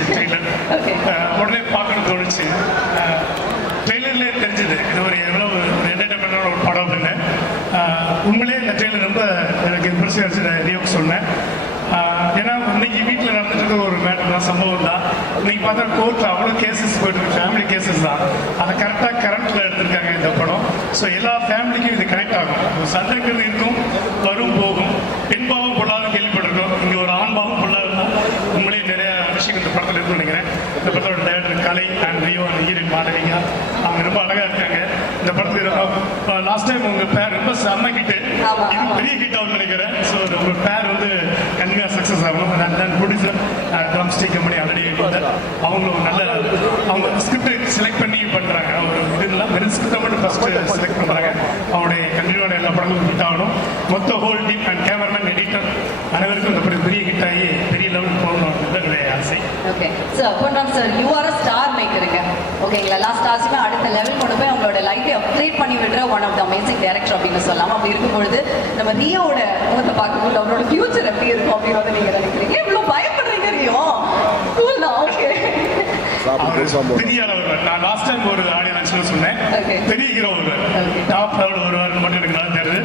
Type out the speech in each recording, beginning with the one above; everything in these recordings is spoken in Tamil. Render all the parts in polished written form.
வந்துச்சு ட்ரெய்லர். உடனே பார்க்கணும் தோணுச்சு. ட்ரெய்லர்லேயே தெரிஞ்சுது இது ஒரு எவ்வளோ ஒரு என்டர்டைன்மெண்டான ஒரு படம் அப்படின்னு. உண்மையிலே இந்த ட்ரெய்லர் ரொம்ப எனக்கு இம்ப்ரெசிவ் ஆச்சு. ரியோக்கு சொன்னேன். ஏன்னா இன்னைக்கு வீட்டில் நடந்துட்டு இருக்க ஒரு மேட்டர் தான், சம்பவம் தான். இன்னைக்கு பார்த்தா கோர்ட்டில் அவ்வளோ கேசஸ் போயிட்டு இருக்கு, ஃபேமிலி கேசஸ் தான். அதை கரெக்டாக கரண்ட்டில் எடுத்திருக்காங்க இந்த படம். ஸோ எல்லா ஃபேமிலிக்கும் இது கனெக்ட் ஆகும். சண்டைங்கிறது இருக்கும், வரும் போகும். பெண்பாவும் பொருளாதாரம் கேள்விப்பட்டிருக்கோம். இங்கே ஒரு ஆண்பாவும் பொருளாதாரம் உண்மையிலேயே நிறைய விஷயங்கள் இந்த படத்தில் இருக்குன்னு நினைக்கிறேன். இந்த படத்தோட director Kalai and Rio and heroine Malavika அவங்க ரொம்ப அழகாக இருக்காங்க. இந்த படத்துக்கு லாஸ்ட் டைம் உங்கள் பேர் ரொம்ப செம்ம ஹிட்டு, இது பெரிய ஹிட் ஆகும்னு நினைக்கிறேன். ஸோ உங்கள் பேர் வந்து கண்டிப்பாக சக்ஸஸ் ஆகும். நான் ப்ரொடியூசர் ட்ரம்ஸ்டிக் கம்பெனி ஆல்ரெடி அவங்களும் நல்ல அவங்க ஸ்கிரிப்ட் செலக்ட் பண்ணி பண்ணுறாங்க. ஒரு இதுலாம் வெறும் ஸ்கிரிப்டை மட்டும் ஃபஸ்ட்டு செலக்ட் பண்ணுறாங்க. அவங்களுடைய கண்டினியூவான எல்லா படங்களும் ஹிட் ஆகணும். மொத்த whole team and cameraman editor அனைவருக்கும் இந்த படம் பெரிய ஹிட் ஆகி பெரிய லெவலுக்கு போகணும் என்னுடைய ஆசை. Okay sir, Ponram sir, you are a star மேக்கருங்க. ஓகேங்களா, எல்லா ஸ்டார்ஸுமே அடுத்த லெவல் கொண்டு போய் அவங்களோட லைஃபை அப்கிரேட் பண்ணி விடுற one of the amazing director அப்படின்னு சொல்லலாம். அப்படி இருக்கும்பொழுது நம்ம ரியோட முகத்தை பார்க்கும்போது அவரோட ஃபியூச்சர் எப்படி இருக்கும் அப்படின்னு வந்து நீங்க நினைக்கிறீங்க? இவ்வளோ பயப்படுறீங்க ரியோ? கூல் தான். ஓகே, பெரிய அளவில் நான் லாஸ்ட் டைம் ஒரு ஆடியன்ஸ் சொன்னேன், பெரிய ஹீரோ டாப் லெவலில் வருவாருன்னு மட்டும் எனக்கு நல்லா தெரியுது.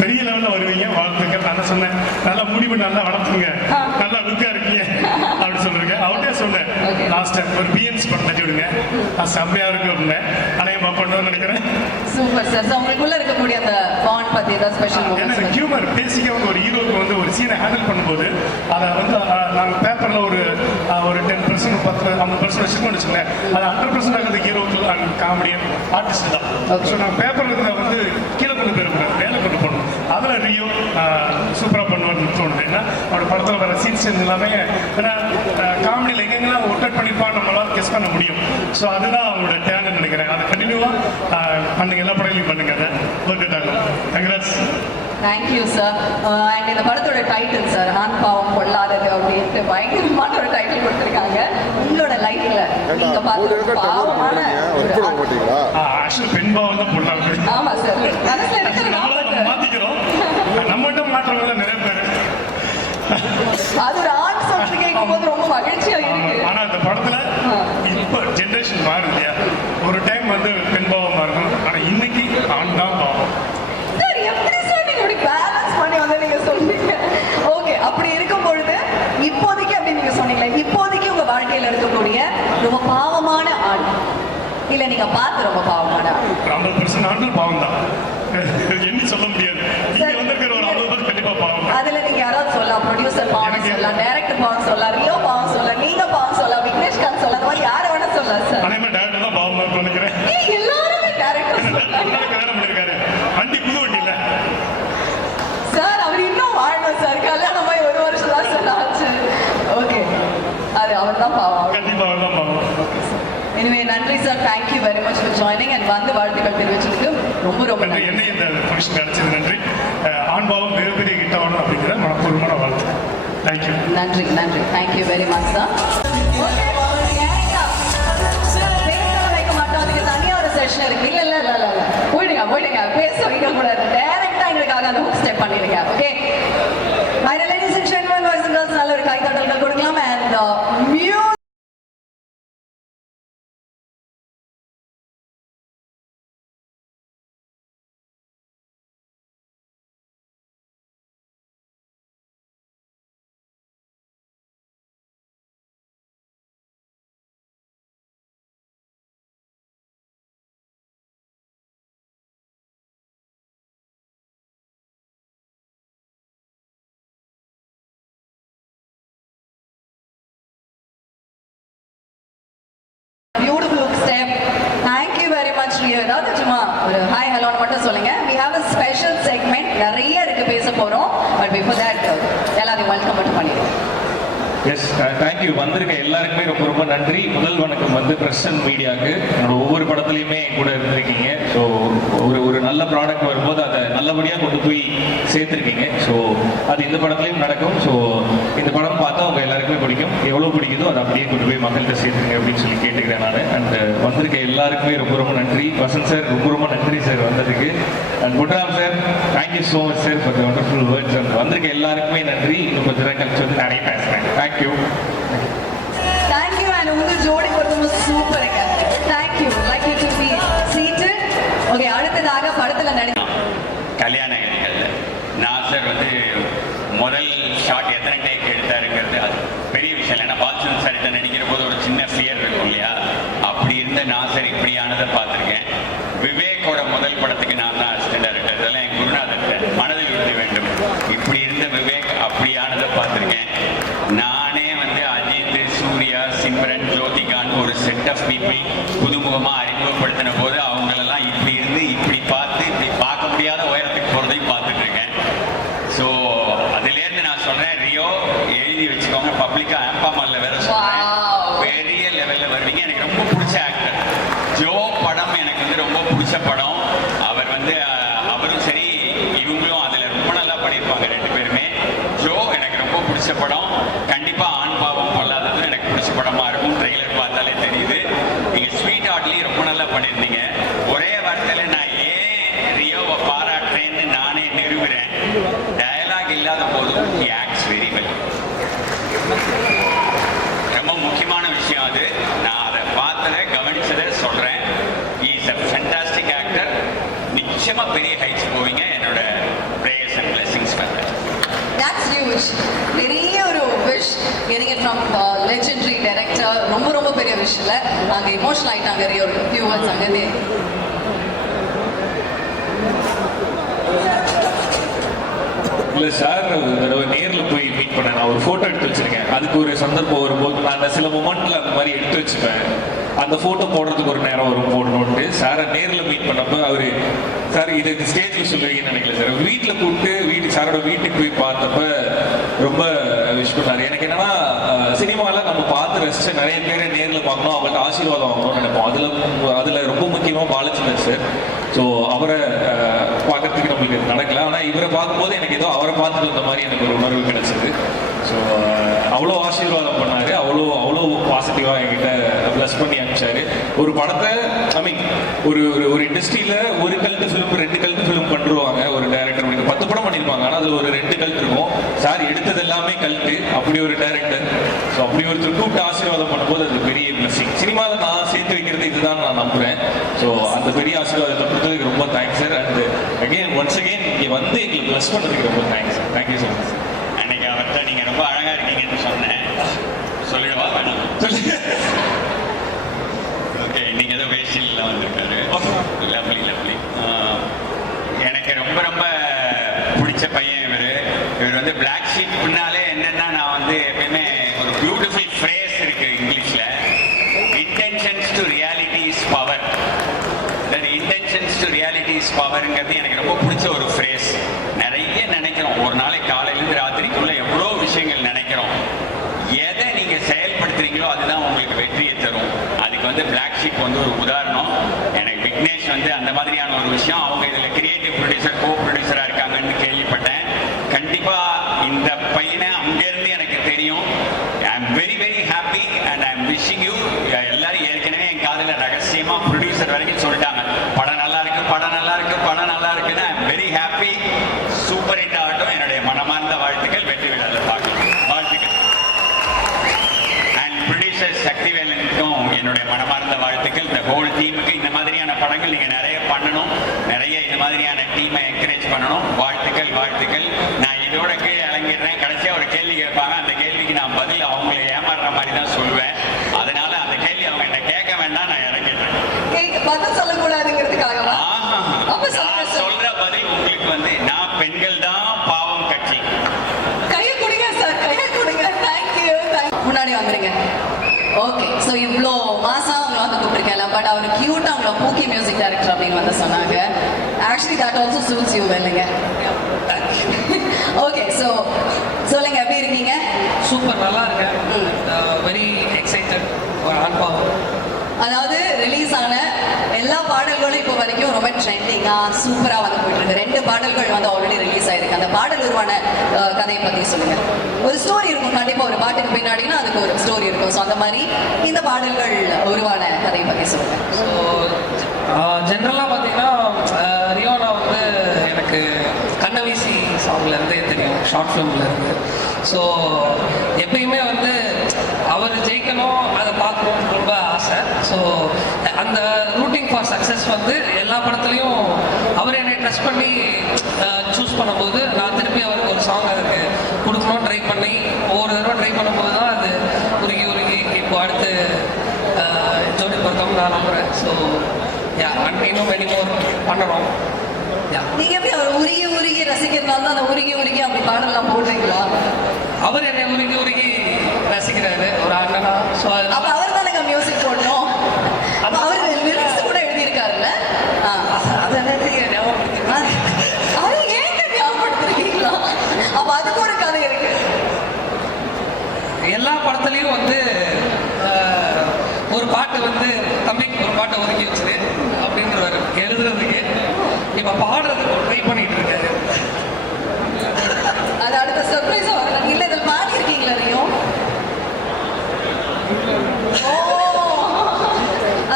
பெரிய லெவலில் வருவீங்க, வாழ்த்துக்கள். நான் சொன்னேன் நல்லா முடிவு நல்லா வளர்த்துங்க, நல்லா லுக்கா இருக்கீங்க அப்படி சொல்றீங்க. அவர்கிட்ட சொன்னேன் லாஸ்ட் டைம் ஒரு பிஎன்ஸ் படம் தட்டி விடுங்க, அது செம்மையா இருக்கு அப்படின்னேன். அநேகமா பண்ணுவேன்னு நினைக்கிறேன். Super sir. உங்களுக்குள்ள இருக்கக்கூடிய அந்த பாண்ட் பத்தி ஏதாவது ஸ்பெஷல் ஏன்னா ஹியூமர் பேசிக்காக ஒரு ஹீரோக்கு வந்து ஒரு சீனை ஹேண்டில் பண்ணும்போது அதை வந்து நாங்கள் பேப்பரில் ஒரு 10% 50% வச்சுருக்கோம்னு வச்சுக்கோங்களேன். அது 100% ஆகுது ஹீரோக்கள் அண்ட் காமெடியன் ஆர்டிஸ்ட் தான். ஸோ நாங்கள் பேப்பரில் இருக்கிற வந்து கீழே கொண்டு போயிருக்கோம், மேலே கொண்டு போகணும். அதில் ரியோ சூப்பராக பண்ணுவார்னு தோணுது. ஏன்னா அவரோட படத்தில் வர சீன்ஸ் எல்லாமே ஏன்னா காமெடியில் எங்கெங்கெல்லாம் ஒட்டட் பண்ணிப்பான்னு நம்மளால் கெஸ் பண்ண முடியும். ஸோ அதுதான் அவங்களோட டேலண்ட் நினைக்கிறேன். அதை கண்டினியூவாக பண்ணுங்க, எல்லா படங்களையும் பண்ணுங்க. அதை ஒர்க் ஆகும். கங்க்ராட்ஸ். Thank you sir. அண்ட் இந்த படத்தோட டைட்டில் சார், ஆண் பாவம் பொல்லாதது அப்படின்ட்டு பயங்கரமான ஒரு டைட்டில் கொடுத்துருக்காங்க. உங்களோட லைஃப்ல நீங்க பார்த்த பாவமான ஆக்சுவலி பெண் பாவம் தான் பொல்லாதது. ஆமா சார், மனசுல இருக்கிற மாத்திக்கிறோம். நம்மகிட்ட மாற்றவங்க நிறைய பேர் அது ஒரு ஆண் சொல்லிட்டு கேட்கும் போது ரொம்ப மகிழ்ச்சியா இருக்கு. ஆனா இந்த படத்துல இப்ப ஜென்ரேஷன் மாறுது இல்லையா? ஒரு டைம் வந்து பெண் பாவமா இருக்கும், ஆனா இன்னைக்கு ஆண் தான் பாவம். பேலன்ஸ் பண்ணி வந்து நீங்க சொல்றீங்க. ஓகே, அப்படி இருக்கும் பொழுது இப்போதைக்கு அப்படி நீங்க சொன்னீங்களே, இப்போதைக்கு உங்க வாழ்க்கையில இருக்கக்கூடிய ரொம்ப பாவமான ஆண் இல்ல நீங்க பார்த்து ரொம்ப பாவமான 50% ஆண்கள் பாவம் தான், என்ன சொல்ல முடியாது. இங்க வந்திருக்கிற ஒரு 50% கண்டிப்பா பாவம். அதுல நீங்க யாராவது சொல்லலாம், ப்ரொடியூசர் பாவம் சொல்லலாம், டைரக்டர் பாவம் சொல்லலாம், ரியோ பாவம் சொல்லலாம், நீங்க பாவம் சொல்லலாம், விக்னேஷ் காந்த் சொல்லலாம், அந்த மாதிரி யாரை வேணா சொல்லலாம் சார். அதே மாதிரி டேரக்டர் தான் பாவம் தான் நினைக்கிறேன். எல்லாருமே டேரக்டர் கல்யாணம் பண்ணிருக்காரு, வண்டி புது வண்டி இல்ல சார். அவர் இன்னும் வாழணும் சார், கல்யாணம் போய் 1 வருஷம் தான் சார் ஆச்சு. ஓகே, அது அவர் தான் பாவம். கண்டிப்பா அவர் தான் பாவம். எனவே நன்றி sir, thank you very much for joining and வந்து வாழ்த்துக்கள் தெரிவிச்சதுக்கு ரொம்ப ரொம்ப நன்றி. என்ன இந்த ஃபங்க்ஷன் கிடைச்சது நன்றி. ஆண்பாவம் மிகப்பெரிய கிட்ட ஆகணும் அப்படிங்கிற மனப்பூர்வமான வாழ்த்து. தேங்க்யூ. நன்றி நன்றி, தேங்க்யூ வெரி மச் சார். வைக்க மாட்டோம், அதுக்கு தனியாக ஒரு செஷன் இருக்கு. இல்ல இல்ல இல்ல இல்ல போயிடுங்க பேச வைக்க கூடாது, டைரக்டா எங்களுக்காக அந்த ஹுக் ஸ்டெப் பண்ணிடுங்க. Okay, ladies and gentlemen, boys and girls, நல்ல ஒரு கைத்தட்டல்கள் கொடுக்கலாம். And music beautiful look step. Thank you very much Rio. ஏதாவது சும்மா ஒரு ஹாய் ஹலோன்னு மட்டும் சொல்லுங்க. We have a special segment, நிறைய இருக்கு பேச போறோம். But before that எல்லாரையும் வெல்கம் மட்டும் பண்ணிடுவோம். Yes, thank you. வந்திருக்க எல்லாருக்குமே ரொம்ப ரொம்ப நன்றி. முதல் வணக்கம் வந்து பிரஸ் அண்ட் மீடியாவுக்கு. என்னோட ஒவ்வொரு படத்துலையுமே கூட இருந்திருக்கீங்க. ஸோ ஒரு நல்ல ப்ராடக்ட் வரும்போது அதை நல்லபடியாக கொண்டு போய் சேர்த்துருக்கீங்க. ஸோ அது இந்த படத்துலையும் நடக்கும். ஸோ இந்த படம் பார்த்தா அவங்க எல்லாருக்குமே பிடிக்கும். எவ்வளோ பிடிக்குதோ அதை அப்படியே கொண்டு போய் மக்கள்கிட்ட சேர்த்துருங்க அப்படின்னு சொல்லி கேட்டுக்கிறேன் நான். அண்ட் வந்திருக்க எல்லாருக்குமே ரொம்ப ரொம்ப நன்றி. வசந்த் சார் ரொம்ப ரொம்ப நன்றி சார் வந்ததுக்கு. And Mutram sir, thank you so much sir for the wonderful words. And வந்திருக்க எல்லாருக்குமே நன்றி. இன்னும் கொஞ்சம் நேரம் கழிச்சு வந்து நிறைய பேசுகிறேன். தேங்க்யூ. Thank you ஜோடி பொறுத்தவரை சூப்பருங்க. Thank you. Like you to be seated. Okay, அடுத்ததாக படத்துல கல்யாண கனிகள் நாசர் வந்து முதல் ஷாட் எத்தனை டேக் எடுத்தாருங்கிறது அது பெரிய விஷயம். ஏன்னா பால்சன் சரித்தை நடிக்கிற போது ஒரு சின்ன ஃபியர் இருக்கும் இல்லையா, அப்படி இருந்த நாசர் இப்படியானதை பார்த்துருக்கேன். விவேக்கோட முதல் படத்துக்கு நான் தான் அசிஸ்டன்ட் டைரக்டர், இதெல்லாம் என் குருநாதர் மனதில் விழுத வேண்டும். இப்படி இருந்த விவேக் அப்படியானதை பார்த்துருக்கேன். நானே வந்து அஜித், சூர்யா, சிம்ரன், ஜோதிகான்னு ஒரு செட் ஆஃப் பீப்புள் புதுமுகமாக அறிமுகப்படுத்தின போது அவங்களெல்லாம் இப்படி இருந்து இப்படி பார்த்து இப்படி பார்க்க முடியாத உயரத்துக்கு போகிறதையும் பார்த்துட்டு இருக்கேன். ஸோ அதுலேருந்து நான் சொல்கிறேன், ரியோ எழுதி வச்சுக்கோங்க, பப்ளிக்காக ஆம்பாமல்ல வேற சொல்கிறேன், பெரிய லெவலில் வருவீங்க. எனக்கு ரொம்ப பிடிச்ச ஆக்டர் ஜோ. படம் எனக்கு வந்து ரொம்ப பிடிச்ச படம். அவர் வந்து அவரும் சரி இவங்களும் அதில் ரொம்ப நல்லா பண்ணியிருப்பாங்க ரெண்டு பேருமே. ஜோ எனக்கு ரொம்ப பிடிச்ச படம். கண்டிப்பாக ஆண் பாவம் கொள்ளாதது எனக்கு பிடிச்ச படமாக இருக்கும். ட்ரெய்லர் பார்த்தாலே தெரியுது. நீங்கள் ஸ்வீட் ஹார்ட்லேயும் ரொம்ப நல்லா பண்ணியிருந்தீங்க. ஒரே வார்த்தையில் நான் ஏன் ரியோவை பாராட்டுறேன்னு நானே நிறுவுறேன். டயலாக் இல்லாத போதும் he acts very well. ரொம்ப முக்கியமான விஷயம் அது. நான் அதை பார்த்ததை கவனிச்சதை சொல்கிறேன். Is a fantastic actor. நிச்சயமாக பெரிய ஹைட்ஸ் போவீங்க. என்னோட prayers and blessings for that. That's huge. பெரிய ஒரு wish getting it from legendary director. ரொம்ப ரொம்ப பெரிய விஷ் இல்ல. நாங்க எமோஷனல் ஆயிட்டாங்க. ஒரு few words அங்கே. இல்லை சார், தடவை நேரில் போய் மீட் பண்ணேன். நான் ஒரு ஃபோட்டோ எடுத்து வச்சிருக்கேன். அதுக்கு ஒரு சந்தர்ப்பம் வரும்போது நான் அந்த சில மொமெண்ட்டில் அந்த மாதிரி எடுத்து வச்சுப்பேன். அந்த ஃபோட்டோ போடுறதுக்கு ஒரு நேரம் வரும் போடணுன்ட்டு. சாரை நேரில் மீட் பண்ணப்போ அவர் சார் இது ஸ்டேஜில் சொல்லுவீங்கன்னு நினைக்கல சார். வீட்டில் கூப்பிட்டு சாரோட வீட்டுக்கு போய் பார்த்தப்ப ரொம்ப விஷ் பண்ணார். எனக்கு என்னன்னா சினிமாவில் நம்ம பார்த்து ரசிச்ச நிறைய பேரை நேரில் பார்க்கணும், அவங்கள்ட்ட ஆசீர்வாதம் வாங்கணும்னு நினைப்போம். அதில் ரொம்ப முக்கியமாக பாலச்சந்தர் சார். ஸோ அவரை பார்க்கறதுக்கு நம்மளுக்கு நடக்கல. ஆனால் இவரை பார்க்கும்போது எனக்கு ஏதோ அவரை பார்த்துட்டு வந்த மாதிரி எனக்கு ஒரு உணர்வு கிடைச்சது. ஸோ அவ்வளோ ஆசீர்வாதம் பண்ணார். அவ்வளோ பாசிட்டிவாக என்கிட்ட ப்ளஸ் பண்ணி அனுப்பிச்சாரு. ஒரு படத்தை ஒரு ஒரு இண்டஸ்ட்ரியில் ஒரு கல்ட்டு ஃபிலிம் 2 கல்ட்டு ஃபிலிம் பண்ணுவாங்க. ஒரு டைரக்டர் 10 படம் பண்ணியிருப்பாங்க. ஆனால் அதில் ஒரு 2 கல்ட்டு இருக்கும். சார் எடுத்தது எல்லாமே கல்ட்டு. அப்படி ஒரு டைரக்டர். ஸோ அப்படி ஒருத்தர் கூப்பிட்டு ஆசீர்வாதம் பண்ணும்போது அது பெரிய பிளஸிங். சினிமாவில் நான் சேர்த்து வைக்கிறது இதுதான் நான் நம்புகிறேன். ஸோ அந்த பெரிய ஆசீர்வாதத்தை கொடுத்ததுக்கு ரொம்ப thanks sir. And once again இங்கே வந்து எங்களுக்கு ப்ளஸ் பண்ணதுக்கு ரொம்ப thanks sir. Thank you so much sir. அன்னைக்கு அவர்கிட்ட நீங்கள் ரொம்ப அழகாக இருக்கீங்கன்னு சொன்னேன். சொல்லிடுவா வேணாம்? ஓகே, நீங்கள் ஏதோ வேஷில் வந்திருக்காரு. Lovely lovely. எனக்கு ரொம்ப ரொம்ப பிடிச்ச பையன் இவர் வந்து பிளாக் ஷீட் பின்னாலே என்னன்னா, நான் வந்து எப்பயுமே ஒரு பியூட்டிஃபுல் ஃப்ரேஸ் இருக்கு இங்கிலீஷில், intentions to reality is power. Intentions to reality is பவருங்கிறது எனக்கு ரொம்ப பிடிச்ச ஒரு ஃப்ரேஸ். நிறைய நினைக்கிறோம், ஒரு நாளைக்கு காலையிலேருந்து ராத்திரிக்குள்ள எவ்வளோ விஷயங்கள் நினைக்கிறோம். எதை நீங்கள் செயல்படுத்துறீங்களோ அதுதான் உங்களுக்கு வெற்றியை தரும். அதுக்கு வந்து பிளாக் ஷீப் வந்து ஒரு உதாரணம். எனக்கு விக்னேஷ் வந்து அந்த மாதிரியான ஒரு விஷயம். அவங்க இதில் கிரியேட்டிவ் ப்ரொடியூசர், கோ ப்ரொடியூசராக இருக்காங்கன்னு கேள்விப்பட்டேன். கண்டிப்பாக இந்த பையனை அங்கேருந்து எனக்கு தெரியும். I am very very happy and I am wishing you. எல்லாரும் ஏற்கனவே என் காதில் ரகசியமாக ப்ரொடியூசர் வரைக்கும் சொல்லிட்டாங்க, படம் நல்லா இருக்கு, படம் நல்லா இருக்கு, படம் நல்லா இருக்குன்னு. ஐ am very happy. Super hit ஆகட்டும். என்னுடைய மனமார்ந்த வாழ்த்துக்கள். வெற்றி விழாவில் பார்க்கலாம். வாழ்த்துக்கள். அண்ட் ப்ரொடியூசர் சக்திவேலனுக்கும் என்னுடைய மனமார்ந்த வாழ்த்துக்கள். இந்த ஹோல் டீமுக்கு இந்த மாதிரியான படங்கள் நீங்கள் நிறைய பண்ணணும், நிறைய இந்த மாதிரியான டீமை என்கரேஜ் பண்ணணும். வாழ்த்துக்கள் வாழ்த்துக்கள். நான் இதோட கீழே இறங்கிடுறேன். கடைசியாக ஒரு கேள்வி கேட்பாங்க. அந்த கேள்விக்கு நான் பதில் அவங்களை ஏமாறுற மாதிரி தான் சொல்லுவேன். அதனால அந்த கேள்வி அவங்க என்ன கேட்க வேண்டாம், நான் இறங்கிடுறேன். பதில் சொல்லக்கூடாதுங்கிறதுக்காகவா? நான் சொல்ற பதில் உங்களுக்கு வந்து, நான் பெண்கள் தான் பாவம் கட்சி. கையை கொடுங்க சார், கையை கொடுங்க. தேங்க்யூ. முன்னாடி வந்துருங்க. ஓகே, ஸோ இவ்வளோ மாசம் அவங்களை வந்து கூப்பிட்டுருக்கேன். பட் அவர் கியூட்டாக அவங்கள பூக்கி மியூசிக் டைரக்டர் அப்படின்னு வந்து சொன்னாங்க. Actually that also suits you வெல்லுங்க. ஓகே, ஸோ சொல்லுங்க, எப்படி இருக்கீங்க? சூப்பர், நல்லா இருக்கேன். Very excited for Aan Paavam. அதாவது ரிலீஸ் ஆன எல்லா பாடல்களும் இப்போ வரைக்கும் ரொம்ப ட்ரெண்டிங்காக சூப்பராக வந்து போயிட்டு இருக்கு. 2 பாடல்கள் வந்து ஆல்ரெடி ரிலீஸ் ஆயிருக்கு. அந்த பாடல் உருவான கதையை பற்றி சொல்லுங்க. ஒரு ஸ்டோரி இருக்கும் கண்டிப்பாக. ஒரு பாட்டுக்கு பின்னாடினா அதுக்கு ஒரு ஸ்டோரி இருக்கும். ஸோ அந்த மாதிரி இந்த பாடல்கள் உருவான கதையை பற்றி சொல்லுங்க. ஸோ ஜென்ரலாக பார்த்தீங்கன்னா ரியோனா வந்து எனக்கு கண்ணவீசி சாங்லேருந்தே தெரியும், ஷார்ட் ஃபிலிம்லேருந்து. ஸோ எப்பயுமே வந்து அவர் ஜெயிக்கணும், அதை பார்க்கணும் ஸோ அந்த ரூட்டிங் ஃபார் சக்ஸஸ் வந்து எல்லா படத்துலையும் அவர் என்னை ட்ரஸ்ட் பண்ணி சூஸ் பண்ணும்போது நான் திருப்பி அவருக்கு ஒரு சாங் அதுக்கு கொடுக்கணும் ட்ரை பண்ணி ஒவ்வொரு தடவை ட்ரை பண்ணும்போது தான் அது உருகி உருகி இப்போ அடுத்து ஜோடி பொருத்தம் நான் நம்புகிறேன். ஸோ யா இன்னும் மெனி மோர் பண்ணணும். யா நீங்க எப்படி அவர் உருகி உருகி ரசிக்கிறதுனால தான் அந்த உருகி உருகி அப்படி பாடலாம் போடுறீங்களா? அவர் என்னை உருகி உருகி ரசிக்கிறாரு ஒரு அண்ணனா. ஸோ அப்ப அவர் தான் எனக்கு மியூசிக் போடணும். அப்ப அவர் லிரிக்ஸ் கூட எழுதியிருக்காருல்ல? அதை ஞாபகப்படுத்தி அது ஏங்க ஞாபகப்படுத்துறீங்களா? அப்ப அதுக்கு ஒரு கதை இருக்கு. எல்லா படத்துலையும் வந்து ஒரு பாட்டு வந்து தம்பிக்கு ஒரு பாட்டை ஒதுக்கி வச்சுது அப்படின்றவர் எழுதுறதுக்கு இப்போ பாடுறதுக்கு ட்ரை பண்ணிட்டு இருக்காரு. அது அடுத்த சர்ப்ரைஸா வரலாம். இல்ல இதில் பாடி இருக்கீங்களா நீயும்? ஓ,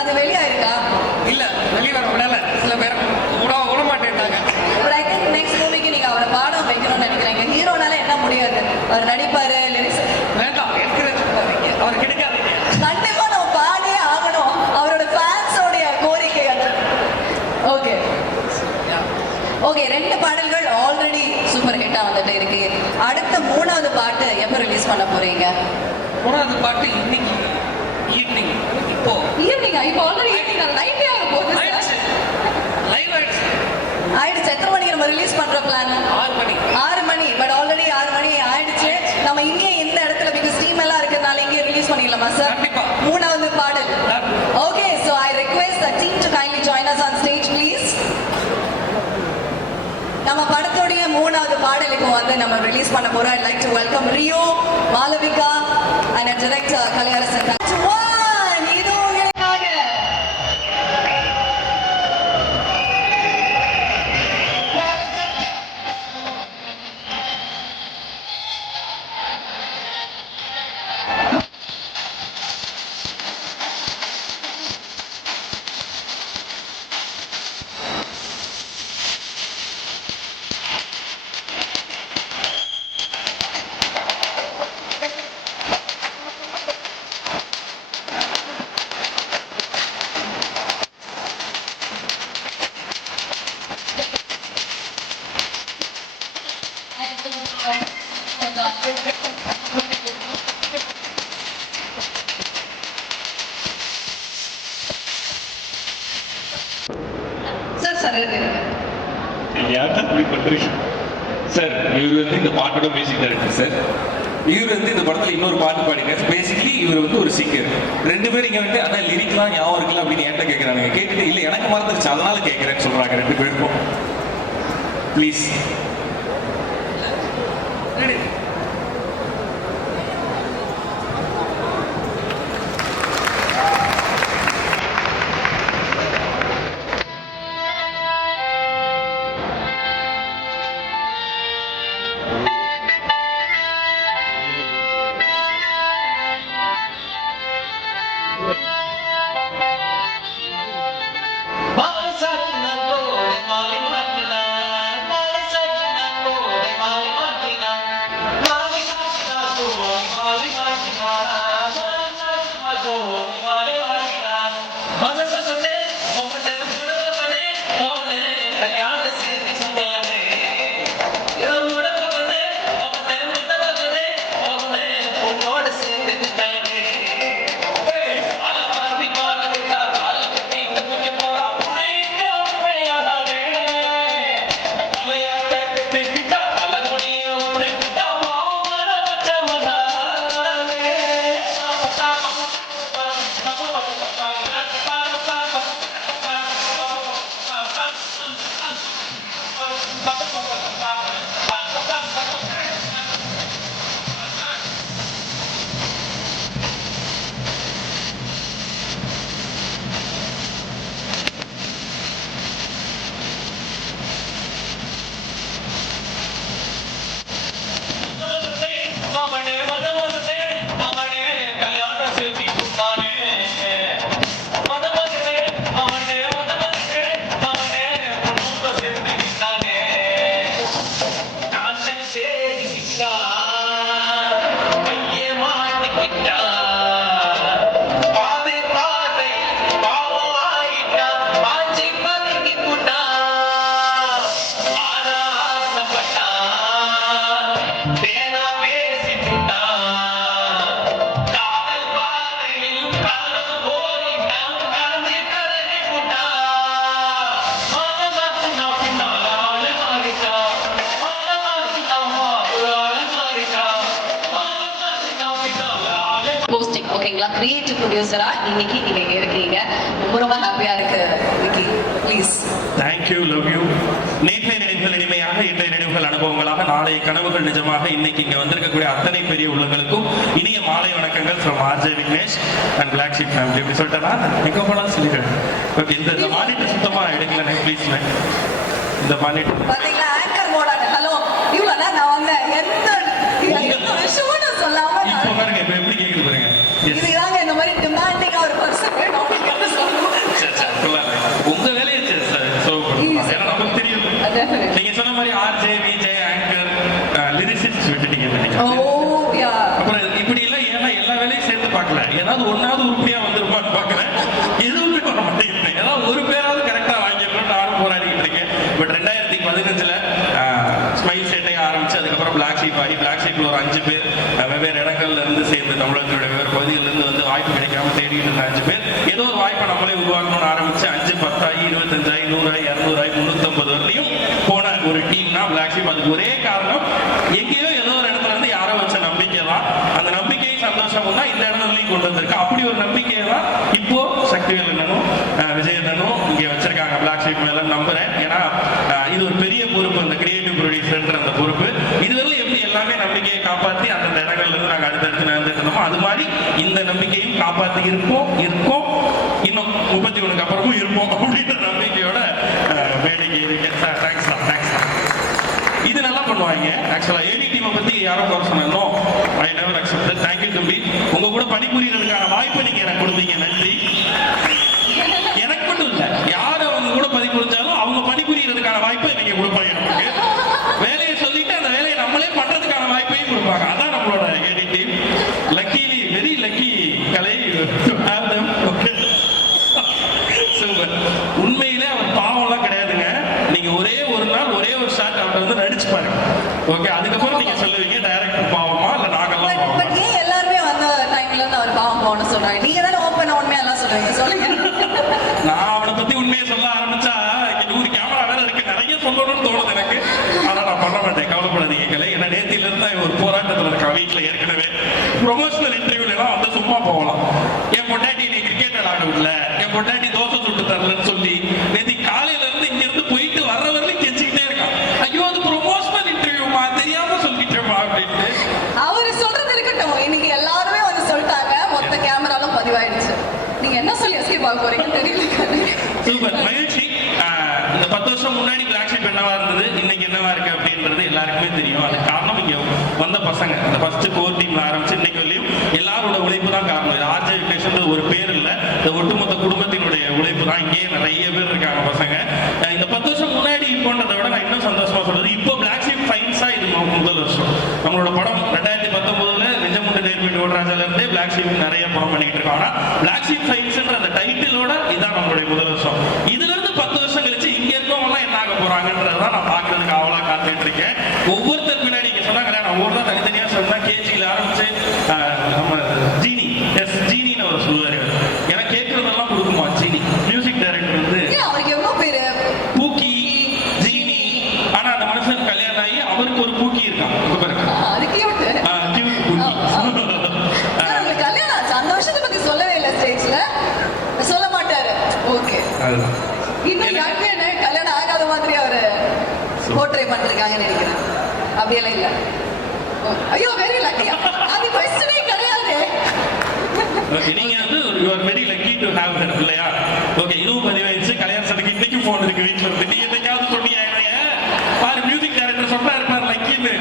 அது வெளியாயிருக்கா? இல்ல வெளிவர விடல, சில பேர் விட மாட்டேன்ட்டாங்க. பட் ஐ திங்க் நெக்ஸ்ட் மூவிக்கு நீங்க அவரை பாட வைக்கணும்னு நினைக்கிறீங்க. ஹீரோனால என்ன முடியாது, அவர் நடிப்பாரு, லிரிக்ஸ் வேண்டாம் என்கரேஜ் பண்ணாதீங்க, அவர் கிடைக்காதீங்க. கண்டிப்பா நம்ம பாடியே ஆகணும். அவரோட ஃபேன்ஸோடைய கோரிக்கை அது. ஓகே ஓகே, 2 பாடல்கள் ஆல்ரெடி சூப்பர் ஹிட்டா வந்துட்டு இருக்கு. அடுத்த 3வது பாட்டு எப்போ ரிலீஸ் பண்ண போறீங்க? 3வது பாட்டு இன்னைக்கு ஈவினிங். இப்போ ஈவினிங்கா? இப்போ ஆல்ரெடி ஈவினிங் நைட்டே ஆக போகுது. ஆயிடுச்சு, லைவ் ஆயிடுச்சு. ஆயிடுச்சு. எத்தனை மணிக்கு நம்ம ரிலீஸ் பண்ற பிளான்? 6 மணி. 6 மணி. பட் ஆல்ரெடி 6 மணி ஆயிடுச்சு. நம்ம இங்கே இந்த இடத்துல பிகாஸ் ஸ்ட்ரீம் எல்லாம் இருக்கிறதுனால இங்கே ரிலீஸ் பண்ணிடலாமா சார்? கண்டிப்பா. 3வது பாடல். Okay, so I request the team to kindly join us on stage please. நம்ம படத்தோடைய 3வது பாடல் இப்போ வந்து நம்ம ரிலீஸ் பண்ண போறோம். I'd like to welcome Rio, Malavika and our director Kaliyarasan. இது உங்களுக்காக. சார் சார் யார்தான் இப்படி பண்றீங்க சார்? இவர் வந்து இந்த பாட்டோட மியூசிக் டைரக்டர் சார். இவர் வந்து இந்த படத்துல இன்னொரு பாட்டு பாடினார். பேசிக்கலி இவர் வந்து ஒரு சிங்கர். 2 பேரும் இங்க வந்து அதான் லிரிக்லாம் ஞாபகம் இருக்குல்ல அப்படின்னு என்கிட்ட கேட்கறாங்க. கேட்டுட்டு இல்ல எனக்கு மறந்துருச்சு அதனால கேட்கறேன்னு சொல்றாங்க 2 பேருக்கும். Please. Bala Satna, Bala Satna, Bala Satna. ஓகேங்களா? கிரியேட்டிவ் ப்ரொடியூசரா இன்னைக்கு நீங்க இங்க இருக்கீங்க. ரொம்ப ரொம்ப ஹாப்பியா இருக்கு Vicky. Please. Thank you, love you. நேற்றைய நினைவுகள் இனிமையாக, இன்றைய நினைவுகள் அனுபவங்களாக, நாளைய கனவுகள் நிஜமாக. இன்னைக்கு இங்க வந்திருக்கக்கூடிய அத்தனை பெரிய உள்ளங்களுக்கும் இனிய மாலை வணக்கங்கள் from RJ Vignesh and black sheep family. இப்படி சொல்லிட்டா எங்க போலாம் சொல்லிடுறேன். ஓகே, இந்த மானிட்டர் சுத்தமா எடுக்கல ப்ளீஸ். இந்த மானிட்டர் பாத்தீங்களா ஆங்கர் மோடான ஹலோ இவ்வளவு நான் வந்தேன் எந்த விஷயமும் சொல்லாம இப்போ பாருங்க, இப்போ எப்படி கேக்குது பாருங்க. இதுதாங்க இந்த மாதிரி டிமாண்டிங்கா ஒரு பர்சன் வேணும் அப்படின்னு சொல்லணும். உங்க வேலையை ஏன்னா நமக்கு தெரியும். நீங்க சொன்ன மாதிரி ஆர்ஜே விஜே ஆங்கர் லிரிசிஸ்ட் விட்டுட்டீங்க அப்புறம் இப்படி எல்லாம். ஏன்னா எல்லா வேலையும் சேர்த்து பார்க்கல. ஏதாவது ஒன்னாவது உருப்படியா வந்துருப்பான்னு பாக்குறேன். எதுவுமே பண்ண மாட்டேங்கிறேன். ஏதாவது ஒரு பேராவது கரெக்டா வாங்கிடணும் நானும் போராடிட்டு இருக்கேன். பட் 2015 ஸ்மைல் சேட்டை ஆரம்பிச்சு அதுக்கப்புறம் பிளாக் ஷீப் ஆகி பிளாக் ஷீப்ல ஒரு 5 பேர் வெவ்வேறு இடங்கள்ல இருந்து சேர்ந்து தமிழகத்துடைய வெவ்வேறு பகுதிகளில் இருந்து வந்து வாய்ப்பு கிடைக்காம தேடிட்டு இருந்த 5 பேர் ஏதோ ஒரு வாய்ப்பை நம்மளே உருவாக்கணும்னு ஆரம்பிச்சு 5, 10 ஆகி 25 ஆகி 100 ஆகி 200 ஆகி 350 வரலையும் போன ஒரு டீம் தான் பிளாக் ஷீப். அதுக்கு ஒரே காரணம் எங்கேயோ ஏதோ ஒரு இடத்துல இருந்து யாரோ வச்ச நம்பிக்கை தான். அந்த நம்பிக்கை சந்தோஷமும் தான் இந்த இடத்துலையும் கொண்டு வந்திருக்கு. அப்படி ஒரு நம்பிக்கையை தான் இப்போ சக்திவேல் அண்ணனும் விஜய் அண்ணனும் இங்கே வச்சிருக்காங்க பிளாக் ஷீப் மேல நம்புறேன். ஏன்னா இது ஒரு பெரிய பொறுப்பு, அந்த கிரியேட்டிவ் ப்ரொடியூசர்ன்ற அந்த பொறுப்பு. இதுவரை எப்படி எல்லாமே நம்பிக்கையை காப்பாற்றி அந்தந்த இடங்கள்ல இருந்து நாங்கள் அடுத்தடுத்து நடந்துட்டு இருந்தோமோ அது மாதிரி இந்த நம்பிக்கையும் காப்பாற்றி இருக்கோம் இன்னும் 31 அப்புறமும் இருப்போம் அப்படின்ற நம்பிக்கையோட வேலைக்கு இருக்கேன். தேங்க்ஸ். இது நல்லா பண்ணுவாங்க. ஆக்சுவலா ஏடி டீமை பத்தி யாரோ குறை சொன்னோ ஐ நெவர் அக்செப்டட். தேங்க்யூ தம்பி. உங்க கூட பணிபுரியறதுக்கான வாய்ப்பை நீங்க எனக்கு கொடுத்தீங்க. நன்றி. எனக்கு மட்டும் இல்ல, யார் அவங்க கூட பணிபுரிஞ்சாலும் அவங்க பணிபுரியறதுக்கான வாய்ப்பை நீங்க கொடுப்பாங்க. நமக்கு வேலையை சொல்லிட்டு அந்த வேலையை நம்மளே பண்றதுக்கான வாய்ப்பையும் கொடுப்பாங்க. அதான் நம்மளோட AD team. Luckily, very lucky கலை to have them. Okay, super. உண்மையிலே அவர் பாவம்லாம் கிடையாதுங்க. நீங்க ஒரே ஒரு நாள் ஒரே ஒரு ஷாட் அவர்கிட்ட வந்து நடிச்சு பாருங்க. ஓகே, அதுக்கப்புறம் நீங்க சொல்லுவீங்க டைரக்டர் பாவமா இல்ல நாங்கெல்லாம் பாவமா. பட் ஏன் எல்லாருமே வந்த டைம்ல இருந்து அவர் பாவம் பாவம்னு சொல்றாங்க? நீங்க தானே ஓப்பன் உண்மையா எல்லாம் சொல்றீங்க. சொல்லுங்க. நான் அவனை பத்தி உண்மையை சொல்ல ஆரம்பிச்சா இங்க 100 கேமரா வேற இருக்கு, நிறைய சொல்லணும்னு தோணுது எனக்கு. ஆனா நான் பண்ண மாட்டேன், கவலைப்படாதீங்க கலை. ஏன்னா நேத்தில இருந்து ஒரு போராட்டத்துல இருக்கா வீட்டுல. ஏற்கனவே ப்ரொமோஷனல் இன்டர்வியூல எல்லாம் வந்து சும்மா போகலாம். என் பொண்டாட்டி நீ கிரிக்கெட் விளையாட விடல, என் பொண்டாட்டி தோசை சுட்டு தரலன்னு சொல்லி நேத்தி காலையில இருந்து இங்க இருந்து போயிட்டு வர்ற வரலையும் கெஞ்சிக்கிட்டே இருக்கான். ஐயோ அது ப்ரொமோஷனல் இன்டர்வியூமா, தெரியாம சொல்லிட்டேமா அப்படின்ட்டு. அவரு சொல்றது இருக்கட்டும், இன்னைக்கு எல்லாருமே வந்து சொல்லிட்டாங்க, மொத்த கேமராலும் பதிவாயிடுச்சு. நீங்க என்ன சொல்லி எஸ்கேப் ஆக போறீங்கன்னு தெரியல. சூப்பர் மகிழ்ச்சி. இந்த 10 வருஷம் முன்னாடி பிளாக் ஷீப் என்னவா இருந்தது, இன்னைக்கு என்னவா இருக்கு அப்படின்றது எல்லாருக்குமே தெரியும். அது காரணம் இங்க வந்த பசங்க. அந்த ஃபர்ஸ்ட் கோர் டீம்ல ஆரம்பிச்சு இன்னைக்கு வரையும் எல்லாரோட உழைப்பு தான் காரணம். இது ஆர்ஜே விக்னேஷ் ஒரு பேர் இல்ல, இந்த ஒட்டுமொத்த குடும்பத்தினுடைய உழைப்பு தான். இங்கே நிறைய பேர் இருக்காங்க பசங்க. இந்த 10 வருஷம் முன்னாடி இப்போன்றதை விட நான் இன்னும் சந்தோஷமா சொல்றது, இப்போ பிளாக் ஷீப் ஃபைன்ஸா இது முதல் வருஷம். நம்மளோட படம் 2019 நிஜமுண்டு நேர்மையோட ஓடுறாஜால இருந்தே பிளாக் ஷீப் நிறைய படம் பண்ணிட்டு இருக்கோம். ஆனா பிளாக் ஷீப் ஃபைன்ஸ்ன்ற அந்த டைட்டிலோட இதான் நம்மளுடைய முதல் வருஷம். இதுல இருந்து 10 வருஷம் கழிச்சு இங்க இருக்கவங்க எல்லாம் என்ன ஆக போறாங்கன்றதான் நான் பாக்குறதுக்கு அவளா காத்துட்டு இருக்கேன். ஒவ்வொருத்தருக்கு பின்னாடி நீங்க சொன்னாங்க, நான் ஒவ்வொரு தனித்தனியா சொன்னா கேஜில ஆரம்பிச்சு நம்ம ஜீனி ஜீனின்னு அவர் சொல்லுவாரு. எனக்கு கேட்கறதெல்லாம் கொடுக்குமா ஜீனி. மியூசிக் டைரக்டர் வந்து அவருக்கு எவ்வளவு பேரு பூக்கி ஜீனி. ஆனா அந்த மனுஷன் கல்யாணம் ஆகி அவருக்கு ஒரு பூக்கி இருக்கான். பாருங்க, அது கியூட். கல்யாணம் ஆச்சு, அந்த விஷயத்தை பத்தி சொல்லவே இல்லை ஸ்டேஜ்ல. சொல்ல மாட்டாரு. ஓகே, இன்னும் யாருமே கல்யாணம் ஆகாத மாதிரி அவரு போர்ட்ரே பண்ணிருக்காங்கன்னு நினைக்கிறேன். அப்படியெல்லாம் இல்ல. ஐயோ வெரி லக்கி. அது क्वेश्चனே கிடையாது. நீங்க வந்து you are very lucky to have her இல்லையா? ஓகே, இதுவும் பதிவாயிடுச்சு. கல்யாண சடங்கு இன்னைக்கு போன் இருக்கு வீட்டுல இருந்து. நீங்க என்னைக்காவது சொன்னீங்க பாரு மியூசிக் டைரக்டர் சொன்னா இருப்பார் லக்கின்னு.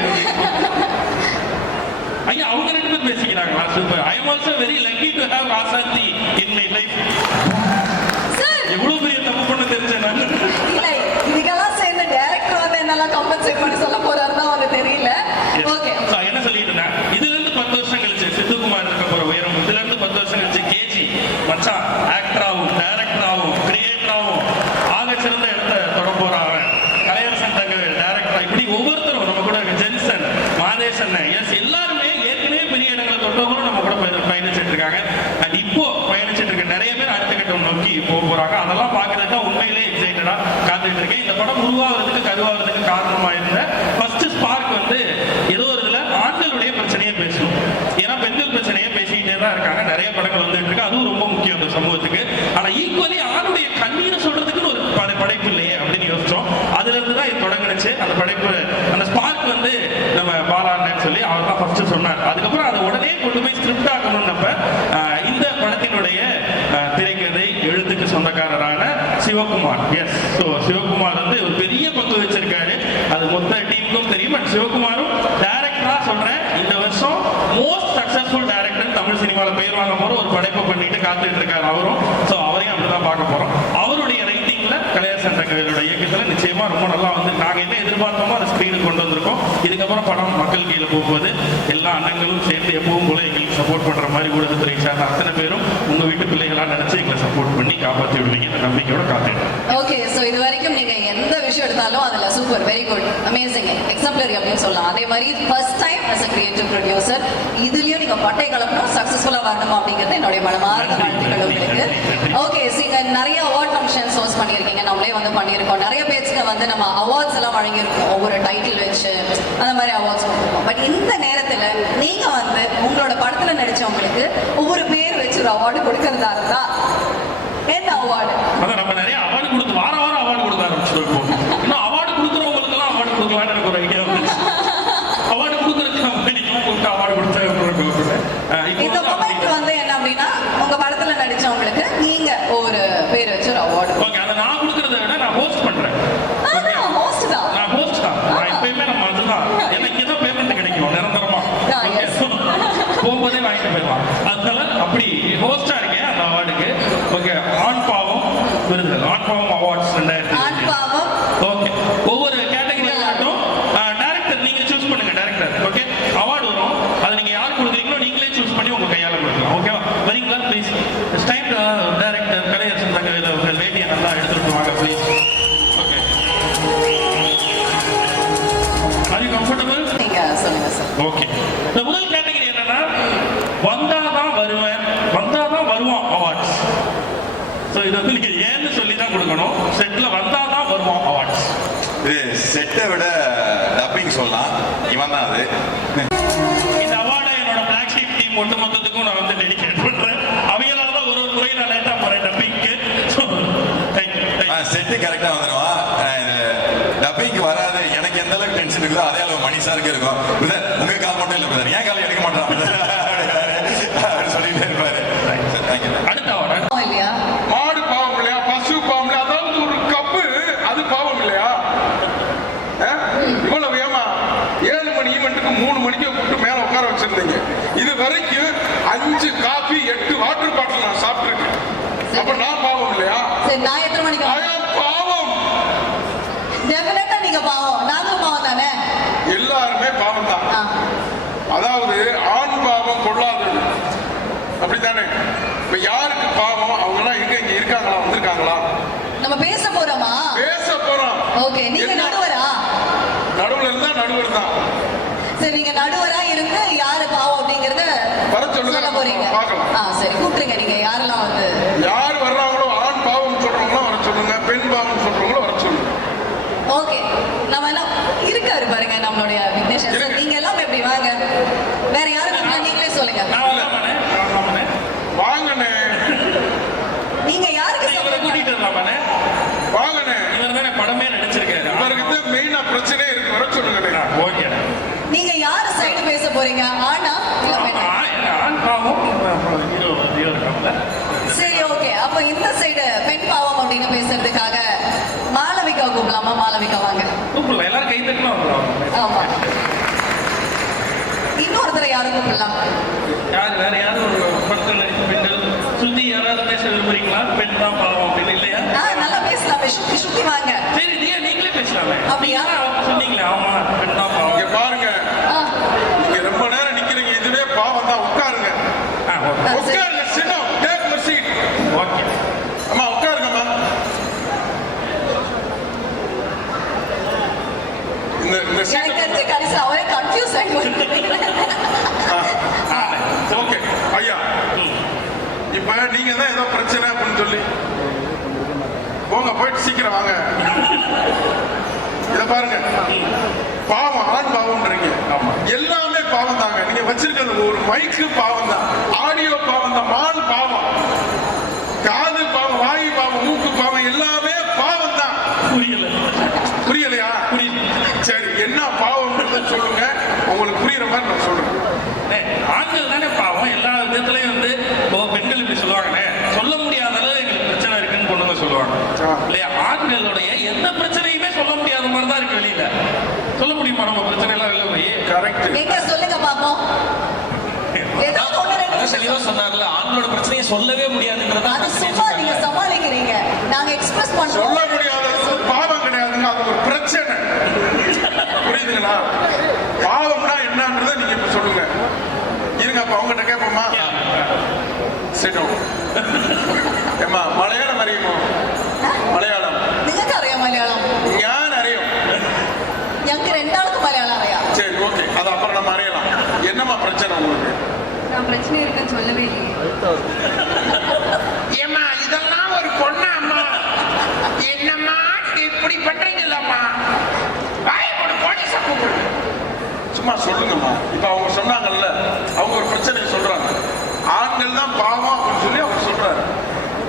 ஐயா அவங்க 2 பேர் பேசிக்கிறாங்களா? Super. I am also very lucky to have Rasanthi in my life. எவ்வளவு பெரிய தப்பு பண்ண தெரிஞ்சேன் நான். இல்ல, இதுக்கெல்லாம் சேர்ந்து டைரக்டர் வந்து என்னெல்லாம் கம்பன்சேட் பண்ணி சொல்ல போறாருன்னா வந்து தெரியல. ஓகே, என்ன சொல்லிட்டு இருந்தேன், இதுல இருந்து 10 வருஷம் கழிச்சு சித்துக்குமார் இருக்க போற உயரம், இதுல இருந்து 10 வருஷம் கழிச்சு கேஜி மச்சான் ஆக்டராகவும் டைரக்டராகவும் கிரியேட்டராகவும் ஆக சிறந்த இடத்த தொட போறாங்க. கலையரசன் தங்கவேல் டைரக்டரா, இப்படி ஒவ்வொருத்தரும் நம்ம கூட ஜென்சன் மாதேசன் எஸ் எல்லாருமே ஏற்கனவே பெரிய இடங்களை தொட்டவங்களும் நம்ம கூட பயணிச்சுட்டு இருக்காங்க. அண்ட் இப்போ பயணிச்சுட்டு இருக்க நிறைய பேர் அடுத்த கட்டம் நோக்கி போக போறாங்க. அதெல்லாம் பாக்குறதுக்கு உண்மையிலேயே எக்ஸைட்டடா காத்துட்டு இருக்கேன். இந்த படம் உருவாகிறதுக்கு கருவாகிறதுக்கு காரணமா இருந்த ஃபர்ஸ்ட் ஸ்பார்க் வந்து ஏதோ ஒரு இதுல ஆண்களுடைய பிரச்சனையை பேசணும். ஏன்னா பெண்கள் பிரச்சனையை பேசிக்கிட்டே தான் இருக்காங்க. நிறைய சமூகத்துக்கு. ஆனா ஈக்குவலி ஆணுடைய கண்ணீரை சொல்றதுக்குன்னு ஒரு படைப்பு இல்லையே அப்படின்னு யோசிச்சோம். அதுல இருந்து தான் இது தொடங்குனுச்சு. அந்த படைப்பு, அந்த ஸ்பார்க் வந்து நம்ம பாலான்னு சொல்லி அவர் தான் ஃபர்ஸ்ட் சொன்னார். அதுக்கப்புறம் அதை உடனே கொண்டு போய் ஸ்கிரிப்ட் ஆகணும்னப்ப இந்த படத்தினுடைய திரைக்கதை எழுத்துக்கு சொந்தக்காரரான சிவகுமார், எஸ், ஸோ சிவகுமார் வந்து ஒரு பெரிய பங்கு வச்சிருக்காரு. அது மொத்த டீமுக்கும் தெரியும். பட் சிவகுமாரும் டைரக்டரா சொல்றேன், இந்த வருஷம் மோஸ்ட் சக்சஸ்ஃபுல் டைரக்டர் தமிழ் சினிமாவில் பெயர் வாங்க போற ஒரு படைப்பை பண்ணிட்டு காத்துட்டு இருக்காரு அவரும். ஸோ அவரையும் அப்படிதான் பார்க்க போறோம். அவருடைய ரைட்டிங்ல கலையரசன் தங்கவேலோட இயக்கத்துல நிச்சயமா ரொம்ப நல்லா வந்து நாங்க என்ன எதிர்பார்த்தோமோ அதை ஸ்கிரீனுக்கு கொண்டு வந்திருக்கோம். இதுக்கப்புறம் படம் மக்கள் கீழே போகும்போது எல்லா அண்ணங்களும் சேர்ந்து எப்பவும் போல எங்களுக்கு சப்போர்ட் பண்ற மாதிரி ஊடகத்துறை சார்ந்த அத்தனை பேரும் உங்க வீட்டு பிள்ளைகளா நினைச்சு எங்களை சப்போர்ட் பண்ணி காப்பாற்றி விடுவீங்க இந்த நம்பிக்கையோட காத்துட்டு. ஓகே, ஸோ இது வரைக்கும் நீங்க எந்த விஷயம் எடுத்தாலும் அதுல super, very good, amazing, exemplary அப்படின்னு சொல்லலாம். அதே மாதிரி first time as a creative producer இதுலயும் நீங்க பட்டை கலப்பணும், சக்சஸ்ஃபுல்லா வரணும் அப்படிங்கிறது என்னுடைய மனமார்ந்த வாழ்த்துக்கள் உங்களுக்கு. ஓகே, நீங்க நிறைய அவார்ட் ஃபங்க்ஷன்ஸ் ஹோஸ்ட் பண்ணியிருக்கீங்க, நம்மளே வந்து பண்ணியிருக்கோம். நிறைய பேருக்கு வந்து நம்ம அவார்ட்ஸ் எல்லாம் வழங்கியிருக்கோம், ஒவ்வொரு டைட்டில் வச்சு அந்த மாதிரி அவார்ட்ஸ் கொடுத்துருக்கோம். பட் இந்த நேரத்துல நீங்க வந்து உங்களோட படத்துல நடிச்சவங்களுக்கு ஒவ்வொரு பேர் வச்சு ஒரு அவார்டு கொடுக்கறதா இருந்தா என்ன அவார்டு? அதான் நம்ம நிறைய அவார்டு கொடுத்து வாரம் அவார்டு கொடுக்க ஆரம்பிச்சிருக்கோம். இன்னும் அவார்டு கொடுக்குறவங்களுக்கு எல்லாம் அவார்டு கொடுக்கலான்னு எனக்கு ஒரு ஐடியா வந்துச்சு. அவார்டு கொடுக்குறதுக்கு நம்ம கூப்பிட்டு அவார்டு கொடுத்தா இந்த மொமெண்ட் வந்து என்ன அப்படின்னா உங்க படத்துல நடிச்சவங்களுக்கு நீங்க ஒரு பேர் வச்சு ஒரு அவார்டு. ஓகே, அதை நான் கொடுக்கறத விட நான் ஹோஸ்ட் பண்றேன். ஹோஸ்ட் தான், நான் ஹோஸ்ட் தான். நான் எப்பயுமே நம்ம அதுதான் எனக்கு ஏதோ பேமெண்ட் கிடைக்கும் நிரந்தரமா போகும்போதே வாங்கிட்டு போயிடலாம். அதனால அப்படி ஹோஸ்டா இருக்கேன் அந்த அவார்டுக்கு. ஓகே, ஆண் பாவம் விருதுகள், ஆண் பாவம் அவார்ட்ஸ் 2020. ஓகே, ஒவ்வொரு கேட்டகரியா மட்டும் டைரக்டர் நீங்க சூஸ் பண்ணுங்க. டைரக்டர் ஓகே, அவார்டு வரும். அதை நீங்க யார் கொடுக்குறீங்களோ நீங்களே சூஸ் பண்ணி உங்க கையால கொடுக்கலாம். ஓகேவா? வரீங்களா please? It's time director Kalaiyarasan Thangavelu அவர்கள் வேண்டிய நல்லா எடுத்துட்டு வாங்க please. Okay, are you comfortable? நீங்க சொல்லுங்க சார். ஓகே, இந்த முதல் கேட்டகரி என்னன்னா வந்தாதான் வருவேன், வந்தாதான் வருவான் அவார்ட்ஸ். ஸோ இதை வந்து நீங்க ஏன்னு சொல்லி தான் கொடுக்கணும். செட்ல வந்தாதான் வருவான் அவார்ட்ஸ். இது செட்டை விட டப்பிங் சொல்லலாம். இவன் தான் அது. இந்த அவார்டை என்னோட பிளாக் ஷீப் டீம் ஒட்டு மொத்தத்துக்கும் நான் வந்து டெடிகேட் பண்றேன். அவங்களால தான் ஒரு முறை நான் லேட்டா போறேன் டப்பிங்க்கு. செட்டு கரெக்டா வந்துடுவா. டப்பிங்க்கு வராது. எனக்கு எந்த அளவுக்கு டென்ஷன் இருக்குதோ அதே அளவு மணி சாருக்கு இருக்கும். உங்க கால் மட்டும் இல்லை பிரதர், ஏன் காலை எடுக்க மாட்டான் சொல்லிட்டே இருப்பாரு. அடுத்த அவார்டு இல்லையா? மாடு பாவம் இல்லையா? பசு பாவம் இல்லையா? அதாவது ஒரு கப்பு அது பாவம் இல்லையா? இவ்வளவு ஏமா 7 மணி ஈவெண்ட்டுக்கு 3 மணிக்கு கூப்பிட்டு மேல உட்கார வச்சிருந்தீங்க. இது வரைக்கும் 5 காபி 8 வாட்டர் பாட்டில் நான் சாப்பிட்டுருக்கேன். அப்ப நான் பாவம் இல்லையா? சரி, நான் எத்தனை மணிக்கு? பாவம். டெஃபினட்டா நீங்க பாவம், நாங்களும் பாவம் தானே. எல்லாருமே பாவம் தான். அதாவது ஆண் பாவம் கொள்ளாதது, அப்படித்தானே? இப்ப யாருக்கு பாவம்? அவங்க எல்லாம் இங்க இருக்காங்களா, வந்திருக்காங்களா? நம்ம பேச போறோமா? பேச போறோம். ஓகே, நீங்க நடுவரா? நடுவுல இருந்தா நடுவர் தான். சரி, நீங்க நடுவரா இருந்து யாரு பாவம் அப்படிங்கறத வர சொல்லுங்க, சொல்ல போறீங்க. பார்க்கலாம். சரி, கூப்பிட்டுருங்க. நீங்க யாரெல்லாம் வந்து யார் வர்றாங்களோ ஆண் பாவம் சொல்றவங்களும் வர சொல்லுங்க, பெண் பாவம் சொல்றவங்களும் வர சொல்லுங்க. ஓகே, நம்ம எல்லாம் இருக்காரு பாருங்க நம்மளுடைய விக்னேஷன் சார். நீங்க எல்லாம் எப்படி வாங்க, வேற யாரும் நீங்களே சொல்லுங்க. வாங்கண்ணே, நீங்க யாருக்கு கூட்டிட்டு வரலாமாண்ணே? வாங்கண்ணே. இவர் தானே படமே நடிச்சிருக்காரு. இவருக்கு தான் மெயினா பிரச்சனை இருக்கு, வர சொல்லுங்க. ஓகே, நீங்க யாரு சைடு பேச போறீங்க? ஆனா இல்ல பெண்ணா? ஆண் பாவம் ஹீரோ இருக்காங்கல்ல. சரி, ஓகே, அப்ப இந்த சைடு பெண் பாவம் அப்படின்னு பேசுறதுக்காக மாளவிகா கூப்பிடலாமா? மாளவிகா வாங்க. கூப்பிடலாம், எல்லாரும் கை தட்டினா வந்துடும். ஆமா, இன்னொருத்தரை யாரும் கூப்பிடலாம். யார் வேற யாரும் ஒரு படத்தில் நடித்த பெண்கள் சுத்தி யாராவது பேச விரும்புறீங்களா? பெண் தான் பாவம் அப்படின்னு இல்லையா? நல்லா பேசலாம். சுத்தி வாங்க. சரி, நீங்களே பேசலாமே. அப்படியா? சொன்னீங்களே, ஆமா பெண் தான் பாவம். இங்க பாருங்க, நீங்க ரொம்ப நேரம் நிக்கிறீங்க, இதுவே பாவம் தான். உட்காருங்க, உட்காருங்க. சின்னம், டேக் யுவர் சீட். ஓகே அம்மா உட்காருங்கம்மா. இந்த சீட் எனக்கு தெரிஞ்சு கடைசி அவரே கன்ஃபியூஸ் ஆகி ஓகே ஐயா. இப்ப நீங்க தான் ஏதோ பிரச்சனை அப்படின்னு சொல்லி போங்க, போயிட்டு சீக்கிரம் வாங்க. இத பாருங்க, பாவம், ஆண் பாவம்ன்றீங்க. எல்லாமே பாவம் தாங்க. நீங்க வச்சிருக்கிறது ஒரு மைக்கு பாவம் தான், ஆடியோ பாவம் தான், மான் பாவம். மாதிரி நான் சொல்றேன். ஆண்கள் தானே பாவம் எல்லா விதத்துலயும் வந்து பெண்கள் இப்படி சொல்லுவாங்கண்ணே, சொல்ல முடியாத அளவு எங்களுக்கு பிரச்சனை இருக்குன்னு பொண்ணுங்க சொல்லுவாங்க இல்லையா? ஆண்களுடைய எந்த பிரச்சனையுமே சொல்ல முடியாத மாதிரி தான் இருக்கு வெளியில. சொல்ல முடியுமா நம்ம பிரச்சனை எல்லாம் வெளில போய்? கரெக்ட். எங்க சொல்லுங்க பாப்போம். ஏதாவது ஒண்ணு ரெண்டு அதான் தெளிவா சொன்னார்ல, ஆண்களோட பிரச்சனையை சொல்லவே முடியாதுன்றதா அது சும்மா நீங்க சமாளிக்கிறீங்க. நாங்க எக்ஸ்பிரஸ் சொல்ல பண்றோம். முடியாதது ஒரு பாவம் கிடையாதுங்க, அது ஒரு பிரச்சனை. புரியுதுங்களா? பாவம்னா என்னன்றதை நீங்க இப்ப சொல்லுங்க. இருங்க, அப்ப அவங்ககிட்ட கேட்போமா? சரி. ஏமா மலையாளம் அறியுமோ? மலையாளம் നിങ്ങൾക്ക് അറിയാം മലയാളം? ഞാൻ അറിയും. ഞങ്ങൾക്ക് രണ്ടാൾക്കും മലയാളം അറിയാം. சரி, ஓகே, அது அப்புறம் நம்ம அறியலாம். என்னம்மா பிரச்சனை உங்களுக்கு? நான் பிரச்சனை இருக்குன்னு சொல்லவே இல்லையே. ஏமா இதெல்லாம் ஒரு பொண்ணா அம்மா? என்னம்மா இப்படி பண்றீங்கல்லம்மா? போலீஸ கூப்பிடு. சும்மா சொல்லுங்கம்மா. இப்ப அவங்க சொன்னாங்கல்ல, அவங்க ஒரு பிரச்சனை சொல்றாங்க. ஆண்கள் தான் பாவம் அப்படின்னு சொல்லி அவர் சொல்றாரு.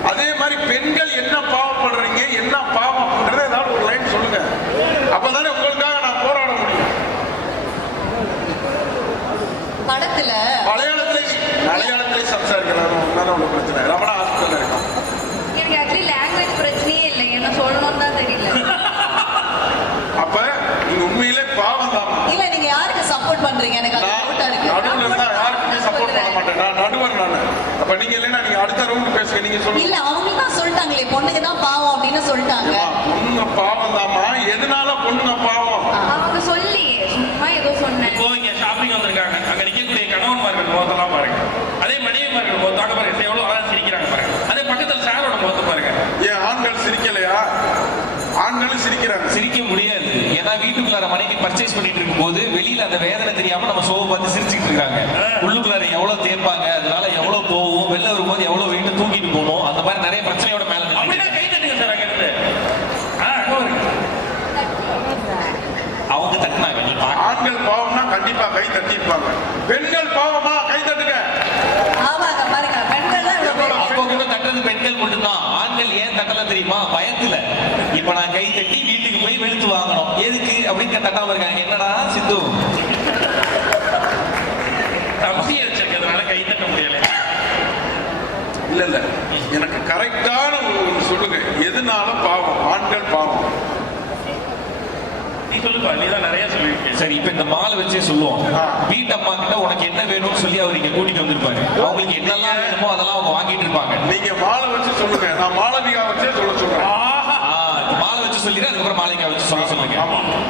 அதே மாதிரி பெண்கள் என்ன பாவப்படுறீங்க, என்ன பாவம் அப்படின்றத ஏதாவது ஒரு லைன் சொல்லுங்க. அப்பதானே உங்களுக்காக நான் போராட முடியும். படத்துல மலையாளத்திலே சம்சாரிக்கலாம் உள்ள பிரச்சனை. ரமணா ஹாஸ்பிட்டல் இருக்கும். எனக்கு ஆக்சுவலி லாங்குவேஜ் பிரச்சனையே இல்லை, என்ன சொல்லணும்னு தான் தெரியல. அப்ப நீங்க உண்மையிலே பாவம் தான். இல்ல நீங்க யாருக்கு சப்போர்ட் பண்றீங்க? எனக்கு அது டவுட்டா இருக்கு. நடுவுல இருந்தா யாருக்குமே சப்போர்ட் பண்ண மாட்டேன். நான் நடுவர் நானு. அப்ப நீங்க இல்லைன்னா நீங்க அடுத்த ரவுண்ட் பேசுங்க. நீங்க சொல்லுங்க. இல்ல அவங்க தான் சொல்லிட்டாங்களே பொண்ணுங்க தான் பாவம் அப்படின்னு சொல்லிட்டாங்க. பொண்ணுங்க பாவம் தாமா. எதனால பொண்ணுங்க பாவம்? அவங்க சொல்லியே, சும்மா ஏதோ சொன்னேன். இப்போ இங்க ஷாப்பிங் வந்திருக்காங்க, அங்க நிக்கக்கூடிய கணவன்மார்கள் முகத்தெல்லாம் பாருங்க, அதே மனைவிமார்கள் முகத்தாங்க பாருங்க, எவ்வளவு அழகா சிரிக்கிறாங்க பாருங்க. அதே பக்கத்துல சாரோட முகத்தை பாருங்க. ஏன் ஆண்கள் சிரிக்கலையா? ஆண்களும் சிரிக்கிறாங்க. சிரிக்க முடியாது. ஏன்னா வீட்டுக்குள்ளார மனைவி பர்ச்சேஸ் பண்ணிட்டு இருக்கும்போது வெளியில அந்த வேதனை தெரியாம நம்ம ஷோவை பார்த்து சிரிச்சுட்டு இருக்காங்க. உள்ளுக்குள்ளார எவ்வளவு தேய்ப்பாங்க, அதனால எவ்வளவு போகும், வெளில வரும்போது எவ்வளவு வெயிட்டு தூக்கிட்டு போகணும், அந்த மாதிரி நிறைய பிரச்சனையோட மேல அப்படின்னா கை தட்டுங்க சார் அங்க இருந்து. அவங்க தட்டினாங்க. நீ பாக்க ஆண்கள் பாவம்னா கண்டிப்பா கை தட்டிப்பாங்க. பெண்கள் பாவமா? கை தட்டுங்க. ஆமாங்க பாருங்க, பெண்கள் தான் இவ்வளவு அப்போ கூட தட்டுறது பெண்கள் மட்டும்தான். ஆண்கள் ஏன் தட்டல தெரியுமா? பயத்துல. இப்ப நான் கை தட்டி வீட்டுக்கு போய் வெளுத்து வாங்கணும், எதுக்கு அப்படின்னு தட்டாம இருக்காங்க. என்னடா சித்து, தம்பியை வச்சிருக்கிறதுனால கை தட்ட முடியல. இல்ல எனக்கு கரெக்டான ஒரு சொல்லுங்க. எதனால பாவம்? ஆண்கள் பாவம். நீ சொல்லுப்பா, நீ தான் நிறைய சொல்லியிருக்கேன். சரி இப்ப இந்த மாலை வச்சே சொல்லுவோம். வீட்டம்மா கிட்ட உனக்கு என்ன வேணும்னு சொல்லி அவர் இங்க கூட்டிட்டு வந்திருப்பாரு. அவங்களுக்கு என்னெல்லாம் வேணுமோ அதெல்லாம் அவங்க வாங்கிட்டு இருப்பாங்க. நீங்க மாலை வச்சு சொல்லுங்க. நான் மாளவிகா வச்சே சொல்றேன். மாலை வச்சு சொல்லிடு, அதுக்கப்புறம் மாலைங்க வச்சு சொல்லுங்க.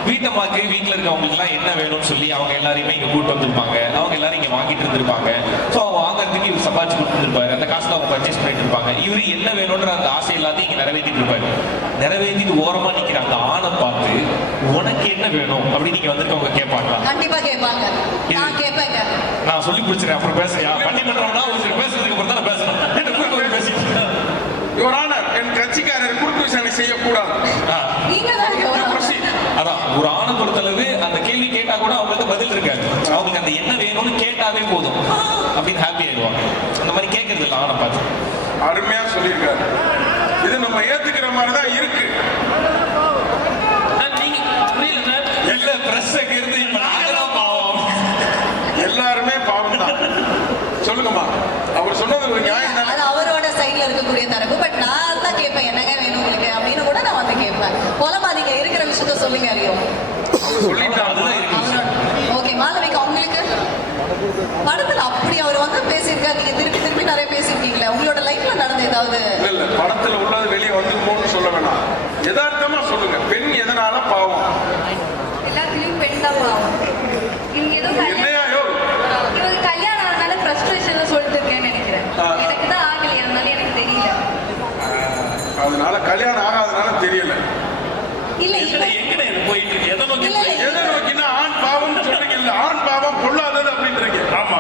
வீட்டம்மாக்கு வீட்டுல இருக்கவங்களுக்கு எல்லாம் என்ன வேணும்னு சொல்லி அவங்க எல்லாரையுமே இங்க கூட்டு வந்திருப்பாங்க. அவங்க எல்லாரும் இங்க வாங்கிட்டு இருந்திருப்பாங்க. சோ அவங்க வாங்குறதுக்கு இவர் சம்பாதிச்சு கொடுத்துருப்பாரு. அந்த காசுல அவங்க பர்ச்சேஸ் பண்ணிட்டு இருப்பாங்க. இவரு என்ன வேணும்ன்ற அந்த ஆசை எல்லாத்தையும் இங்க நிறைவேற்றிட்டு இருப்பாரு. நிறைவேற்றிட்டு ஓரமா நிக்கிற அந்த ஆணை பார்த்து உனக்கு என்ன வேணும் அப்படின்னு நீங்க வந்திருக்கவங்க கேட்பாங்களா? கண்டிப்பா கேட்பாங்க. நான் கேட்பேங்க. நான் சொல்லி பிடிச்சிருக்கேன், அப்புறம் பேசுறியா? பட்டிமன்றம்னா ஒருத்தர் பேசுறதுக்கு அப்புறம் தான் பேசணும். பேசிட்டு யுவர் ஆனர், என் கட்சிக்காரர் குறுக்கு விசாரணை செய்யக்கூடாது. நீங்க தான் அதான் ஒரு ஆணை பொறுத்தளவு அந்த கேள்வி கேட்டா கூட அவங்களுக்கு பதில் இருக்காது. அவங்களுக்கு அந்த என்ன வேணும்னு கேட்டாவே போதும் அப்படின்னு ஹாப்பி ஆயிடுவாங்க. அந்த மாதிரி கேட்கறது இல்லை ஆணை பார்த்து. அருமையா சொல்லியிருக்காரு. இது நம்ம ஏத்துக்கிற மாதிரி தான் இருக்கு. சார் நீங்க புரியல சார். இல்ல பிரஸ் இருந்து இப்ப நாங்கதான் பாவம். எல்லாருமே பாவம் தான். சொல்லுங்கம்மா. அவர் சொன்னது ஒரு நியாயம் தான். அது அவரோட சைட்ல இருக்கக்கூடிய தரப்பு. பட் நான் தான் கேட்பேன், என்னங்க வேணும் உங்களுக்கு அப்படின்னு கூட நான் வந்து கேட்பேன். போலமாதீங்க, இருக்கிற விஷயத்த சொல்லுங்க. அறியும் அதுதான் இருக்கு. ஓகே மாளவிகா, உங்களுக்கு படத்துல அப்படி அவர் வந்து பேசியிருக்காரு. நீங்க திருப்பி திருப்பி நிறைய பேசியிருக்கீங்களே, உங்களோட லைஃப்ல நடந்த ஏதாவது? இல்ல படத்துல உள்ளது வெளியே வந்து போன்னு சொல்ல வேணாம். யதார்த்தமா சொல்லுங்க. பெண் எதனால பாவம்? எல்லாத்துலயும் பெண் தான் பாவம். நீங்க ஏதோ என்னையா யோ? இவங்க கல்யாணம் ஆனால ஃப்ரஸ்ட்ரேஷன்ல சொல்லிட்டு இருக்கேன்னு நினைக்கிறேன். எனக்கு தான் ஆகலையா, அதனால எனக்கு தெரியல. அதனால கல்யாணம் ஆகாதனால தெரியல. இல்ல எங்கடா இது போயிட்டு இருக்கு? எதை நோக்கி? எதை நோக்கினா ஆண் பாவம் சொல்றீங்க. இல்ல ஆண் பாவம் பொல்லாதது அப்படின்றீங்க. ஆமா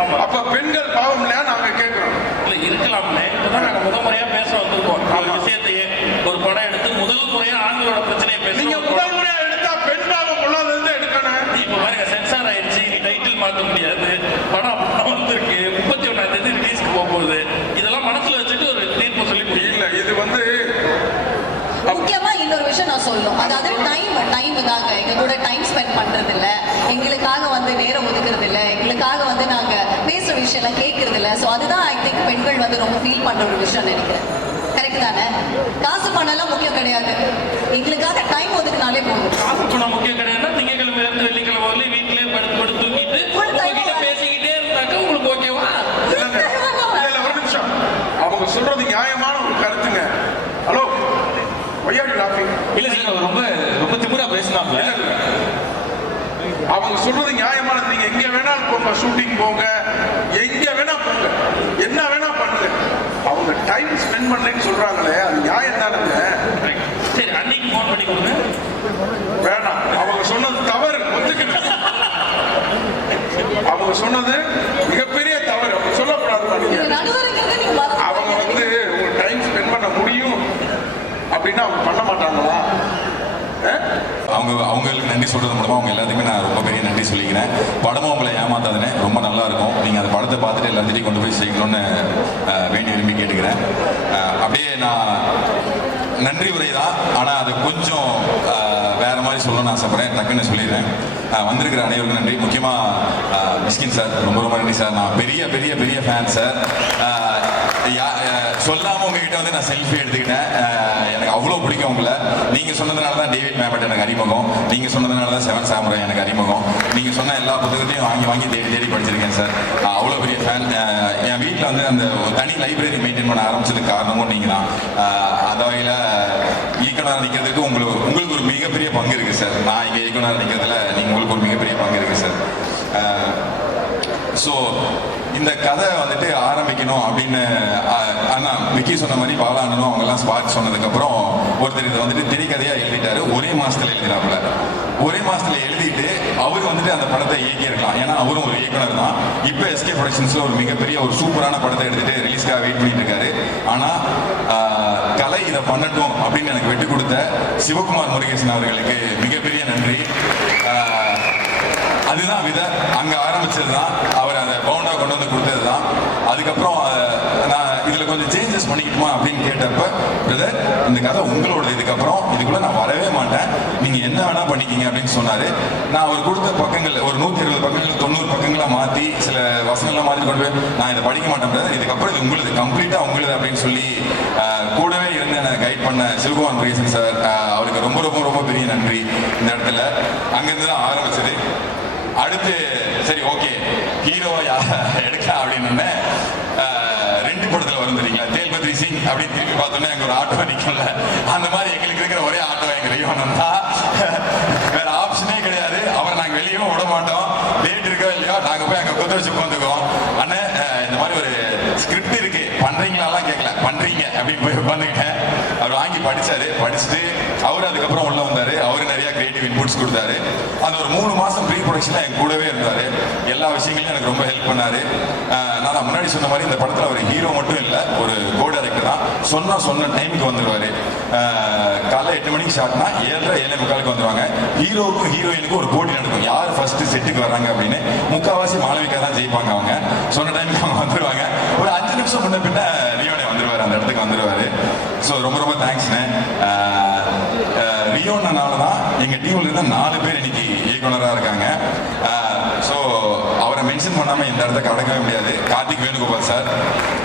ஆமா. அப்ப பெண்கள் பாவம் இல்லையா நாங்க கேட்கிறோம். இல்ல இருக்கலாம்னே. இப்பதான் நாங்க முதல் முறையா பேச வந்திருக்கோம். ஒரு விஷயத்தையே ஒரு படம் எடுத்து முதல் முறையா ஆண்களோட பிரச்சனையை நீங்க பேசுறோம். முதல் முறையா எடுத்தா பெண் பாவம் பொல்லாதது தான் எடுக்கணும். இப்ப பாருங்க, சென்சார் ஆயிடுச்சு, நீ டைட்டில் மாத்த முடியாது. படம் அப்பதான் வந்திருக்கு. 31ஆம் தேதி ரிலீஸ்க்கு போகுது. இதெல்லாம் மனசுல வச்சுட்டு ஒரு தீர்ப்பு சொல்லி முடியும். இல்ல இது வந்து முக்கியமா இன்னொரு விஷயம் நான் சொல்லணும். அதாவது டைம் தாங்க. எங்க கூட டைம் ஸ்பெண்ட் பண்றது இல்ல, எங்களுக்காக வந்து நேரம் விஷயம்லாம் கேட்கறது இல்ல. ஸோ அதுதான் ஐ திங்க் பெண்கள் வந்து ரொம்ப ஃபீல் பண்ற ஒரு விஷயம் நினைக்கிறேன். கரெக்ட் தானே? காசு பணம்லாம் முக்கியம் கிடையாது, எங்களுக்காக டைம் ஒதுக்குனாலே போதும். காசு பணம் முக்கியம் கிடையாதுன்னா திங்கக்கிழமை இருந்து வெள்ளிக்கிழமை வரலையும் வீட்டிலே படுத்து தூங்கிட்டு உங்ககிட்ட பேசிக்கிட்டே இருந்தாக்க உங்களுக்கு ஓகேவா? இல்ல, ஒரு நிமிஷம். அவங்க சொல்றது நியாயமான ஒரு கருத்துங்க. ஹலோ, ஒய்யாடி லாஃபிங்? இல்ல சார், அவர் ரொம்ப திமிரா பேசினாப்ல. அவங்க சொல்றது நியாயமானது. நீங்க எங்க வேணாலும் போங்க, ஷூட்டிங் போங்க, எங்க வேணா போங்க, என்ன வேணா பண்ணுங்க. அவங்க டைம் ஸ்பெண்ட் பண்ணலன்னு சொல்றாங்களே, அது நியாயம் தானுங்க. சரி, அன்னைக்கு ஃபோன் பண்ணி கொடுங்க. வேணாம், அவங்க சொன்னது தவறு, ஒத்துக்கணும். அவங்க சொன்னது மிகப்பெரிய தவறு, அவங்க சொல்லக்கூடாது. நீங்க நடுவருங்கிறத நீங்க மறந்து அவங்க வந்து உங்க டைம் ஸ்பெண்ட் பண்ண முடியும் அப்படின்னா அவங்க பண்ண மாட்டாங்களா? அவங்களுக்கு நன்றி சொல்றது மூலமா அவங்க எல்லாத்துக்குமே நான் ரொம்ப பெரிய நன்றி சொல்லிக்கிறேன். படமும் உங்களை ஏமாத்தாதுன்னு ரொம்ப நல்லா இருக்கும். நீங்க அந்த படத்தை பார்த்துட்டு எல்லாத்தையும் கொண்டு போய் சேர்க்கணும்னு வேண்டி விரும்பி கேட்டுக்கிறேன். அப்படியே நான் நன்றி உரை தான், ஆனால் அது கொஞ்சம் வேற மாதிரி சொல்லணும்னு ஆசைப்படுறேன். டக்குன்னு சொல்லிடுறேன். வந்திருக்கிற அனைவருக்கும் நன்றி. முக்கியமாக மிஸ்கின் சார் ரொம்ப ரொம்ப நன்றி சார். நான் பெரிய பெரிய பெரிய ஃபேன் சார். சொல்லாமல் உங்ககிட்ட வந்து நான் செல்ஃபி எடுத்துக்கிட்டேன். எனக்கு அவ்வளோ பிடிக்கும் உங்களை. நீங்கள் சொன்னதுனால தான் டேவிட் மேபட் எனக்கு அறிமுகம், நீங்கள் சொன்னதுனால தான் செவன் சாமுராய் எனக்கு அறிமுகம். நீங்கள் சொன்ன எல்லா புத்தகத்தையும் வாங்கி தேடி படிச்சிருக்கேன் சார். அவ்வளோ பெரிய ஃபேன். என் வீட்டில் வந்து அந்த தனி லைப்ரரி மெயின்டைன் பண்ண ஆரம்பிச்சதுக்கு காரணமும் நீங்கள் தான். அந்த வகையில் இயக்குனராக நிற்கிறதுக்கு உங்களுக்கு ஒரு மிகப்பெரிய பங்கு இருக்குது சார். நான் இங்கே இயக்குனராக நிற்கிறதுல உங்களுக்கு ஒரு மிகப்பெரிய பங்கு இருக்குது சார். ஸோ இந்த கதை வந்துட்டு ஆரம்பிக்கணும் அப்படின்னு அண்ணா விக்கி சொன்ன மாதிரி பாலாண்டனும் அவங்கெல்லாம் ஸ்பார்க் சொன்னதுக்கப்புறம் ஒருத்தர் இதை வந்துட்டு திரைக்கதையாக எழுதிட்டாரு. ஒரே மாதத்தில் எழுதினாப்புல. ஒரே மாதத்தில் எழுதிட்டு அவர் வந்துட்டு அந்த படத்தை இயக்கியிருக்கலாம். ஏன்னா அவரும் ஒரு இயக்குனர் தான். இப்போ எஸ்கே ப்ரொடக்ஷன்ஸில் ஒரு மிகப்பெரிய ஒரு சூப்பரான படத்தை எடுத்துட்டு ரிலீஸ்க்காக வெயிட் பண்ணிட்டு இருக்காரு. ஆனால் கலை இதை பண்ணட்டும் அப்படின்னு எனக்கு வெட்டி கொடுத்த சிவகுமார் முருகேசன் அவர்களுக்கு மிகப்பெரிய நன்றி. அதுதான் விதை, அங்கே ஆரம்பிச்சது தான். அவர் அதை பவுண்டாக கொண்டு வந்து கொடுத்தது தான். அதுக்கப்புறம் நான் இதில் கொஞ்சம் சேஞ்சஸ் பண்ணிக்கிட்டுமா அப்படின்னு கேட்டப்ப, பிரதர் இந்த கதை உங்களோட, இதுக்கப்புறம் இதுக்குள்ளே நான் வரவே மாட்டேன், நீங்கள் என்ன வேணால் பண்ணிக்கிங்க அப்படின்னு சொன்னார். நான் அவர் கொடுத்த பக்கங்கள் ஒரு 120 பக்கங்கள் 90 பக்கங்களாக மாற்றி சில வசனங்கள்லாம் மாற்றி கொண்டு போய் நான் இதை படிக்க மாட்டேன் பிரதர், இதுக்கப்புறம் இது உங்களுது, கம்ப்ளீட்டாக உங்களுது அப்படின்னு சொல்லி கூடவே இருந்து என்னை கைட் பண்ண சிவகுமார் முருகேசன் சார், அவருக்கு ரொம்ப ரொம்ப ரொம்ப பெரிய நன்றி. இந்த இடத்துல அங்கேருந்து தான் ஆரம்பிச்சது. அடுத்து சரி ஓகே ஹீரோவை எடுக்கலாம் அப்படின்னு 2 படத்தில் வரும் தெரியுங்களா, தேல்பத்ரி சிங் அப்படின்னு திருப்பி பார்த்தோன்னே அங்கே ஒரு ஆட்டோ நிற்கல. அந்த மாதிரி எங்களுக்கு இருக்கிற ஒரே ஆட்டோ எங்க ரியோனன் தான். வேற ஆப்ஷனே கிடையாது. அவரை நாங்கள் வெளியவும் விட மாட்டோம். டேட் இருக்கோ இல்லையோ நாங்கள் போய் அங்கே கொத்து வச்சு உட்காந்துக்குவோம். அண்ணன் இந்த மாதிரி ஒரு ஸ்கிரிப்ட் இருக்கு பண்றீங்களாலாம் கேட்கல, பண்றீங்க அப்படின்னு போய் உட்காந்துக்கிட்டேன். அவர் வாங்கி படிச்சுட்டு அவர் அதுக்கப்புறம் உள்ள வந்தாரு. அவரு நிறைய கிரியேட்டிவ் இன்புட்ஸ் கொடுத்தாரு. அந்த ஒரு 3 மாசம் ப்ரீ ப்ரொடக்ஷன்ல என் கூடவே இருந்தாரு. எல்லா விஷயங்களையும் எனக்கு ரொம்ப ஹெல்ப் பண்ணாரு. நான் முன்னாடி சொன்ன மாதிரி இந்த படத்துல அவர் ஹீரோ மட்டும் இல்ல, ஒரு கோ டைரக்டர் தான். சொன்ன டைமுக்கு வந்துருவாரு. காலைல 8 மணிக்கு ஷார்ட்னா 7:30 7:45 வந்துருவாங்க. ஹீரோவுக்கும் ஹீரோயினுக்கும் ஒரு போட்டி நடக்கும், யார் ஃபர்ஸ்ட் செட்டுக்கு வர்றாங்க அப்படின்னு. முக்காவாசி மாளவிகா தான் ஜெயிப்பாங்க. அவங்க சொன்ன டைமுக்கு அவங்க வந்துருவாங்க. ஒரு 5 நிமிஷம் முன்ன பின்ன ரியோனே வந்துருவாரு, அந்த இடத்துக்கு வந்துருவாரு. ஸோ ரொம்ப ரொம்ப தேங்க்ஸ்ண்ணே. ரியோனால தான் எங்க டீம்ல இருந்த 4 பேர் இன்னைக்கு இயக்குனராக இருக்காங்க. ஸோ அவரை மென்ஷன் பண்ணாம இந்த இடத்த கடக்கவே முடியாது. கார்த்திக் வேணுகோபால் சார்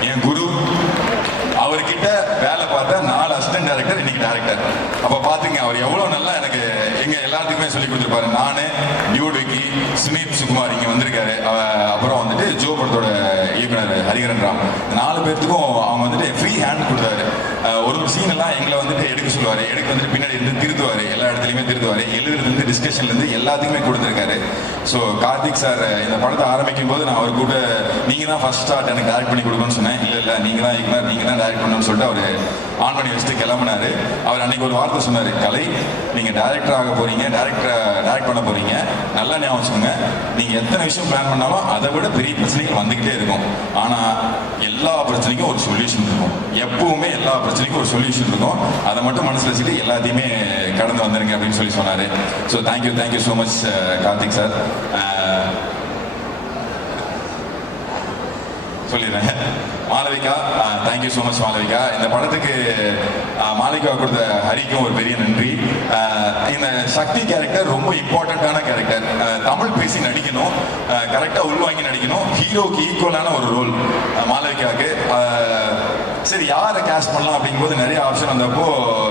என் குரு, அவர்கிட்ட வேலை பார்த்த 4 அசிஸ்டன்ட் டைரக்டர் இன்னைக்கு டைரக்டர். அப்ப பாத்துங்க அவர் எவ்வளவு நல்லா எனக்கு எங்க எல்லாத்துக்குமே சொல்லி கொடுத்துருப்பாரு. நானு, டியூடிக்கு, சுனீத் சுகுமார் இங்க வந்திருக்காரு. அப்புறம் வந்துட்டு ஜோ படத்தோட இயக்குனர் ஹரிகரன் ராம். 4 பேர்த்துக்கும் அவங்க வந்துட்டு ஃப்ரீ ஹேண்ட் கொடுத்தாரு. ஒரு சீன் எல்லாம் எங்களை வந்துட்டு எடுக்க சொல்லுவாரு. எடுக்க வந்துட்டு பின்னாடி இருந்து திருத்துவாரு, எல்லா இடத்துலையுமே திருத்துவாரு. எழுதுறதுல இருந்து டிஸ்கஷன்ல இருந்து எல்லாத்துக்குமே கொடுத்துருக்காரு. ஸோ கார்த்திக் சார் இந்த படத்தை ஆரம்பிக்கும் போது நான் அவர் கூட நீங்க தான் ஃபர்ஸ்ட் ஸ்டார்ட் எனக்கு டைரக்ட் பண்ணி கொடுக்கணும்னு சொன்னேன். இல்ல நீங்க தான் இயக்குனர், நீங்க தான் டைரக்ட் பண்ணணும்னு சொல்லிட்டு அவர் ஆன் பண்ணி வச்சுட்டு கிளம்பினாரு. அவர் அன்னைக்கு ஒரு வார்த்தை சொன்னாரு, கலை நீங்க டைரக்டர் ஆக போறீங்க, டைரக்ட் பண்ண போறீங்க, நல்லா ஞாபகம் வச்சுக்கோங்க, நீங்க எத்தனை விஷயம் பிளான் பண்ணாலும் அதை விட பெரிய பிரச்சனைகள் வந்துகிட்டே இருக்கும். ஆனா எல்லா பிரச்சனைக்கும் ஒரு சொல்யூஷன் இருக்கும். எப்பவுமே எல்லா பிரச்சனைக்கும் ஒரு சொல்யூஷன் இருக்கும். அதை மட்டும் மனசுல வச்சுட்டு எல்லாத்தையுமே கடந்து வந்துருங்க அப்படின்னு சொல்லி சொன்னாரு. So thank you so much Karthik sir. சொல்லிடுறேன். Malavika, thank you so much Malavika. இந்த படத்துக்கு மாளவிகா கொடுத்த ஹரிக்கும் ஒரு பெரிய நன்றி. இந்த சக்தி கேரக்டர் ரொம்ப இம்பார்ட்டண்ட்டான கேரக்டர். தமிழ் பேசி நடிக்கணும், கரெக்டாக உள்வாங்கி நடிக்கணும், ஹீரோக்கு ஈக்குவலான ஒரு ரோல் மாளவிகாவுக்கு. சரி யாரை கேஸ்ட் பண்ணலாம் அப்படிங்கும்போது நிறைய ஆப்ஷன் வந்தப்போ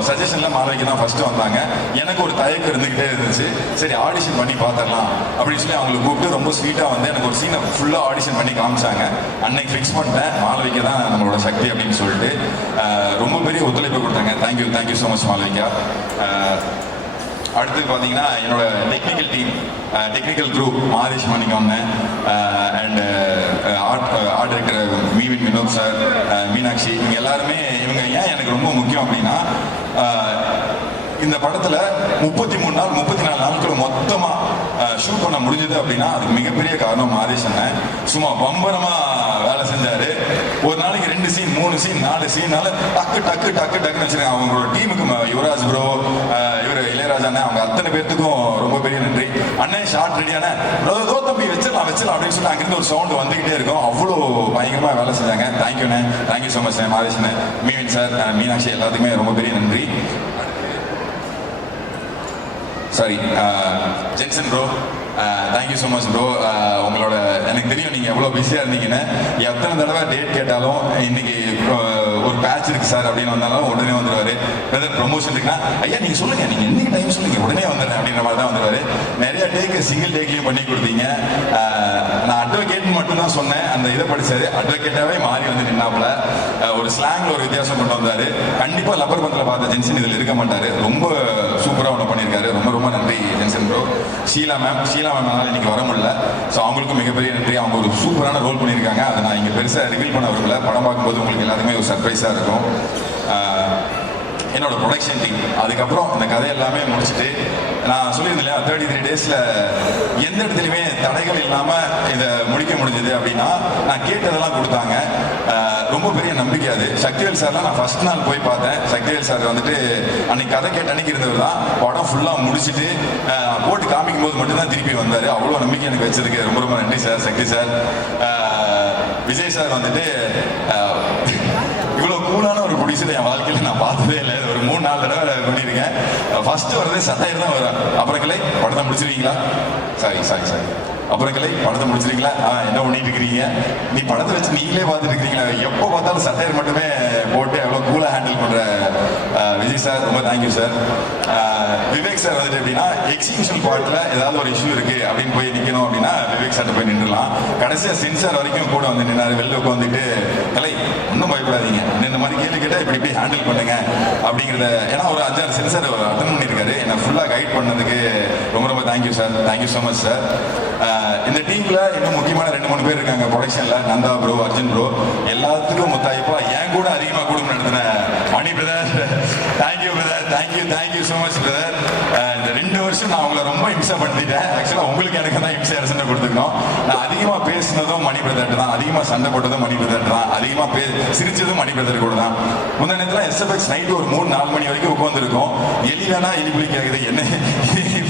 சஜஷனில் மாளவிகா தான் ஃபர்ஸ்ட் வந்தாங்க. எனக்கு ஒரு தயக்கம் இருந்துகிட்டே இருந்துச்சு. சரி ஆடிஷன் பண்ணி பார்த்துடலாம் அப்படின்னு சொல்லி அவங்களை கூப்பிட்டு ரொம்ப ஸ்வீட்டாக வந்து எனக்கு ஒரு சீனை ஃபுல்லாக ஆடிஷன் பண்ணி காமிச்சாங்க. அன்னைக்கு ஃபிக்ஸ் பண்ணிட்டேன் மாளவிகா தான் நம்மளோட சக்தி அப்படின்னு சொல்லிட்டு. ரொம்ப பெரிய ஒத்துழைப்பு கொடுத்தாங்க. Thank you so much Malavika. அடுத்து பார்த்தீங்கன்னா என்னோட technical team, technical group Madhesh Manikam and art director Meevin Vinod sir, Meenakshi, இவங்க எல்லாருமே இவங்க ஏன் எனக்கு ரொம்ப முக்கியம் அப்படின்னா இந்த படத்தில் 33 நாள் 34 நாட்கள் மொத்தமாக ஷூட் பண்ண முடிஞ்சது அப்படின்னா அதுக்கு மிகப்பெரிய காரணம் மாதேஷ் அண்ணன். சும்மா பம்பரமாக வேலை செஞ்சார். ஒரு நாளைக்கு 2 சீன் 3 சீன் 4 சீனால டக்குன்னு வச்சுருக்காங்க. அவங்களோட டீமுக்கு யுவராஜ் ப்ரோ, இவர் இளையராஜா அண்ணன், அவங்க அத்தனை பேர்த்துக்கும் ரொம்ப பெரிய நன்றி. அண்ணன் ஷார்ட் ரெடியான ஏதோ தம்பி வச்சிடலாம் அப்படின்னு சொல்லி அங்கிருந்து ஒரு சவுண்ட் வந்துகிட்டே இருக்கும். அவ்வளோ பயங்கரமாக வேலை செஞ்சாங்க. தேங்க்யூண்ணே, தேங்க்யூ ஸோ மச் மாதேஷ் அண்ணன், மீவின் சார், மீனாட்சி, எல்லாத்துக்குமே ரொம்ப பெரிய நன்றி. Sorry Jenson bro, thank you so much bro. உங்களோட எனக்கு தெரியும் நீங்கள் எவ்வளோ பிஸியாக இருந்தீங்கன்னு. எத்தனை தடவை டேட் கேட்டாலும் இன்னைக்கு ஒரு பேட்ச் இருக்கு சார் அப்படின்னு வந்தாலும் உடனே வந்துடுவார். வெதர் ப்ரொமோஷன் இருக்குன்னா ஐயா நீங்கள் சொல்லுங்கள், நீங்கள் என்னைக்கு டைம் சொல்லுங்கள் உடனே வந்துடுறேன் அப்படின்ற மாதிரி தான் வந்துடுவார். நிறைய டேக்கு சிங்கிள் டேக்லையும் பண்ணி கொடுத்தீங்க. நான் அட்வொகேட்னு மட்டும் தான் சொன்னேன், அந்த இதை படித்தார். அட்வொகேட்டாகவே மாறி வந்து நின்னாப்புல ஒரு ஸ்லாங்கில் ஒரு வித்தியாசம் கொண்டு வந்தார். கண்டிப்பாக லப்பர் பந்தில் பார்த்த ஜென்சன் இதில் இருக்க மாட்டார். ரொம்ப சூப்பராக ஒன்று பண்ணியிருக்காரு. ரொம்ப நன்றி ஜென்சன் ப்ரோ. ஷீலா மேம் இன்னைக்கு வர முடியல. ஸோ அவங்களுக்கும் மிகப்பெரிய நன்றி. அவங்க ஒரு சூப்பரான ரோல் பண்ணியிருக்காங்க. அதை நான் இங்கே பெருசாக ரிவீல் பண்ண விரும்பல. படம் பார்க்கும்போது உங்களுக்கு எல்லாருமே ஒரு சர்ப்ரைஸாக இருக்கும். என்னோட ப்ரொடக்ஷன் டீம், அதுக்கப்புறம் இந்த கதை எல்லாமே முடிச்சுட்டு நான் சொல்லியிருந்தேன் இல்லையா 33 டேஸில் எந்த இடத்துலையுமே தடைகள் இல்லாமல் இதை முடிக்க முடிஞ்சது அப்படின்னா நான் கேட்டதெல்லாம் கொடுத்தாங்க. ரொம்ப பெரிய நம்பிக்கை அது. சக்திவேல் சார்லாம் நான் ஃபர்ஸ்ட் நாள் போய் பார்த்தேன். சக்திவேல் சார் வந்துட்டு அன்னைக்கு கதை கேட்ட அன்னைக்கு இருந்தவர் தான். படம் ஃபுல்லாக முடிச்சுட்டு போட்டு காமிக்கும் போது மட்டும்தான் திருப்பி வந்தார். அவ்வளோ நம்பிக்கை எனக்கு வச்சதுக்கு ரொம்ப நன்றி சார். சக்தி சார், விஜய் சார் வந்துட்டு இவ்வளோ கூலான ஒரு ப்ரொடியூசர் என் வாழ்க்கையில் நான் பார்த்ததே இல்லை. ஒரு 3-4 தடவை பண்ணியிருக்கேன். ஃபர்ஸ்ட் வரதே சட்டையர் தான் வரும். அப்புறம் கிளை படத்தை முடிச்சிருக்கீங்களா? சாரி அப்புறம் கிளை படத்தை முடிச்சிருக்கீங்களா? என்ன பண்ணிட்டு இருக்கிறீங்க? நீ படத்தை வச்சு நீங்களே பார்த்துட்டு இருக்கிறீங்களா? எப்போ பார்த்தாலும் சட்டையர் மட்டுமே போட்டு எவ்வளோ கூலாக ஹேண்டில் பண்ணுற விஜய் சார், ரொம்ப தேங்க்யூ சார். விவேக் சார் வந்துட்டு எப்படின்னா எக்ஸிபிஷன் பார்ட்டில் ஏதாவது ஒரு இஷ்யூ இருக்கு அப்படின்னு போய் நிற்கணும் அப்படின்னா விவேக் சார்ட்ட போய் நின்றுலாம். கடைசியாக சென்சார் வரைக்கும் கூட வந்து நின்னார். வெளில உட்காந்துட்டு கலை ஒன்றும் பயப்படாதீங்க, இந்த மாதிரி கேள்வி கேட்டால் இப்படி ஹேண்டில் பண்ணுங்க அப்படிங்கிறத. ஏன்னா ஒரு 5-6 சென்சார் அட்டன் பண்ணியிருக்காரு. என்னை ஃபுல்லாக கைட் பண்ணதுக்கு ரொம்ப thank you sir. Thank you so much sir. இந்த டீம்ல இன்னும் முக்கியமான 2-3 பேர் இருக்காங்க ப்ரொடக்ஷன்ல. நந்தா ப்ரோ, அர்ஜுன் ப்ரோ, எல்லாத்துக்கும் முத்தாய்ப்பா என் கூட அதிகமாக குடும்பம் நடத்தின Mani brother, thank you brother, thank you so much brother. இந்த 2 வருஷம் நான் உங்களை ரொம்ப இம்சப்படுத்திட்டேன். ஆக்சுவலாக உங்களுக்கு எனக்கு தான் இம்சை அரசனை கொடுத்துருக்கோம். நான் அதிகமாக பேசினதும் மணி பிரதர்ட்டு தான், அதிகமாக சண்டை போட்டதும் மணி பிரதர்ட்டு தான், அதிகமாக சிரிச்சதும் மணி பிரதர் கூட தான். முந்தின நேரத்தில் எஸ்எஃப்எக்ஸ் நைட்டு ஒரு 3-4 மணி வரைக்கும் உட்காந்துருக்கோம். எலி வேணா எலி புலி கேட்குது, என்ன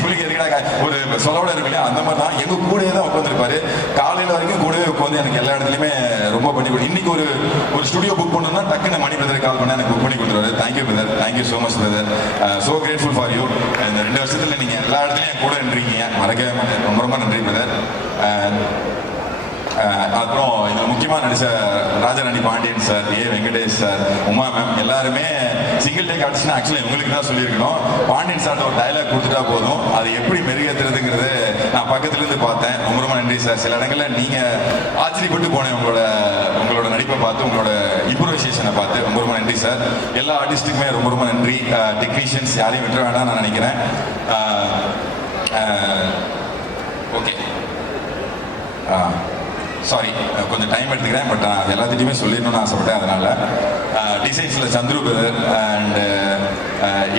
புலி கேட்குறா ஒரு சொல்லோட இருக்கு இல்லையா, அந்த மாதிரி தான் எங்கள் கூடயே தான் உட்காந்துருப்பாரு. காலையில் வரைக்கும் கூடவே உட்காந்து எனக்கு எல்லா இடத்துலையுமே ரொம்ப பண்ணி கொடு. இன்னைக்கு ஒரு ஸ்டுடியோ புக் பண்ணணும்னா டக்குன்னு மணி பிரதர் கால் பண்ணால் எனக்கு புக் பண்ணி கொடுத்துருவாரு. Thank you brother, thank you so much brother. So grateful for you. இந்த 2 வருஷத்தில் நீங்கள் எல்லா இடத்துலையும் என் கூட நின்றீங்க, மறக்கவே மாட்டேன். ரொம்ப நன்றி பிரதர். அப்புறம் இதில் முக்கியமாக நடித்த Rajarani Pandian sir, Venkatesh sir, Uma ma'am, எல்லாருமே சிங்கிள் டேக் ஆடிஷன் ஆக்சுவலி உங்களுக்கு தான் சொல்லியிருக்கணும். பாண்டியன் சார்ட்ட ஒரு டைலாக் கொடுத்துட்டா போதும், அது எப்படி மெருகேற்றுறதுங்கிறது நான் பக்கத்துலேருந்து பார்த்தேன். ரொம்ப நன்றி சார். சில இடங்களில் நீங்கள் ஆச்சரியப்பட்டு போனேன் உங்களோட நடிப்பை பார்த்து, உங்களோட இம்ப்ரோவைசேஷனை பார்த்து. ரொம்ப நன்றி சார். எல்லா ஆர்டிஸ்ட்டுக்குமே ரொம்ப நன்றி. டெக்னீஷியன்ஸ் யாரையும் விட்டுற வேண்டாம் நான் நினைக்கிறேன். ஓகே, சாரி கொஞ்சம் டைம் எடுத்துக்கிறேன், பட் நான் எல்லாத்திட்டையுமே சொல்லிடணும்னு ஆசைப்பட்டேன். அதனால் டிசைன்ஸில் சந்துரு பிரதர் அண்டு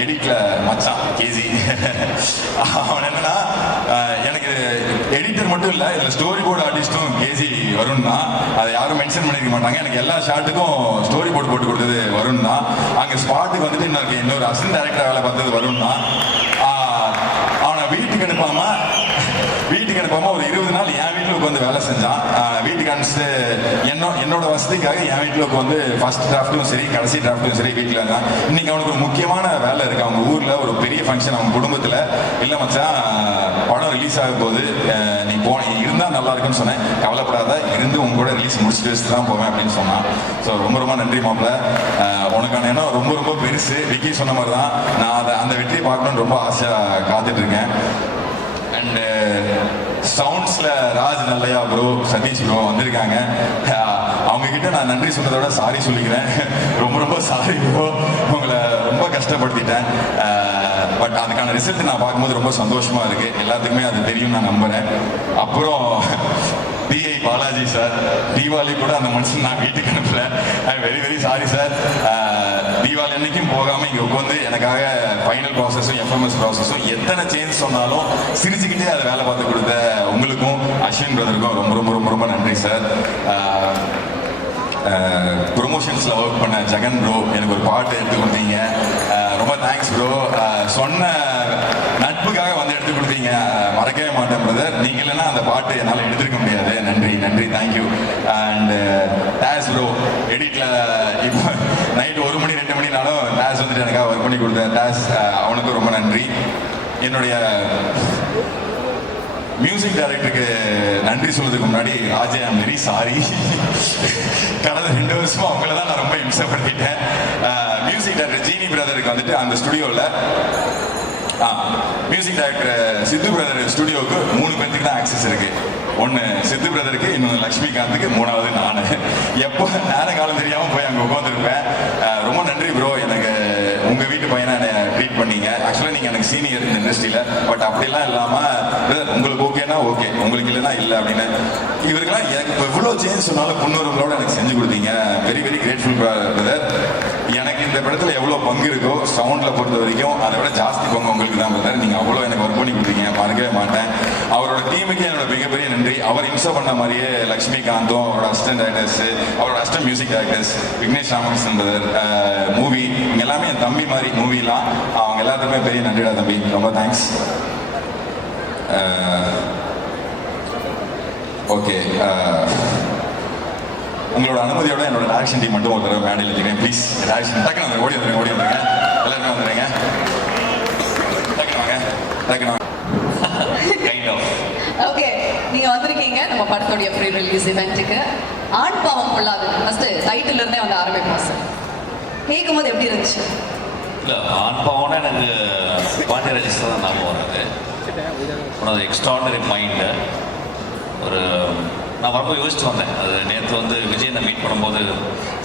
எடிட்டில் மச்சான் கேஜி. அவன் என்னன்னா எனக்கு எடிட்டர் மட்டும் இல்லை, இதில் ஸ்டோரி போர்டு ஆர்டிஸ்ட்டும் கேஜி வருண் தான். அதை யாரும் மென்ஷன் பண்ணியிருக்க மாட்டாங்க. எனக்கு எல்லா ஷாட்டுக்கும் ஸ்டோரி போர்டு போட்டு கொடுத்தது வருண் தான். அங்கே ஸ்பாட்டுக்கு வந்துட்டு இன்னொரு அசிஸ்டன்ட் டைரக்டர் வேலை பார்த்தது வருண் தான். அவனை வீட்டுக்கு அனுப்பாமல் வீட்டுக்கு அனுப்பாம ஒரு 20 நாள் என் வீட்டில் உட்காந்து வேலை செஞ்சான். வீட்டுக்கு அனுப்பிச்சு என்னோட வசதிக்காக என் வீட்டில் உட்காந்து ஃபர்ஸ்ட் டிராஃப்ட்டும் சரி கடைசி டிராஃப்ட்டும் சரி வீட்டில் இருந்தான். இன்னைக்கு அவனுக்கு ஒரு முக்கியமான வேலை இருக்கு. அவங்க ஊர்ல ஒரு பெரிய ஃபங்க்ஷன் அவங்க குடும்பத்தில். இல்லை மச்சான் படம் ரிலீஸ் ஆக போகுது, நீ இருந்தால் நல்லா இருக்குன்னு சொன்னேன். கவலைப்படாத, இருந்து உங்க கூட ரிலீஸ் முடிச்சுட்டு வச்சுட்டு தான் போவேன் அப்படின்னு சொன்னான். ஸோ ரொம்ப ரொம்ப நன்றி மாப்பிள்ள. உனக்கான எண்ணம் ரொம்ப ரொம்ப பெருசு. விக்கி சொன்ன மாதிரி தான் நான் அந்த வெற்றியை பார்க்கணும்னு ரொம்ப ஆசையாக காத்துட்டு இருக்கேன். அண்டு சவுண்ட்ஸில் ராஜ் நல்லையா ப்ரோ, சதீஷ் ப்ரோ வந்திருக்காங்க. அவங்க கிட்ட நான் நன்றி சொன்னதை விட சாரி சொல்லிக்கிறேன். ரொம்ப ரொம்ப சாரி ப்ரோ, உங்களை ரொம்ப கஷ்டப்படுத்திட்டேன். பட் அதுக்கான ரிசல்ட் நான் பார்க்கும்போது ரொம்ப சந்தோஷமா இருக்கு. எல்லாத்துக்குமே அது தெரியும் நான் நம்புறேன். அப்புறம் டிஐ பாலாஜி சார், தீபாவளி கூட அந்த மனுஷன் நான் வீட்டுக்கு அனுப்பல. Very very sorry sir. Deepavali அன்னைக்கும் போகாம இங்க உட்காந்து எனக்காக ஃபைனல் ப்ராசஸும் எஃப்எம்எஸ் ப்ராசஸும் எத்தனை சேஞ்ச் சொன்னாலும் சிரிச்சுக்கிட்டே அதை வேலை பார்த்து கொடுத்த உங்களுக்கும் அஸ்வின் பிரதருக்கும் ரொம்ப ரொம்ப ரொம்ப ரொம்ப நன்றி சார். ப்ரொமோஷன்ஸ்ல ஒர்க் பண்ண ஜெகன் ப்ரோ எனக்கு ஒரு பாட்டு எடுத்து கொடுத்தீங்க. ரொம்ப தேங்க்ஸ் ப்ரோ. சொன்ன நட்புக்காக வந்து எடுத்து கொடுத்தீங்க, மறக்கவே மாட்டேன் பிரதர். நீங்க இல்லைன்னா அந்த பாட்டு என்னால் எடுத்துருக்க முடியாது. நன்றி நன்றி, தேங்க்யூ. அண்ட் டேஸ் ப்ரோ, எடிட்ல இப்போ நைட் 1 மணி 2 மணினாலும் டேஸ் வந்துட்டு எனக்காக ஒர்க் பண்ணி கொடுத்தேன். டேஸ் அவனுக்கும் ரொம்ப நன்றி. என்னுடைய மியூசிக் டைரக்டருக்கு நன்றி சொல்றதுக்கு முன்னாடி ராஜே ஐம் வெரி சாரி. கடந்த 2 வருஷமா அவங்கள தான் நான் ரொம்ப இம்சப்படுத்திட்டேன். மியூசிக் டைரக்டர் ஜீனி பிரதருக்கு வந்துட்டு அந்த ஸ்டுடியோவில் மியூசிக் டைரக்டர் சித்து பிரதர் ஸ்டுடியோவுக்கு 3 பேருக்கு தான் ஆக்சஸ் இருக்கு. ஒன்று சித்து பிரதருக்கு, இன்னொன்று லக்ஷ்மிகாந்துக்கு, 3வது நான். எப்போ நேர காலம் தெரியாமல் போய் அங்கே உட்காந்துருப்பேன். ரொம்ப நன்றி ப்ரோ, எனக்கு உங்க வீட்டு பையனை ட்ரீட் பண்ணீங்க. ஆக்சுவலாக நீங்கள் எனக்கு சீனியர் இந்த இண்டஸ்ட்ரியில். பட் அப்படிலாம் இல்லாமல் உங்களுக்கு ஓகேனா ஓகே, உங்களுக்கு இல்லைன்னா இல்லை அப்படின்னு. இவருக்கெல்லாம் எவ்வளோ சேஞ்ச் சொன்னாலும் பொண்ணுறவங்களோட எனக்கு செஞ்சு கொடுத்தீங்க. Very very grateful brother. எனக்கு இந்த படத்தில் எவ்வளோ பங்கு இருக்கோ சவுண்டில் பொறுத்த வரைக்கும் அதை விட ஜாஸ்தி பங்கு உங்களுக்கு தான் பிரதர். நீங்கள் அவ்வளோ எனக்கு ஒர்க் பண்ணி கொடுத்தீங்க, மறக்கவே மாட்டேன். அவரோட டீமுக்கு என்னோட மிகப்பெரிய நன்றி. அவர் இன்ஸ்டா பண்ண மாதிரியே லக்ஷ்மிகாந்தும், அவரோட அசிஸ்டன்ட் டைரக்டர்ஸ், அவரோட assistant music directors, Vignesh Ramakrishnan brother, movie, இவங்க எல்லாமே என் தம்பி மாதிரி மூவிலாம். அவங்க எல்லாத்துக்குமே பெரிய நன்றிடா தம்பி, ரொம்ப தேங்க்ஸ். ஓகே, உங்களோட அனுமதியோட என்னோட டைரக்ஷன் டீம் மட்டும் ஒரு தடவை மேடையில் வச்சுக்கிறேன் ப்ளீஸ். டைரக்ஷன் டக்குனு வந்துருங்க, ஓடி வந்துருங்க எல்லாருமே வந்துடுங்க. டக்குனு வாங்க, டக்குனு வாங்க. கைண்ட் ஆஃப் ஓகே, நீங்க வந்திருக்கீங்க நம்ம படத்துடைய ப்ரீ ரிலீஸ் இவெண்ட்டுக்கு. ஆண் பாவம் கொள்ளாது ஃபர்ஸ்ட் டைட்டில் இருந்தே வந்து ஆரம்பிப்போம் சார். கேட்கும்போது எப்படி இருந்துச்சு? இல்லை, ஆண் பாவம்னா எனக்கு பாண்டியராஜ் தான் ஞாபகம் வருது. ஒரு எக்ஸ்ட்ராடனரி மைண்டு. ஒரு நான் ரொம்ப யோசிச்சு வந்தேன். அது நேற்று வந்து விஜயனை மீட் பண்ணும்போது,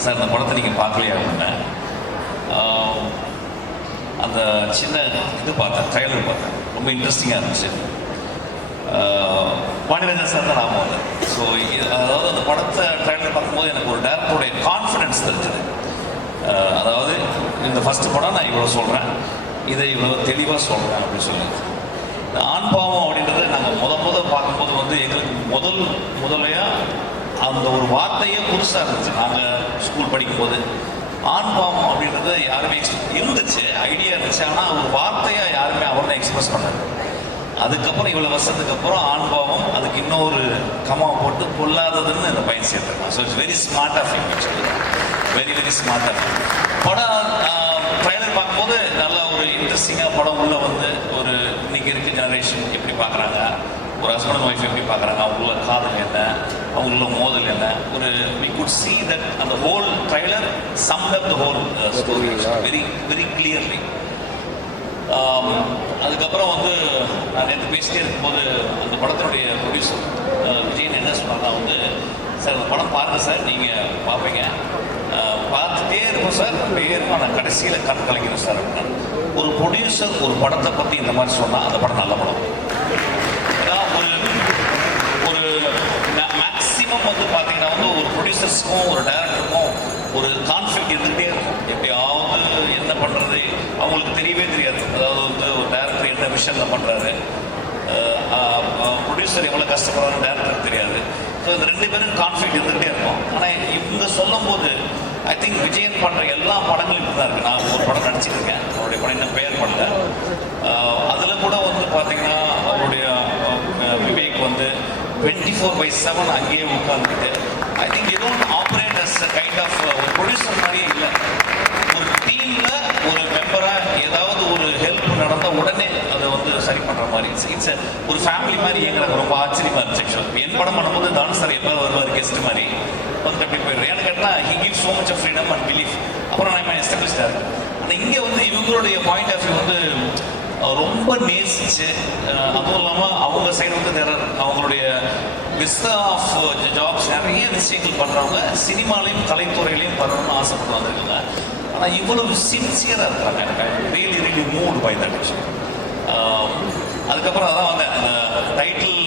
சார் இந்த படத்தை நீங்கள் பார்க்கலையா அப்படின்னேன். அந்த சின்ன இது பார்த்தேன், ட்ரைலர் பார்த்தேன், ரொம்ப இன்ட்ரெஸ்டிங்காக இருந்துச்சு. பாண்டியராஜன் சார் தான் ஞாபகம் வந்தேன். ஸோ அதாவது அந்த படத்தை ட்ரைலர் பார்க்கும்போது எனக்கு ஒரு டேரக்டருடைய கான்ஃபிடென்ஸ் தெரிஞ்சது. அதாவது இந்த ஃபஸ்ட்டு படம் நான் இவ்வளோ சொல்கிறேன், இதை இவ்வளோ தெளிவாக சொல்கிறேன் அப்படின்னு சொல்லுது. இந்த ஆண் பாவம் அப்படின்றத நாங்கள் முதல் பார்க்கும்போது வந்து எங்களுக்கு முதலையாக அந்த ஒரு வார்த்தையே புதுசாக இருந்துச்சு. நாங்கள் ஸ்கூல் படிக்கும்போது ஆண் பாவம் அப்படின்றது யாருமே இருந்துச்சு, ஐடியா இருந்துச்சு. ஆனால் ஒரு வார்த்தையாக யாருமே அவரை எக்ஸ்பிரஸ் பண்ணாங்க. அதுக்கப்புறம் இவ்வளோ வருஷத்துக்கு அப்புறம் ஆண் பாவம், அதுக்கு இன்னொரு கமாவை போட்டு கொள்ளாததுன்னு இந்த பையன் சேர்த்துருக்கான். So it's very smart of him, actually very very smart of him. படம் ட்ரைலர் பார்க்கும்போது நல்லா ஒரு இன்ட்ரெஸ்டிங்காக படம் உள்ள வந்து ஒரு இன்னைக்கு இருக்க ஜெனரேஷன் எப்படி பார்க்குறாங்க, ஒரு ஹஸ்பண்ட் அண்ட் ஒய்ஃப் எப்படி பார்க்குறாங்க, அவங்களோட காதல் என்ன, அவங்களோட மோதல் என்ன, ஒரு we could see that அந்த whole trailer summed up the whole story very very clearly. அதுக்கப்புறம் வந்து நான் நேற்று பேசிட்டே இருக்கும்போது அந்த படத்தினுடைய ப்ரொடியூசர் விஜயன் என்ன சொன்னார்னா வந்து, சார் அந்த படம் பாருங்கள் சார், நீங்கள் பார்ப்பீங்க, பார்த்துட்டே இருப்போம் சார், அப்படியே இருக்கும், ஆனால் கடைசியில் கண் கலைக்கணும் சார் அப்படின்னா. ஒரு ப்ரொடியூசர் ஒரு படத்தை பற்றி இந்த மாதிரி சொன்னால் அந்த படம் நல்ல படம். ஏன்னா ஒரு மேக்ஸிமம் வந்து பார்த்தீங்கன்னா வந்து ஒரு ப்ரொடியூசர்ஸ்க்கும் ஒரு டைரக்டருக்கும் ஒரு கான்ஃப்ளிக்ட் இருந்துகிட்டே இருக்கும். எப்படியாவது என்ன பண்ணுறது அவங்களுக்கு தெரியவே தெரியாது. அதாவது வந்து ஒரு டைரக்டர் என்ன விஷயத்தில் பண்ணுறாரு, ப்ரொடியூசர் எவ்வளோ கஷ்டப்படுறாரு டைரக்டருக்கு தெரியாது. ஸோ இந்த 2 பேரும் கான்ஃப்ளிக்ட் இருந்துகிட்டே இருக்கும். ஆனால் இவங்க சொல்லும் போது ஐ திங்க் விஜயன் பண்ணுற எல்லா படங்களும் இப்படி தான் இருக்குது. நான் ஒரு படம் நடிச்சிருக்கேன், அவருடைய படம் இன்னும் பெயர் பண்ணல. அதில் கூட வந்து பார்த்தீங்கன்னா அவருடைய வந்து 24/7 அங்கேயே உட்கார்ந்துட்டு I think you don't operate as a kind of ஒரு ப்ரொடியூசர் மாதிரியே இல்லை. ஒரு டீம்ல ஒரு மெம்பரா ஏதாவது ஒரு ஹெல்ப் நடந்தா உடனே அதை வந்து சரி பண்ற மாதிரி இட்ஸ் ஒரு ஃபேமிலி மாதிரி எங்களுக்கு ரொம்ப ஆச்சரியமா இருந்துச்சு. என் படம் பண்ணும்போது தான் சார் எப்போ வருவார் கெஸ்ட் மாதிரி வந்து அப்படி போயிடுறேன். ஏன்னு கேட்டால் he give so much of freedom and belief. அப்புறம் நான் எஸ்டாப்ளிஷ்டாக இருக்கு. ஆனால் இங்கே வந்து இவங்களுடைய பாயிண்ட் ஆஃப் வியூ வந்து ரொம்ப நேசிச்சு, அதுவும் இல்லாமல் அவங்க சைடு வந்து அவங்களுடைய விஸ்தா ஆஃப் ஜாப்ஸ் நிறைய விஷயங்கள் பண்ணுறவங்க சினிமாலையும் கலைத்துறையிலையும் பண்ணணும்னு ஆசைப்பட்டு வந்திருக்காங்க. ஆனால் இவ்வளவு சின்சியராக இருக்கிறாங்க. எனக்கு really really moved by that விஷயம். அதுக்கப்புறம் அதான் வந்து அந்த டைட்டில்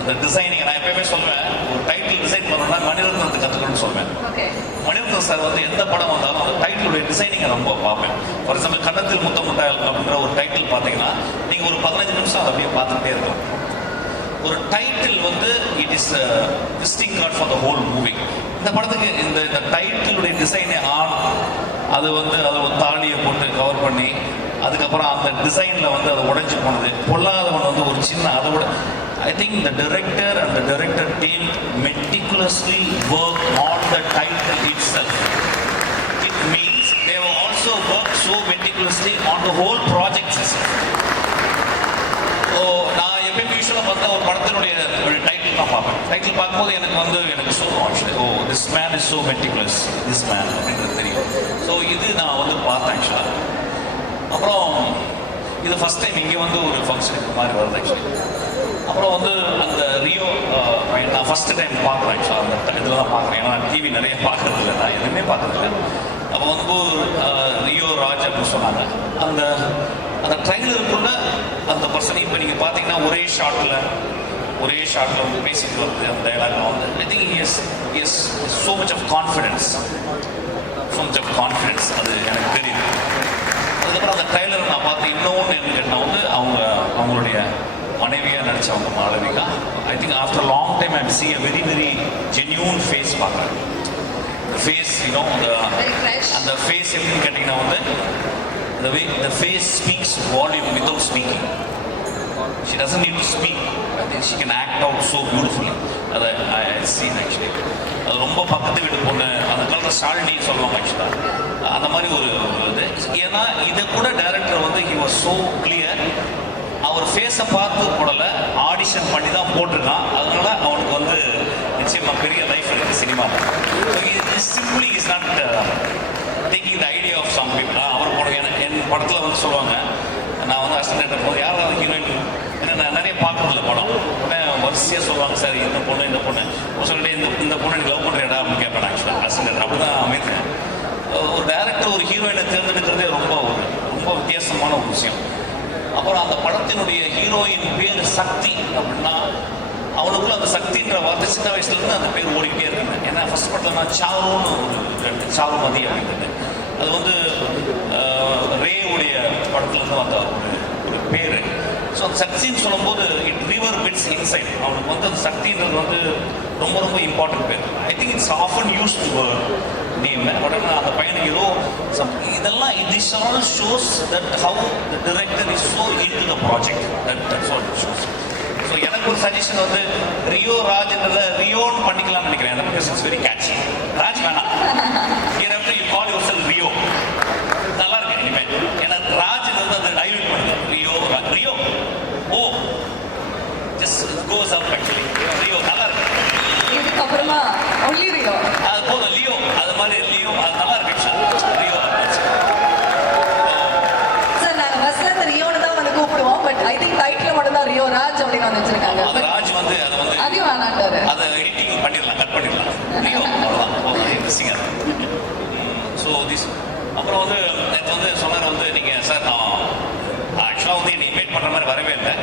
அந்த டிசைனிங் நான் எப்பயுமே சொல்லுவேன், ஒரு டைட்டில் டிசைன் பண்ணணும்னா மணிரத்னத்தை கற்றுக்கணும்னு சொல்லுவேன். மணிரத்னம் சார் வந்து எந்த படம் வந்தாலும் அந்த டைட்டிலுடைய டிசைனிங்கை ரொம்ப பார்ப்பேன். ஃபார் எக்ஸாம்பிள் கன்னத்தில் முத்தமுட்டால் அப்படின்ற ஒரு டைட்டில் பார்த்தீங்கன்னா நீங்கள் ஒரு 15 நிமிஷம் அதை அப்படியே பார்த்துக்கிட்டே இருக்கும். ஒரு டைட்டில் வந்து it is visiting card for the whole movie. இந்த படத்துக்கு இந்த டைட்டிலுடைய டிசைனே அது வந்து அதை ஒரு தாலியை போட்டு கவர் பண்ணி அதுக்கப்புறம் அந்த டிசைனில் வந்து அதை உடைஞ்சு போனது பொல்லாதவன் வந்து ஒரு சின்ன அதோட I think the director and the director team meticulously work on the title itself. It means they have also worked so meticulously on the whole project itself. So நான் எப்பயும் யூஸ்வலாக பார்த்தா ஒரு படத்தினுடைய டைட்டில் தான் பார்ப்பேன். டைட்டில் பார்க்கும்போது எனக்கு சொல்லுவோம் actually, oh this man is so meticulous, this man அப்படின்றது தெரியும். ஸோ இது நான் வந்து பார்த்தேன் ஆக்சுவலாக. அப்புறம் இது ஃபர்ஸ்ட் டைம் இங்கே வந்து ஒரு ஃபங்க்ஷனுக்கு மாதிரி வருது ஆக்சுவலி. அப்புறம் வந்து அந்த ரியோ நான் ஃபர்ஸ்ட் டைம் பார்க்குறேன் ஆக்சுவலாக. அந்த இதில் தான் பார்க்குறேன். ஏன்னா டிவி நிறைய பார்க்கறதில்ல, நான் எதுவுமே பார்க்கறதில்ல. அப்போ வந்து ரியோ ராஜ் அப்படின்னு சொன்னாங்க. அந்த ட்ரெயிலருக்குள்ள அந்த பர்சன் இப்போ நீங்கள் பார்த்தீங்கன்னா ஒரே ஷாட்டில் வந்து பேசிட்டு வருது அந்த டைலாக்லாம் வந்து I think is so much of confidence அது எனக்கு தெரியுது. அதுக்கப்புறம் அந்த ட்ரெய்லரை நான் பார்த்து இன்னொன்று என்ன கேட்டால் வந்து அவங்களுடைய மனைவியாக நடிச்சவங்க Malavika. I think after long time I see a very very genuine face பார்க்குறேன். ஃபேஸ் அந்த ஃபேஸ் எப்படின்னு கேட்டிங்கன்னா வந்து the face speaks volume without speaking. She doesn't need to speak. I think she can act out so beautifully. அதை I seen actually. அது ரொம்ப பக்கத்து வீட்டு பொண்ணு அந்த காலத்தில் ஷாலினி சொல்லுவாங்க ஆக்சுவலாக. அந்த மாதிரி ஒரு இது. ஏன்னா இதை கூட டைரக்டர் வந்து he was so clear. அவர் ஃபேஸை பார்த்து போடலை, ஆடிஷன் பண்ணி தான் போட்டிருக்கான். அதனால அவனுக்கு வந்து நிச்சயமாக பெரிய லைஃப் இருக்குது சினிமாவில். ஸோ இது simply is not taking the idea of some people. அவர் என் படத்தில் வந்து சொல்லுவாங்க, நான் வந்து அசிஸ்டன்ட் போது யாராவது ஹீரோயின், ஏன்னா நான் நிறைய பார்க்கறதில்ல படம், வரிசையாக சொல்லுவாங்க சார் இந்த பொண்ணு சொல்லிட்டு இந்த பொண்ணு நீ லவ் பண்ணுறியடா அப்படின்னு கேட்பேன் ஆக்சுவலாக அசிஸ்டன்ட். அப்படி தான் அமைந்தேன். ஒரு டைரக்டர் ஒரு ஹீரோயினை தேர்ந்தெடுக்கிறதே ரொம்ப வித்தியாசமான ஒரு விஷயம். அப்புறம் அந்த படத்தினுடைய ஹீரோயின் பேர் சக்தி அப்படின்னா அவனுக்குள்ள அந்த சக்தின்ற வார்த்தை சின்ன வயசுலேருந்து அந்த பேர் ஓடிக்கிட்டே இருக்குங்க. ஏன்னா ஃபர்ஸ்ட் படத்தில் நான் சாருன்னு ஒரு சாருமதி அப்படின்றது அது வந்து ரேவுடைய படத்துலேருந்து வந்த ஒரு பேர். ஸோ அந்த சக்தின்னு சொல்லும்போது இட் ரிவர் பிட்ஸ் இன்சைட். அவனுக்கு வந்து அந்த சக்தின்றது வந்து ரொம்ப இம்பார்ட்டன்ட் பேர். I think it's often use to name. உடனே அந்த பையனுக்கு ஏதோ இதெல்லாம் this all shows that how the director is so into the project. That's all it shows. So எனக்கு ஒரு சஜஷன் வந்து ரியோ ராஜ்ன்றத ரியோன்னு பண்ணிக்கலாம்னு நினைக்கிறேன். அந்த because it's very catchy. Raj வேணாம், hereafter you call yourself Rio. நல்லா இருக்கு இனிமேல். ஏன்னா ராஜ்ன்றது அதை டைல்யூட் பண்ணுங்க. Rio oh just goes up actually. Rio நல்லா இருக்கு. இதுக்கப்புறமா ஒன்லி ரியோ அது போதும். லியோ அது மாதிரி லியோ அது நல்லா இருக்கு. ரியோ சார் நாங்கள் பஸ்ல இந்த ரியோன்னு தான் வந்து கூப்பிடுவோம். பட் ஐ திங்க் டைட்டில் மட்டும் தான் ரியோ ராஜ் அப்படின்னு வந்து வச்சிருக்காங்க. அது ராஜ் வந்து அதையும் வேணாட்டாரு. அதை எடிட்டிங் பண்ணிடலாம், கட் பண்ணிடலாம். ரியோ அவ்வளோதான் இன்ட்ரெஸ்டிங்காக இருக்கும். ஸோ திஸ் அப்புறம் வந்து நேற்று வந்து சொன்னார் வந்து நீங்கள் சார் நான் ஆக்சுவலாக வந்து என்னை இன்வைட் பண்ணுற மாதிரி வரவே இல்லை.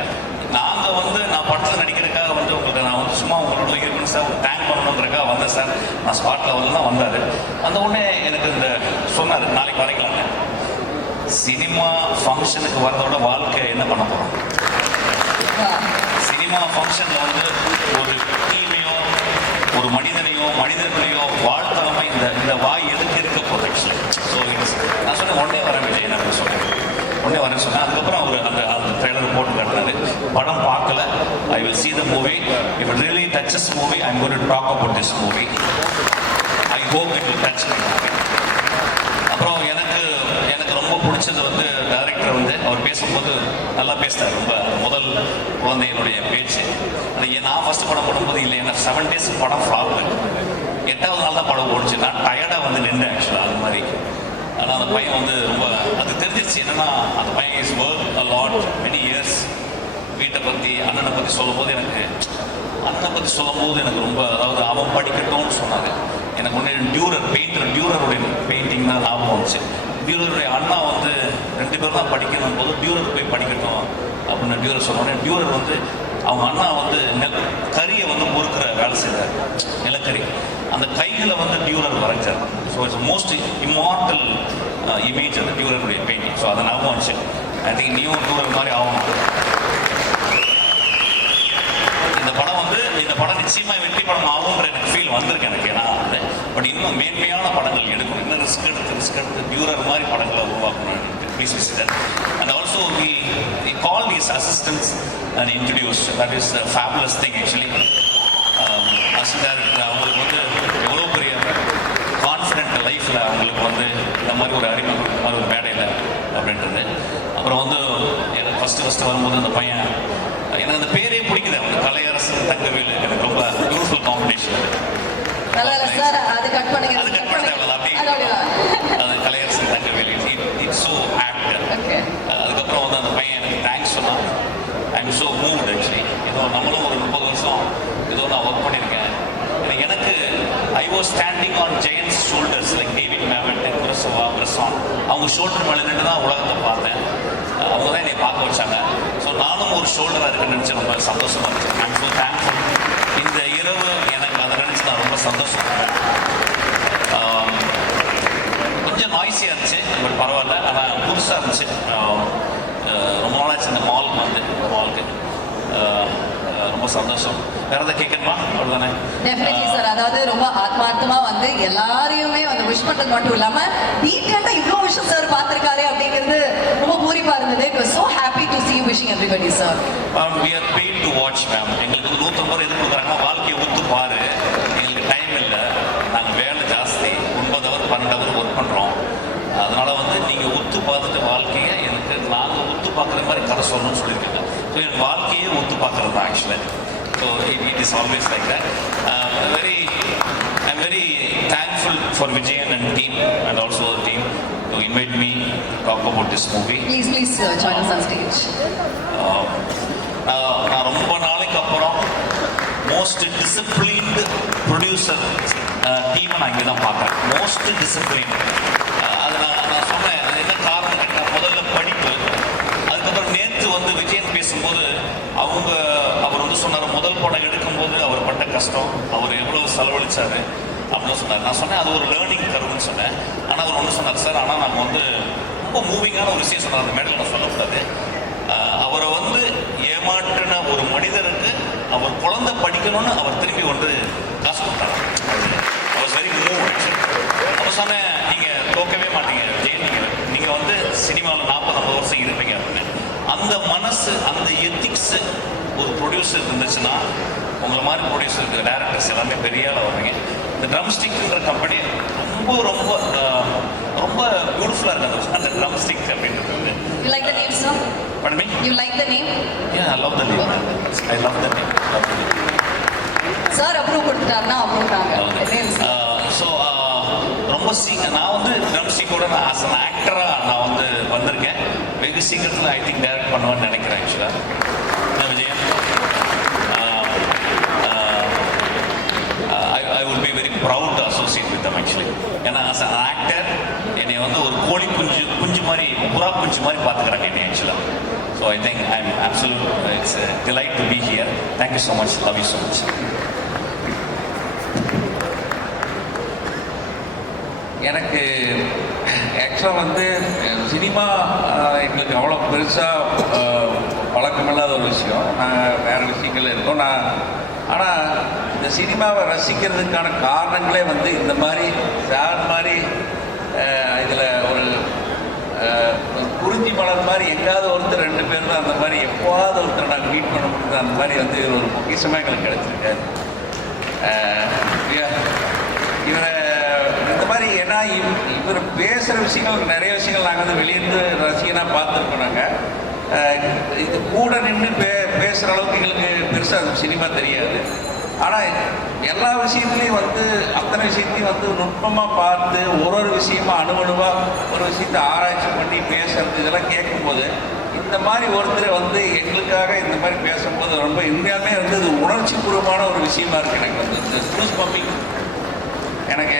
நாங்கள் வந்து நான் படத்தில் நடிக்கிறதுக்காக வந்து உங்களுக்கு நான் வந்து சும்மா உங்களோட இருக்கணும் சார் தேங்க் பண்ணணுன்றதுக்காக வந்தேன் சார். நான் ஸ்பாட் லெவலில் தான் வந்தார். அந்த உடனே எனக்கு இந்த சொன்னார் நாளைக்கு வரைக்கலாங்க. சினிமா ஃபங்க்ஷனுக்கு வரதோட வாழ்க்கை என்ன பண்ண போகிறோம்? சினிமா ஃபங்க்ஷனில் வந்து ஒரு டீமையோ ஒரு மனிதர்களையோ வாழ்த்தாமல் இந்த வாய் எதுக்கு இருக்க போகுது ஆக்சுவலி. ஸோ நான் சொன்னேன் உடனே வரேன் விஜய், நான் சொன்னேன் உடனே வரேன்னு சொன்னேன். அதுக்கப்புறம் அவர் அந்த ட்ரெய்லர் போட்டு காட்டினாரு. படம் பார்க்கல. I will see the the movie. If it really touches the movie, I'm going to talk about this movie. I hope it will touch me. அப்புறம் எனக்கு ரொம்ப பிடிச்சது வந்து டைரக்டர் வந்து அவர் பேசும்போது நல்லா பேசினார். ரொம்ப முதல் குழந்தையினுடைய பேச்சு அது நான் ஃபர்ஸ்ட் படம் பண்ணும்போது இல்லை என்ன 7 days படம் ஃப்ளாப். 8வது நாள் தான் படம் ஓடிச்சு. நான் டயர்டாக வந்து நின்றேன் ஆக்சுவலாக அது மாதிரி. ஆனால் அந்த பையன் வந்து ரொம்ப அது தெரிஞ்சிருச்சு என்னன்னா அந்த பையன் is work a lot many years. வீட்டை பற்றி அண்ணனை பற்றி சொல்லும்போது எனக்கு ரொம்ப அதாவது அவன் படிக்கட்டும்னு சொன்னாங்க. எனக்கு ஒன்று டியூரருடைய பெயிண்டிங் தான் ஞாபகம் வந்துச்சு. டியூரருடைய அண்ணா வந்து 2 பேர் தான் படிக்கணும் போது டியூரர் போய் படிக்கட்டும் அப்படின்னு டியூரர் சொன்னோடனே டியூரர் வந்து அவங்க அண்ணா வந்து கறியை வந்து முறுக்கிற வேலை செய்கிறார். நிலக்கரி அந்த கைகளை வந்து டியூரர் வரைஞ்சார். So it's most immortal image அந்த டியூரருடைய பெயிண்டிங். ஸோ அதை ஞாபகம் வந்துச்சு. ஐ திங்க் நியூ டியூரர் மாதிரி ஆகணும். இந்த படம் நிச்சயமா வெற்றி படம் ஆகுன்ற எனக்கு ஃபீல் வந்திருக்கு எனக்கு. ஏன்னா பட் இன்னும் மேன்மையான படங்கள் எடுக்கணும். இன்னும் ரிஸ்க் எடுத்து டியூரர் மாதிரி படங்களை உருவாக்கணும். Please visit. And also we call these assistants and introduce. That is a fabulous thing actually. Assistant director அவங்களுக்கு வந்து எவ்வளோ பெரிய கான்ஃபிடென்ட் லைஃப்பில் அவங்களுக்கு வந்து இந்த மாதிரி ஒரு அறிமுகம் மாதிரி ஒரு மேடையில் அப்படின்றது. அப்புறம் வந்து எனக்கு ஃபஸ்ட்டு வரும்போது அந்த பையன் எனக்கு அந்த பேரே பிடிக்குது. அவங்க கலையரசன் தங்கவேலு எனக்கு ரொம்ப பியூட்டிஃபுல் காம்பினேஷன். சார் அது கட் பண்ணுங்க. அது Kalaiyarasan Thangavelu it's so act. அதுக்கப்புறம் வந்து அந்த பையன் எனக்கு தேங்க்ஸ் சொன்னான். I am so moved actually. ஏதோ நம்மளும் ஒரு 30 வருஷம் ஏதோ நான் ஒர்க் பண்ணியிருக்கேன். எனக்கு I was standing on giants shoulders like David மேவட், குரசோவா, பிரசான். அவங்க ஷோல்டர் மேலே நின்று தான் உலகத்தை பார்த்தேன். அவங்க தான் என்னை பார்க்க வச்சாங்க. ஸோ நானும் ஒரு ஷோல்டராக இருக்குன்னு நினச்சி ரொம்ப சந்தோஷமா இருந்துச்சு. I am so thankful. இந்த இரவு எனக்கு அதை நினச்சி நான் ரொம்ப சந்தோஷப்படுறேன். கொஞ்சம் நாய்ஸியாக இருந்துச்சு பட் பரவாயில்ல. ஆனால் புதுசாக இருந்துச்சு. ரொம்ப நாளாச்சு இந்த மாலுக்கு ரொம்ப சந்தோஷம். வேற ஏதாவது கேட்கணுமா? அவ்வளோதானே. Definitely sir. அதாவது ரொம்ப ஆத்மார்த்தமா வந்து எல்லாரையுமே வந்து விஷ் பண்றது மட்டும் இல்லாம டீட்டெயிலா இவ்வளோ விஷயம் சார் பார்த்திருக்காரு அப்படிங்கிறது ரொம்ப பூரிப்பா இருந்தது. It was so happy to see you wishing everybody sir. We are paid to watch ma'am. எங்களுக்கு 150 ரூபாய் எது கொடுக்குறாங்கன்னா வாழ்க்கையை ஒத்து பாரு. எங்களுக்கு டைம் இல்லை. நாங்கள் வேலை ஜாஸ்தி. 9 hour 12 hour ஒர்க் பண்ணுறோம். அதனால வந்து நீங்கள் ஒத்து பார்த்துட்டு வாழ்க்கையை எனக்கு நாங்கள் ஒத்து பார்க்குற மாதிரி கதை சொல்லணும்னு சொல்லியிருக்காங்க. ஸோ என் வாழ்க்கையே ஒத்து பார்க்குறது தான் ஆக்சுவலாக. So it is always like that. I'm very thankful for Vijayan and team and also the team to invite me to talk about this movie. Please join us on stage. நான் ரொம்ப நாளைக்கு அப்புறம் மோஸ்ட் டிசிப்ளின்டு ப்ரொடியூசர் டீமை நான் இங்கே தான் பார்க்குறேன். Most discipline. அது நான் சொன்னேன். அது என்ன காரணம் கேட்டால் முதல்ல படிப்பு. அதுக்கப்புறம் நேற்று வந்து விஜயன் பேசும்போது அவர் வந்து சொன்னார் முதல் படம் எடுக்கும்போது அவர் பட்ட கஷ்டம், அவர் எவ்வளவு செலவழிச்சாரு அப்படின்னு சொன்னார். நான் சொன்னேன் அது ஒரு லேர்னிங் கருவுன்னு சொன்னேன். ஆனால் அவர் ஒன்று சொன்னார் சார், ஆனால் நாங்கள் வந்து ரொம்ப மூவிங்கான ஒரு விஷயம் சொன்னார். அந்த மேடையில் நான் சொல்லக்கூடாது. அவரை வந்து ஏமாற்றின ஒரு மனிதருக்கு அவர் குழந்தை படிக்கணும்னு அவர் திரும்பி வந்து காசு கொடுத்தாங்க. அவர் வெரி மூவ். அப்போ சொன்னேன் நீங்கள் தோக்கவே மாட்டீங்க விஜய், நீங்கள் வந்து சினிமாவில் 40-50 வருஷம் இருப்பீங்க அப்படின்னு. அந்த மனசு, அந்த எத்திக்ஸு ஒரு ப்ரொடியூசர் இருந்துச்சுன்னா உங்களை மாதிரி ப்ரொடியூசருக்கு டைரக்டர்ஸ் எல்லாமே பெரிய ஆளாக வருவீங்க. இந்த ட்ரம் ஸ்டிக்ன்ற கம்பெனி ரொம்ப ரொம்ப ரொம்ப பியூட்டிஃபுல்லாக இருக்குது. அந்த ட்ரம் ஸ்டிக் அப்படின்றது. You like the name sir? Pardon me? You like the name? Yeah, I love the name. I love the name. Sir approve கொடுத்துட்டாருன்னா அப்ரூவ் தாங்க. ஸோ ரொம்ப நான் வந்து ட்ரம் ஸ்டிக்கோட நான் ஆஸ் அன் ஆக்டராக நான் வந்து வந்திருக்கேன். வெகு சீக்கிரத்தில் ஐ திங்க் டைரக்ட் பண்ணுவேன்னு நினைக்கிறேன் ஆக்சுவலாக. Vijayan I would be very proud to associate with them actually. ஏன்னா ஆஸ் அன் ஆக்டர் என்னை வந்து ஒரு கோழி குஞ்சு மாதிரி புறா குஞ்சு மாதிரி பார்த்துக்கிறாங்க என்னை ஆக்சுவலாக. So I think I am absolute it's delight to be here. Thank you so much. Love you so much. எனக்கு ஆக்சுவலாக வந்து சினிமா எங்களுக்கு அவ்வளோ பெருசாக பழக்கமில்லாத ஒரு விஷயம். நாங்கள் வேறு விஷயங்கள் இருக்கோம். ஆனால் இந்த சினிமாவை ரசிக்கிறதுக்கான காரணங்களே வந்து இந்த மாதிரி சார் மாதிரி இதில் ஒரு புரிஞ்சு குறிஞ்சி மலர் மாதிரி எங்காவது ஒருத்தர் 2 பேர் தான் அந்த மாதிரி எப்போவாவது ஒருத்தர் நாங்கள் மீட் பண்ண முடியுது. அந்த மாதிரி வந்து ஒரு பொக்கிஷமாக எங்களுக்கு கிடச்சிருக்காரு. இவரை இந்த மாதிரி ஏன்னா இவர் பேசுகிற விஷயங்கள் நிறைய விஷயங்கள் நாங்கள் வந்து வெளியிருந்து ரசிகனாக பார்த்துருக்கோம். நாங்கள் இது கூட நின்று பேசுகிற அளவுக்கு எங்களுக்கு பெருசாக சினிமா தெரியாது. ஆனால் எல்லா விஷயத்துலையும் வந்து அத்தனை விஷயத்தையும் வந்து நுட்பமாக பார்த்து ஒரு விஷயமா அணுவணுவாக ஒரு விஷயத்தை ஆராய்ச்சி பண்ணி பேசுறது இதெல்லாம் கேட்கும்போது இந்த மாதிரி ஒருத்தர் வந்து எங்களுக்காக இந்த மாதிரி பேசும்போது ரொம்ப உண்மையாலுமே வந்து இது உணர்ச்சி பூர்வமான ஒரு விஷயமா இருக்குது. எனக்கு வந்து இந்த ஸ்கூஸ் பம்பிங் எனக்கு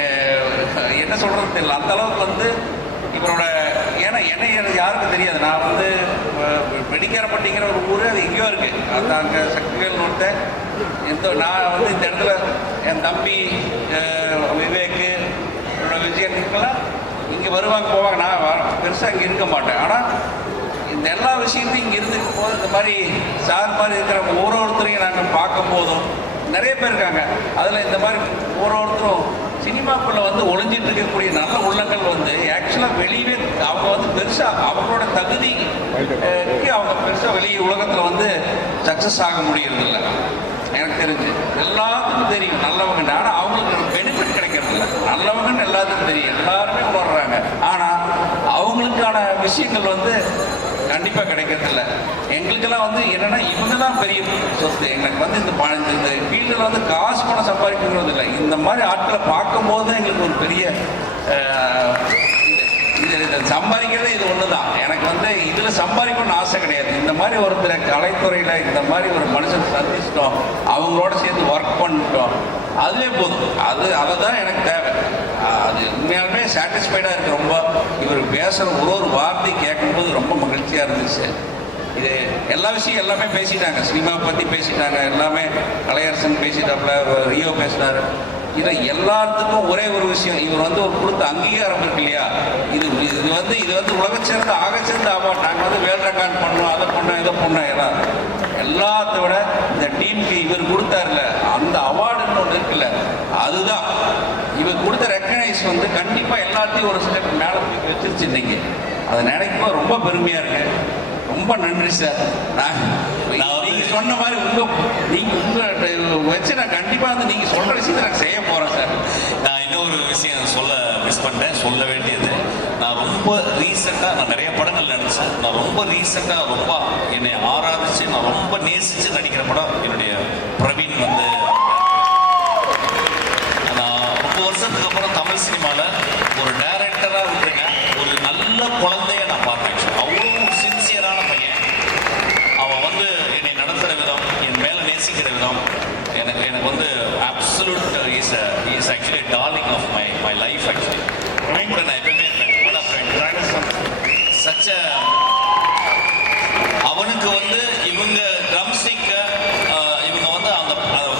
என்ன சொல்கிறது தெரியல. அந்த அளவுக்கு வந்து இவரோட ஏன்னா என்னை யாருக்கும் தெரியாது. நான் வந்து வெடிக்காரப்பட்டிங்கிற ஒரு ஊர் அது எங்கேயோ இருக்குது. அது அங்கே சக்திவேல் ஒருத்தன் நான் வந்து இந்த இடத்துல என் தம்பி விவேக்கு விஜயனுக்கெல்லாம் இங்கே வருவாங்க போவாங்க. நான் பெருசாக இங்கே இருக்க மாட்டேன். ஆனால் இந்த எல்லா விஷயத்தையும் இங்கே இருந்துக்கும் போது இந்த மாதிரி சார் மாதிரி இருக்கிறவங்க ஒருத்தரையும் நாங்கள் பார்க்கும் போதும் நிறைய பேர் இருக்காங்க. அதில் இந்த மாதிரி ஒருத்தரும் சினிமாக்குள்ளே வந்து ஒளிஞ்சிட்டு இருக்கக்கூடிய நல்ல உள்ளங்கள் வந்து ஆக்சுவலாக வெளியே அவங்க வந்து பெருசாக அவங்களோட தகுதிக்கு அவங்க பெருசாக வெளியே உலகத்தில் வந்து சக்ஸஸ் ஆக முடியறதில்ல. எனக்கு தெரிஞ்சு எல்லாத்துக்கும் தெரியும் நல்லவங்க. ஆனால் அவங்களுக்கு பெனிஃபிட் கிடைக்கிறதில்ல. நல்லவங்கன்னு எல்லாத்துக்கும் தெரியும், எல்லாருமே உணர்றாங்க. ஆனால் அவங்களுக்கான விஷயங்கள் வந்து கண்டிப்பாக கிடைக்கிறதில்ல. எங்களுக்கெல்லாம் வந்து என்னென்னா இவங்க தான் பெரிய சொத்து. எங்களுக்கு வந்து இந்த ஃபீல்டில் வந்து காசு பணம் சம்பாதிக்கிறது இல்லை. இந்த மாதிரி ஆட்களை பார்க்கும்போது தான் எங்களுக்கு ஒரு பெரிய இதை சம்பாதிக்கிறதே இது ஒன்று தான். எனக்கு வந்து இதில் சம்பாதிக்கணும்னு ஆசை கிடையாது. இந்த மாதிரி ஒருத்தர் கலைத்துறையில் இந்த மாதிரி ஒரு மனுஷன் சந்திச்சிட்டோம், அவங்களோட சேர்ந்து ஒர்க் பண்ணிட்டோம், அதுவே போதும். அதை தான் எனக்கு தேவை. அது உண்மையாலுமே சாட்டிஸ்ஃபைடாக இருக்குது. ரொம்ப இவர் பேசுகிற ஒரு வார்த்தை கேட்கும்போது ரொம்ப மகிழ்ச்சியாக இருந்துச்சு. இது எல்லா விஷயம் எல்லாமே பேசிட்டாங்க. சினிமாவை பற்றி பேசிட்டாங்க, எல்லாமே கலையரசன் பேசிட்டாப்புல, ரியோ பேசினார். இதை எல்லாத்துக்கும் ஒரே ஒரு விஷயம், இவர் வந்து ஒரு கொடுத்த அங்கீகாரம் இருக்கு இல்லையா, இது வந்து உலகச்சிறந்த ஆகச்சிறந்த அவார்ட். நாங்கள் வந்து வேர்ல்ட் ரெக்கார்ட் பண்ணோம், அதை பண்ணோம், இதை பண்ணோம். எல்லாத்த விட இந்த டீமுக்கு இவர் கொடுத்தாருல அந்த அவார்டுன்னு ஒன்று இருக்குல்ல, அதுதான் இவர் கொடுத்த ரெக்கக்னைஸ் வந்து கண்டிப்பாக எல்லாத்தையும் ஒரு ஸ்டெப் மேலே போய் வச்சிருச்சு. இன்னைக்கு அதை நினைக்கும் ரொம்ப பெருமையாக இருக்கு. ரொம்ப நன்றி சார். நீங்க சொன்ன மாதிரி உங்க வச்சு நான் கண்டிப்பா வந்து நீங்க சொல்ற விஷயத்தை நான் செய்ய போறேன் சார். நான் இன்னொரு விஷயம் சொல்ல மிஸ் பண்ணிட்டேன், சொல்ல வேண்டியது. நான் ரொம்ப ரீசெண்டாக நான் நிறைய படங்கள் நடித்தேன். நான் ரொம்ப ரீசெண்டாக ரொம்ப என்னை ஆராதிச்சு நான் ரொம்ப நேசித்து நடிக்கிற படம் என்னுடைய பிரவீன் வந்து. நான் ரொம்ப வருஷத்துக்கு அப்புறம் தமிழ் சினிமாவில் ஒரு டைரக்டராக விட்டுருங்க ஒரு நல்ல குழந்தைய நான் பார்த்தேன். அவ்வளோ சின்சியரான பையன். அவன் வந்து என்னை நடத்துகிற விதம், என் மேலே நேசிக்கிற விதம் எனக்கு வந்து absolute is actually darling of my life. Actually கூட நான் எப்பவுமே சச்ச அவனுக்கு வந்து இவங்க ட்ரம்ஸ்டிக்க இவங்க வந்து அந்த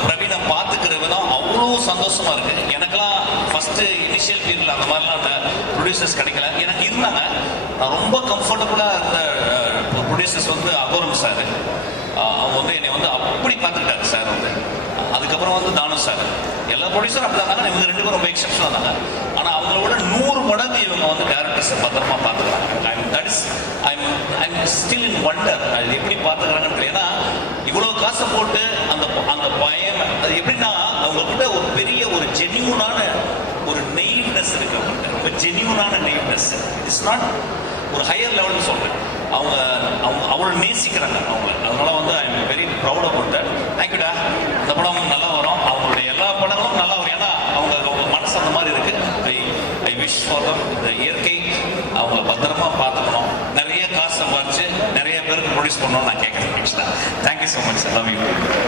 பிரவீனை பார்த்துக்கிற விதம் அவ்வளோ சந்தோஷமா இருக்கு. எனக்கெல்லாம் ஃபர்ஸ்ட் இனிஷியல் பீரியட்ல அந்த மாதிரிலாம் அந்த ப்ரொடியூசர்ஸ் கிடைக்கல. எனக்கு இருந்தாங்க, நான் ரொம்ப கம்ஃபர்டபுளாக இருந்த ப்ரொடியூசர்ஸ் வந்து அகோரம் சார். அவங்க வந்து என்னை வந்து அப்படி பார்த்துக்கிட்டாரு சார் வந்து. அதுக்கப்புறம் வந்து தானு சார், எல்லா ப்ரொடியூசரும் அப்படி இருந்தாங்க. இவங்க 2 பேரும் ரொம்ப எக்ஸப்ஷனாக இருந்தாங்க. ஆனால் அவங்களோட 100 மடங்கு இவங்க வந்து டேரக்டர்ஸை பத்திரமா பார்த்துக்கிறாங்க. ஐம் ஸ்டில் இன் வண்டர் அது எப்படி பார்த்துக்கிறாங்கன்னு. ஏன்னா இவ்வளோ காசை போட்டு அந்த பயம் அது எப்படின்னா அவங்கக்கிட்ட ஒரு பெரிய ஒரு ஜென்யூனான ஒரு நெய்வ்னஸ் இருக்கு. அவங்கள்ட்ட ரொம்ப ஜென்யூனான நெய்வ்னஸ். இட்ஸ் நாட் ஒரு ஹையர் லெவல்னு சொல்கிறேன். அவங்க அவ்வளோ நேசிக்கிறாங்க அவங்கள. அதனால வந்து I am very proud about that. தேங்க்யூடா. இந்த படம் நல்லா வரும், அவங்களுடைய எல்லா படங்களும் நல்லா வரும். ஏன்னா அவங்க மனசு அந்த மாதிரி இருக்கு. I wish for them. இந்த இயற்கை அவங்க பத்திரமா பார்த்துக்கணும். நிறைய காசு சம்பாதிச்சு நிறைய பேருக்கு ப்ரொடியூஸ் பண்ணணும்னு நான் கேட்குறேன். ஆக்சுவலாக thank you so much sir. Love you.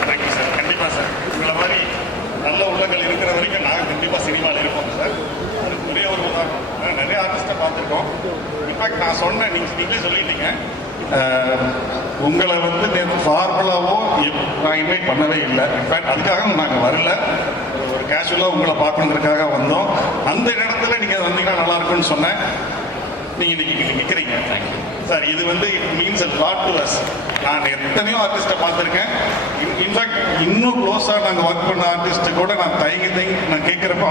Thank you sir. கண்டிப்பாக சார், உங்களை மாதிரி நல்ல உள்ளங்கள் இருக்கிற வரைக்கும் நாங்கள் கண்டிப்பாக சினிமாவில் இருப்போம் சார். அதுக்கு ஒரே ஒரு உதாரணம், நாங்கள் நிறைய ஆர்டிஸ்ட்டை பார்த்துருக்கோம். இன்ஃபேக்ட் நான் சொன்னேன், நீங்களே சொல்லிட்டீங்க, உங்களை வந்து நேற்று ஃபார்முலாவோ நான் இன்வைட் பண்ணவே இல்லை. இன்ஃபேக்ட் அதுக்காக நாங்கள் வரல, ஒரு கேஷுவலாக உங்களை பார்க்கணுன்றதுக்காக வந்தோம். அந்த இடத்துல நீங்கள் வந்தீங்கன்னா நல்லா இருக்கும்னு சொன்னேன். நீங்கள் இன்னைக்கு நிற்கிறீங்க சார். இது வந்து it means a lot to us. நான் எத்தனையோ ஆர்டிஸ்ட்டை பார்த்துருக்கேன். இன்ஃபேக்ட் இன்னும் க்ளோஸாக நாங்கள் ஒர்க் பண்ண ஆர்டிஸ்ட்டு கூட நான் தயங்கி நான் கேட்குறப்ப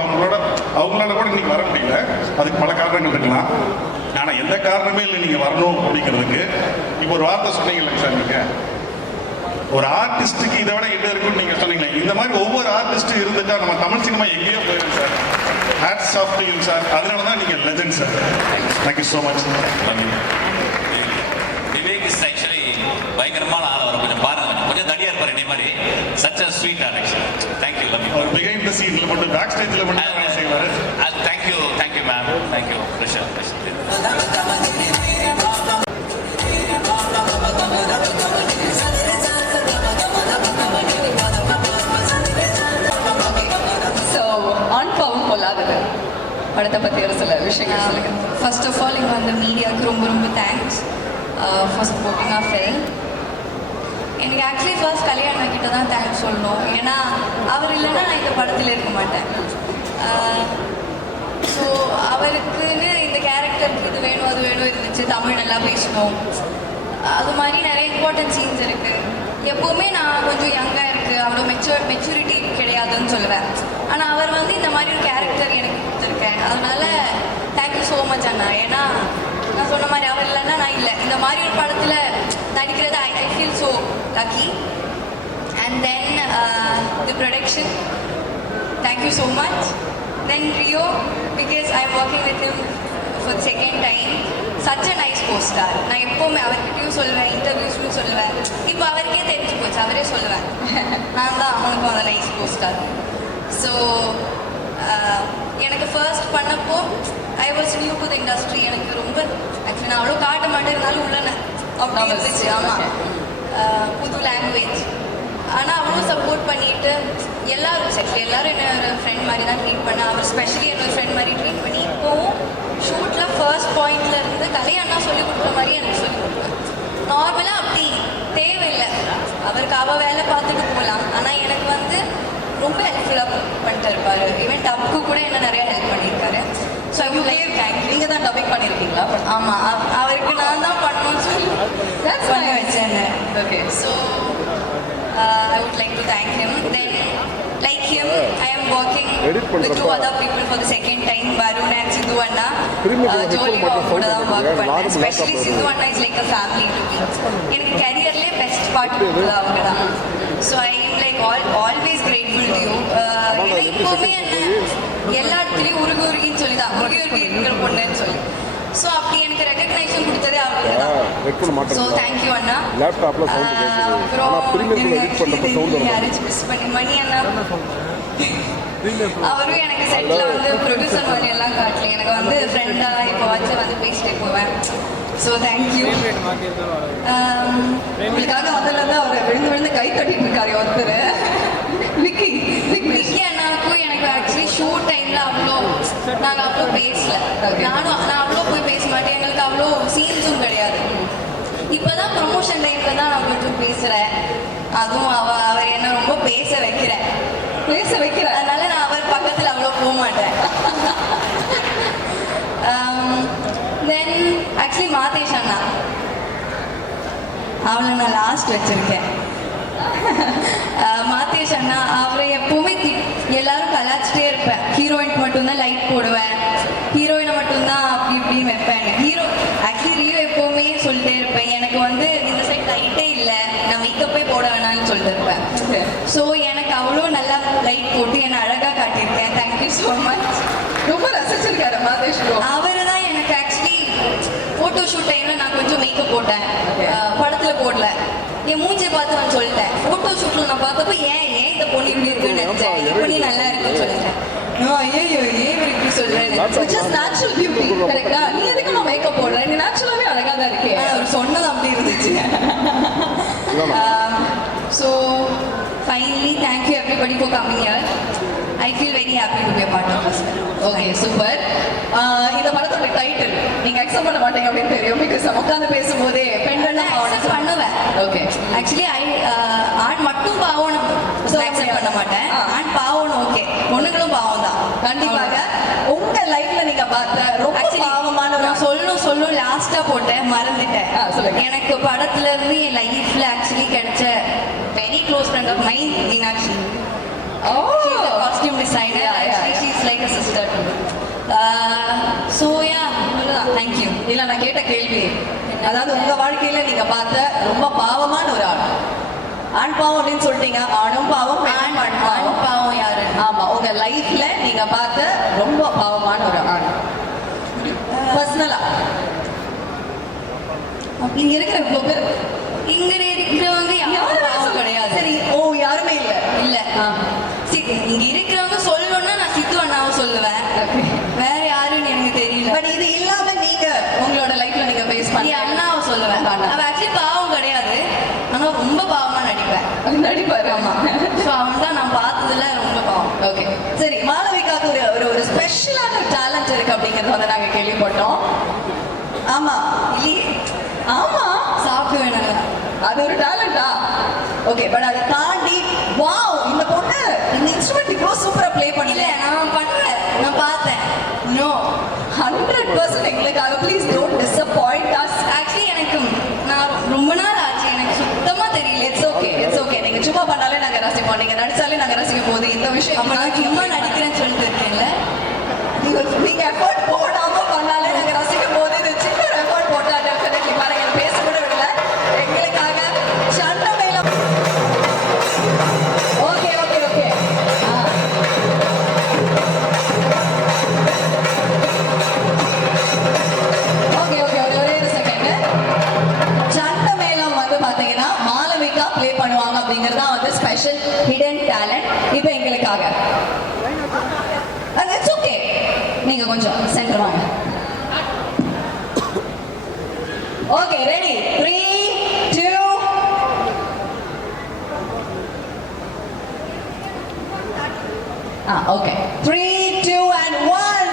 அவங்களால கூட இன்னைக்கு வர முடியல. அதுக்கு பல காரணங்கள் இருக்கலாம். ஆனால் எந்த காரணமே இல்லை நீங்கள் வரணும் அப்படிங்கிறதுக்கு. இப்போ ஒரு வார்த்தை சொன்னீங்க சார், நீங்கள் ஒரு ஆர்டிஸ்ட்டுக்கு இதை விட என்ன இருக்குன்னு நீங்கள் சொன்னீங்க. இந்த மாதிரி ஒவ்வொரு ஆர்டிஸ்ட்டும் இருந்துட்டா நம்ம தமிழ் சினிமா எங்கேயோ போயிடும் sir. Hats off to you sir. அதனால தான் நீங்கள் legend sir. Thank you so much. Vivek is actually பயங்கரமான ஆள். அவர் கொஞ்சம் பாருங்க, கொஞ்சம் தடியா இருப்பார் என்னை மாதிரி. Such a sweet direction. Thank you love you. அவர் பிஹைண்ட் த சீன்ல மட்டும், பேக் ஸ்டேஜ்ல மட்டும் வேலை செய்வார். Thank you ma'am. Thank you Risha. So Aan Paavam கொள்ளாதது படத்தை பற்றி ஒரு சில விஷயங்கள் சொல்லுங்க. ஃபர்ஸ்ட் ஆஃப் ஆல் இங்கே வந்த மீடியாவுக்கு ரொம்ப ரொம்ப thanks for supporting R film. எனக்கு ஆக்சுவலி ஃபர்ஸ்ட் கல்யாண கிட்ட தான் தேங்க்ஸ் சொல்லணும். ஏன்னா அவர் இல்லைன்னா நான் இந்த படத்தில் இருக்க மாட்டேன். ஸோ அவருக்குன்னு இந்த கேரக்டருக்கு இது வேணும் அது வேணும் இருந்துச்சு. தமிழ் நல்லா பேசணும், அது மாதிரி நிறைய இம்பார்ட்டன்ட் சீன்ஸ் இருக்குது. எப்போவுமே நான் கொஞ்சம் யங்காக இருக்குது, அவ்வளோ மெச்சூரிட்டி கிடையாதுன்னு சொல்லுவேன். ஆனால் அவர் வந்து இந்த மாதிரி ஒரு கேரக்டர் எனக்கு கொடுத்துருக்கேன். அதனால தேங்க்யூ ஸோ மச் அண்ணா. ஏன்னா நான் சொன்ன மாதிரி அவர் இல்லைன்னா நான் இல்லை. இந்த மாதிரி ஒரு படத்தில் நடிக்கிறது I feel so lucky. And then the production, thank you so much. Then Rio, because I am working with him for second time. Such a nice poster. நான் எப்போவுமே அவர்கிட்டையும் சொல்லுவேன், இன்டர்வியூஸ்லையும் சொல்லுவேன். இப்போ அவருக்கே தெரிஞ்சு போச்சு, அவரே சொல்லுவேன் நான் தான் அவனுக்கும் அந்த நைஸ் போஸ்டார். ஸோ எனக்கு ஃபர்ஸ்ட் பண்ணப்போ I was new to the industry. எனக்கு ரொம்ப ஆக்சுவலி நான் அவ்வளோ காட்ட மாட்டேன், இருந்தாலும் உள்ள அப்படி இருந்துச்சு. ஆமாம், புது லாங்குவேஜ். ஆனால் அவ்வளோ சப்போர்ட் பண்ணிட்டு எல்லாரும் சரி, எல்லாரும் என்ன ஃப்ரெண்ட் மாதிரி தான் ட்ரீட் பண்ணேன். அவர் ஸ்பெஷலி என்னோட ஃப்ரெண்ட் மாதிரி ட்ரீட் பண்ணி இப்போவும் ஷூட்டில் ஃபர்ஸ்ட் பாயிண்ட்ல இருந்து கலையண்ணா சொல்லிக் கொடுக்குற மாதிரி எனக்கு சொல்லிக் கொடுப்பேன். நார்மலாக அப்படி தேவையில்லை, அவருக்கு அவள் வேலை பார்த்துட்டு போகலாம். ஆனால் எனக்கு வந்து ரொம்ப ஹெல்ப்ஃபுல்லாக பண்ணிட்டு இருப்பார். ஈவன் டப்புக்கு கூட என்ன நிறையா ஹெல்ப் பண்ணியிருக்காரு. So I would like thank. நீங்கள் தான் டப்பிங் பண்ணியிருக்கீங்களா? ஆமாம், அவருக்கு நான் தான் பண்ணணும்னு சொல்லி பண்ண வச்சேன். Okay. So I would like to thank him. Then, like him, I am working with two other people for the second time, Varun and Sidhu Anna. Jolly கூட தான் work பண்ணேன். Especially Sidhu Anna is like a family to me. எனக்கு careerலே best part அவங்க தான். So I am like always grateful to you. ஏன்னா இப்போவுமே என்ன எல்லா இடத்துலையும் உருகின்னு சொல்லி தான் உருகி இருக்கிற பொண்ணுன்னு சொல்லி. ஸோ அப்படி எனக்கு ரெகக்னைசேஷன் கொடுத்ததே அவருக்கு தான். ஸோ தேங்க்யூ அண்ணா. அப்புறம் யாராச்சும் மிஸ் பண்ணி மணி அண்ணா, அவரும் எனக்கு செட்டில் வந்து ப்ரொடியூசர் மாதிரி எல்லாம் காட்டல. எனக்கு வந்து ஃப்ரெண்டாக இப்போ வந்து பேசிட்டே போவேன். So thank you. உங்களுக்காக முதல்ல அவர் விழுந்து கை தட்டிட்டு இருக்காரு ஒருத்தர். விக்கி அண்ணாவுக்கும் எனக்கு ஆக்சுவலி ஷூட் டைம்ல நாங்கள் அவ்வளோ பேசல. நான் அவ்வளோ போய் பேச மாட்டேன். எங்களுக்கு அவ்வளோ சீன்ஸும் கிடையாது. இப்போதான் ப்ரொமோஷன் டைம்ல தான் நான் கொஞ்சம் பேசுகிறேன். அதுவும் அவர் என்ன ரொம்ப பேச வைக்கிறேன். அதனால நான் அவர் பக்கத்தில் அவ்வளோ போக மாட்டேன். தென் ஆக்சுவலி மாதேஷ் அண்ணா, அவளை நான் லாஸ்ட் வச்சிருக்கேன். மாதேஷ் அண்ணா, அவரை எப்பவுமே எல்லாரும் கலாச்சிட்டே இருப்பேன். ஹீரோயினுக்கு மட்டும்தான் லைட் போடுவேன், ஹீரோயினை மட்டும்தான் அப்படி இப்படின்னு வைப்பேன். ஆக்சுவலி ரியோ எப்பவுமே சொல்லிட்டே இருப்பேன், எனக்கு வந்து இந்த சைட் லைட்டே இல்லை, நான் மேக்கப்பே போட வேணாம்னு சொல்லிட்டு இருப்பேன். ஸோ எனக்கு அவ்வளோ நல்லா லைட் போட்டு என்னை அழகாக காட்டியிருக்கேன். Thank you so much. ரொம்ப ரசிச்சிருக்காரு மாதேஷ். அவர் தான் எனக்கு ஆக்சுவலி ஃபோட்டோ ஷூட் டைமில் நான் கொஞ்சம் மேக்கப் போட்டேன், படத்தில் போடல. என் மூஞ்சியை பார்த்து நான் சொல்லிட்டேன். ஃபோட்டோ ஷூட்டில் நான் பார்த்தப்போ ஏன் இந்த பொண்ணு இப்படி இருக்குன்னு நினைச்சேன், இப்போ நீ நல்லா இருக்குன்னு சொல்லிட்டேன். ஐயோ ஏன் இப்படி சொல்றேன், நேச்சுரல் பியூட்டி கரெக்டா? நீ எதுக்கு நான் மேக்கப் போடுறேன், நீ நேச்சுரலாவே அழகா தான் இருக்கே. அவர் சொன்னது அப்படி இருந்துச்சு. So finally thank you everybody for coming here. I feel very happy to be a part of this film. Okay, super. இந்த படத்தோட டைட்டில் நீங்க அக்செப்ட் பண்ண மாட்டீங்க அப்படின்னு தெரியும். பிகாஸ் உட்காந்து பேசும்போதே பெண்கள் அக்செப்ட் பண்ணுவேன். ஓகே, ஆக்சுவலி ஆண் மட்டும் பாவம் அக்செப்ட் பண்ண மாட்டேன். ஆண் பாவம் ஓகே, பொண்ணுங்களும் பாவம் தான் கண்டிப்பாக. உங்க லைஃப்ல நீங்க பார்த்த ரொம்ப பாவமான நான் சொல்லணும் லாஸ்டா போட்டேன், மறந்துட்டேன். சொல்லுங்க. எனக்கு படத்துல இருந்து என் லைஃப்ல ஆக்சுவலி கிடைச்ச very close friend of mine, Meenakshi. She's a costume designer. Actually, she's like a sister to me. So yeah, thank you. இல்ல நான் கேள்வி. அதாவது உங்க வாழ்க்கையில நீங்க பார்த்த ரொம்ப பாவமான ஒரு ஆள். ஆண் பாவம் அப்படின்னு சொல்லிட்டீங்க. ஆணும் பாவம், பெண்ணும் பாவம். பாவம் யாரு? ஆமா, உங்க லைஃப்ல நீங்க பார்த்த ரொம்ப பாவமான ஒரு ஆண். பர்சனலா இங்க இருக்கிற இவ்வளவு பேர் இங்க இருக்கிறவங்க யாரும் பாவம் கிடையாது. சரி, ஓ யாருமே இல்ல. இல்ல இங்க இருக்கிறவங்க சொல்லணும்னா நான் சித்து அண்ணாவை சொல்லுவேன். வேற யாருன்னு எனக்கு தெரியல. பட் இது இல்லாம நீங்க உங்களோட லைஃப்ல நீங்க ஃபேஸ் பண்ணி அண்ணாவை சொல்லுவேன். அவன் ஆக்சுவலி பாவம் கிடையாது, ஆனா ரொம்ப பாவமா நடிப்பாரு. ஆமா, ஸோ அவன் தான் நான் பார்த்ததுல ரொம்ப பாவம். ஓகே, சரி. மாளவிகாக்கு ஒரு ஒரு ஸ்பெஷலான டேலண்ட் இருக்கு அப்படிங்கறத வந்து நாங்க கேள்விப்பட்டோம். ஆமா இல்லையே, ஆமா, சாப்பிடுவேன் நல்லா. அது ஒரு டேலண்டா? ஓகே, பட் அதை தாண்டி வாவ், இந்த பொண்ணு இந்த இன்ஸ்ட்ருமெண்ட் இவ்வளவு சூப்பரா ப்ளே இல்ல பண்ணல. நான் பண்ணல, நான் பார்த்தேன். நோ, 100% எங்களுக்காக please don't disappoint us. Actually எனக்கு நான் ரொம்ப நாள் ஆச்சு, எனக்கு சுத்தமா தெரியல. It's okay, it's okay. நீங்க சும்மா பண்ணாலே நாங்க ரசிப்போம், நீங்க நடிச்சாலே நாங்க ரசிக்கும் போது இந்த விஷயம் அப்ப நான் சும்மா நடிக்கிறேன்னு சொல்லிட்டு இருக்கேன்ல. நீங்க எஃபோர்ட் போடாம பண்ணாலே நாங்க ரசிக்கும் போது இது சின்ன ஒரு எஃபோர்ட் போட்டா டெஃபினெட்லி பாருங்க, பேச கூட விடல எங்களுக்காக சண்டமேல. Okay okay okay okay okay ஒரே ஒரு செகண்ட். சண்டமேளம் வந்து பாத்தீங்கன்னா மாளவிகா ப்ளே பண்ணுவாங்க அப்படிங்கிறது தான் வந்து ஸ்பெஷல் ஹிடன் டேலண்ட். இப்போ எங்களுக்காக இட்ஸ் ஓகே, நீங்க கொஞ்சம் சென்டர் வாங்க. Okay, ready? 3 2 okay, 3 2 and 1.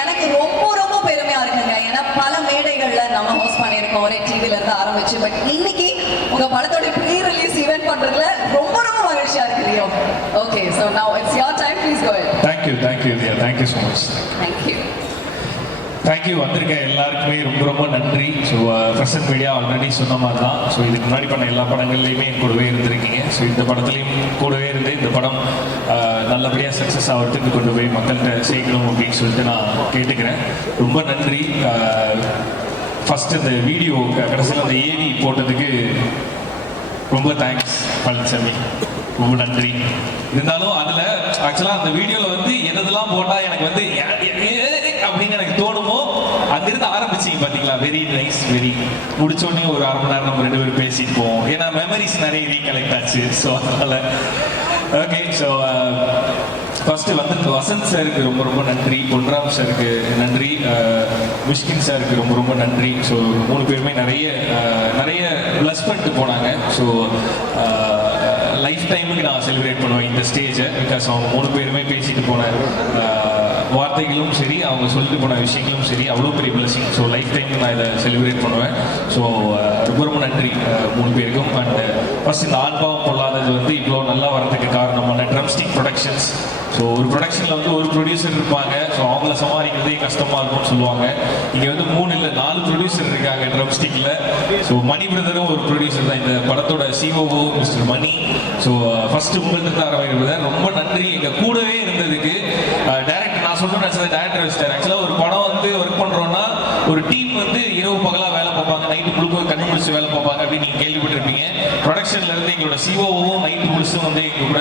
எனக்கு ரொம்ப ரொம்ப பெருமையா இருக்குங்க. ஏன்னா பல மேடைகள்ல நம்ம ஹோஸ்ட் பண்ணியிருக்கோம், ஒரே டிவில இருந்து ஆரம்பிச்சு. பட் இன்னைக்கு உங்க படத்தோட ப்ரீ ரிலீஸ் ஈவென்ட் பண்றதுல ரொம்ப ரொம்ப மகிழ்ச்சியா இருக்கு Leo. Okay, so now it's your time, please go ahead. Thank you so much. Thank you. வந்திருக்க எல்லாருக்குமே ரொம்ப ரொம்ப நன்றி. ஸோ பிரசன்ட் மீடியா ஆல்ரெடி சொன்ன மாதிரி தான். ஸோ இதுக்கு முன்னாடி பண்ண எல்லா படங்கள்லையுமே என் கூடவே இருந்திருக்கீங்க. ஸோ இந்த படத்துலையும் கூடவே இருந்து இந்த படம் நல்லபடியாக சக்ஸஸ் ஆகிறதுக்கு கொண்டு போய் மக்கள்கிட்ட சேர்க்கணும் அப்படின்னு சொல்லிட்டு நான் கேட்டுக்கிறேன். ரொம்ப நன்றி. ஃபஸ்ட் இந்த வீடியோ கடைசியில் அந்த ஏடி போட்டதுக்கு ரொம்ப தேங்க்ஸ் பழனிசாமி, ரொம்ப நன்றி. இருந்தாலும் அதில் ஆக்சுவலாக அந்த வீடியோவில் வந்து எதெல்லாம் போட்டால் எனக்கு வந்து அப்படின்னு எனக்கு தோணுமோ அங்கிருந்து ஆரம்பிச்சிங்க பார்த்தீங்களா? Very nice, very. முடிச்சோடனே ஒரு அரை மணி நேரம் நம்ம 2 பேரும் பேசிப்போம். ஏன்னா மெமரிஸ் நிறைய ரீகலெக்ட் ஆச்சு. ஸோ அதனால் ஓகே. ஸோ ஃபர்ஸ்ட் வந்து வசந்த் சாருக்கு ரொம்ப ரொம்ப நன்றி, பொன்ராம் சாருக்கு நன்றி, மிஷ்கின் சாருக்கு ரொம்ப ரொம்ப நன்றி. ஸோ 3 பேருமே நிறைய ப்ளஸ் பண்ணிட்டு போனாங்க. ஸோ லைஃப் டைமுக்கு நான் செலிப்ரேட் பண்ணுவேன் இந்த ஸ்டேஜை. பிகாஸ் அவங்க 3 பேருமே பேசிட்டு போன வார்த்தைகளும் சரி, அவங்க சொல்லிட்டு போன விஷயங்களும் சரி, அவ்வளோ பெரிய பிளஸிங். ஸோ லைஃப் டைம் நான் இதை செலிப்ரேட் பண்ணுவேன். ஸோ ரொம்ப ரொம்ப நன்றி 3 பேருக்கும். அண்ட் ஃபர்ஸ்ட் இந்த ஆண்பாவம் பொல்லாதது வந்து இவ்வளோ நல்லா வரதுக்கு காரணமான ட்ரம்ஸ்டிக் ப்ரொடக்ஷன்ஸ். ஸோ ஒரு ப்ரொடக்ஷனில் வந்து ஒரு ப்ரொடியூசர் இருப்பாங்க. ஸோ அவங்கள சமாளிக்கிறதே கஷ்டமாக இருக்கும்னு சொல்லுவாங்க. இங்கே வந்து 3 இல்லை 4 ப்ரொடியூசர் இருக்காங்க ட்ரம்ஸ்டிக்கில். ஸோ மணி பிரதரும் ஒரு ப்ரொடியூசர் தான், இந்த படத்தோட சிஓஓ மிஸ்டர் மணி. ஸோ ஃபர்ஸ்ட் உங்களுக்கு தான் ஆரம்பிக்கிறேன். ரொம்ப நன்றி எங்கள் கூடவே இருந்ததுக்கு. டைரக்டர் நான் சொல்கிறேன், டைரக்டர் வச்சிட்டார். ஆக்சுவலாக ஒரு படம் வந்து ஒர்க் பண்ணுறோன்னா ஒரு டீம் வந்து இரவு பகலாக வேலை பார்ப்பாங்க, நைட்டு முழுக்க கண்டுபிடிச்சு வேலை பார்ப்பாங்க அப்படின்னு நீங்கள் கேள்விப்பட்டிருப்பீங்க. ப்ரொடக்ஷன்ல இருந்து எங்களோட சிஓஓவும் நைட்டு முழுசும் வந்து எங்க கூட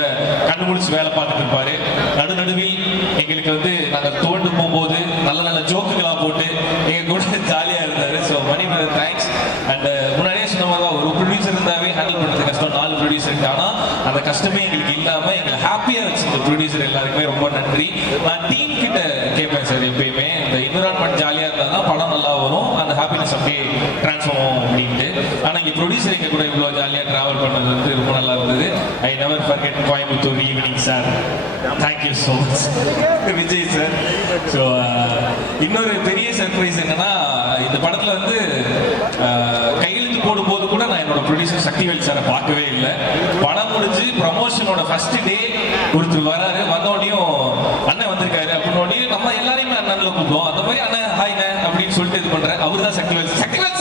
கண்டுபிடிச்சு வேலை பார்த்துட்டு இருப்பாரு. நடுநடுவில் எங்களுக்கு வந்து நாங்கள் தோண்டு போகும்போது நல்ல நல்ல ஜோக்குகளாக போட்டு எங்க கூட ஜாலியாக இருந்தார். So Mani brother thanks. And முன்னாடியே சொன்ன மாதிரி தான், ஒரு ப்ரொடியூசர் இருந்தாவே ஹேண்டில் பண்ணுறது கஷ்டம், 4 ப்ரொடியூசர் இருக்கு. ஆனால் அந்த கஷ்டமே எங்களுக்கு இல்லாமல் எங்களை ஹாப்பியாக வச்சு இந்த ப்ரொடியூசர் எல்லாருக்குமே ரொம்ப நன்றி. நான் டீம் கிட்ட கேட்பேன் சார், எப்பயுமே இந்த என்விரான்மெண்ட் ஜாலியாக இருந்தால் தான் படம் நல்லா வரும், அந்த ஹாப்பினஸ் அப்படியே ட்ரான்ஸ்ஃபார்ம் ஆகும் அப்படின்ட்டு. ஆனால் இங்கே ப்ரொடியூசர் எங்க கூட இவ்வளோ ஜாலியாக ட்ராவல் பண்ணது வந்து ரொம்ப நல்லா இருந்தது. I never forget Coimbatore evening sir. Thank you so much Vijay sir. So இன்னொரு பெரிய சர்ப்ரைஸ் என்னன்னா, இந்த படத்தில் வந்து சக்திவேல் சாரை பார்க்கவே இல்லை. படம் முடிஞ்சு ப்ரமோஷனோட ஃபர்ஸ்ட் டே ஒருத்தர் வராரு, வந்தோடனையும் அண்ணன் வந்திருக்காரு அப்படின்னோடனே நம்ம எல்லாரையுமே அண்ணன்ல கூப்பிடுவோம். அந்த மாதிரி அண்ணன் ஹாய்ண்ணே அப்படின்னு சொல்லிட்டு இது பண்றேன். அவர் தான் சக்திவேல்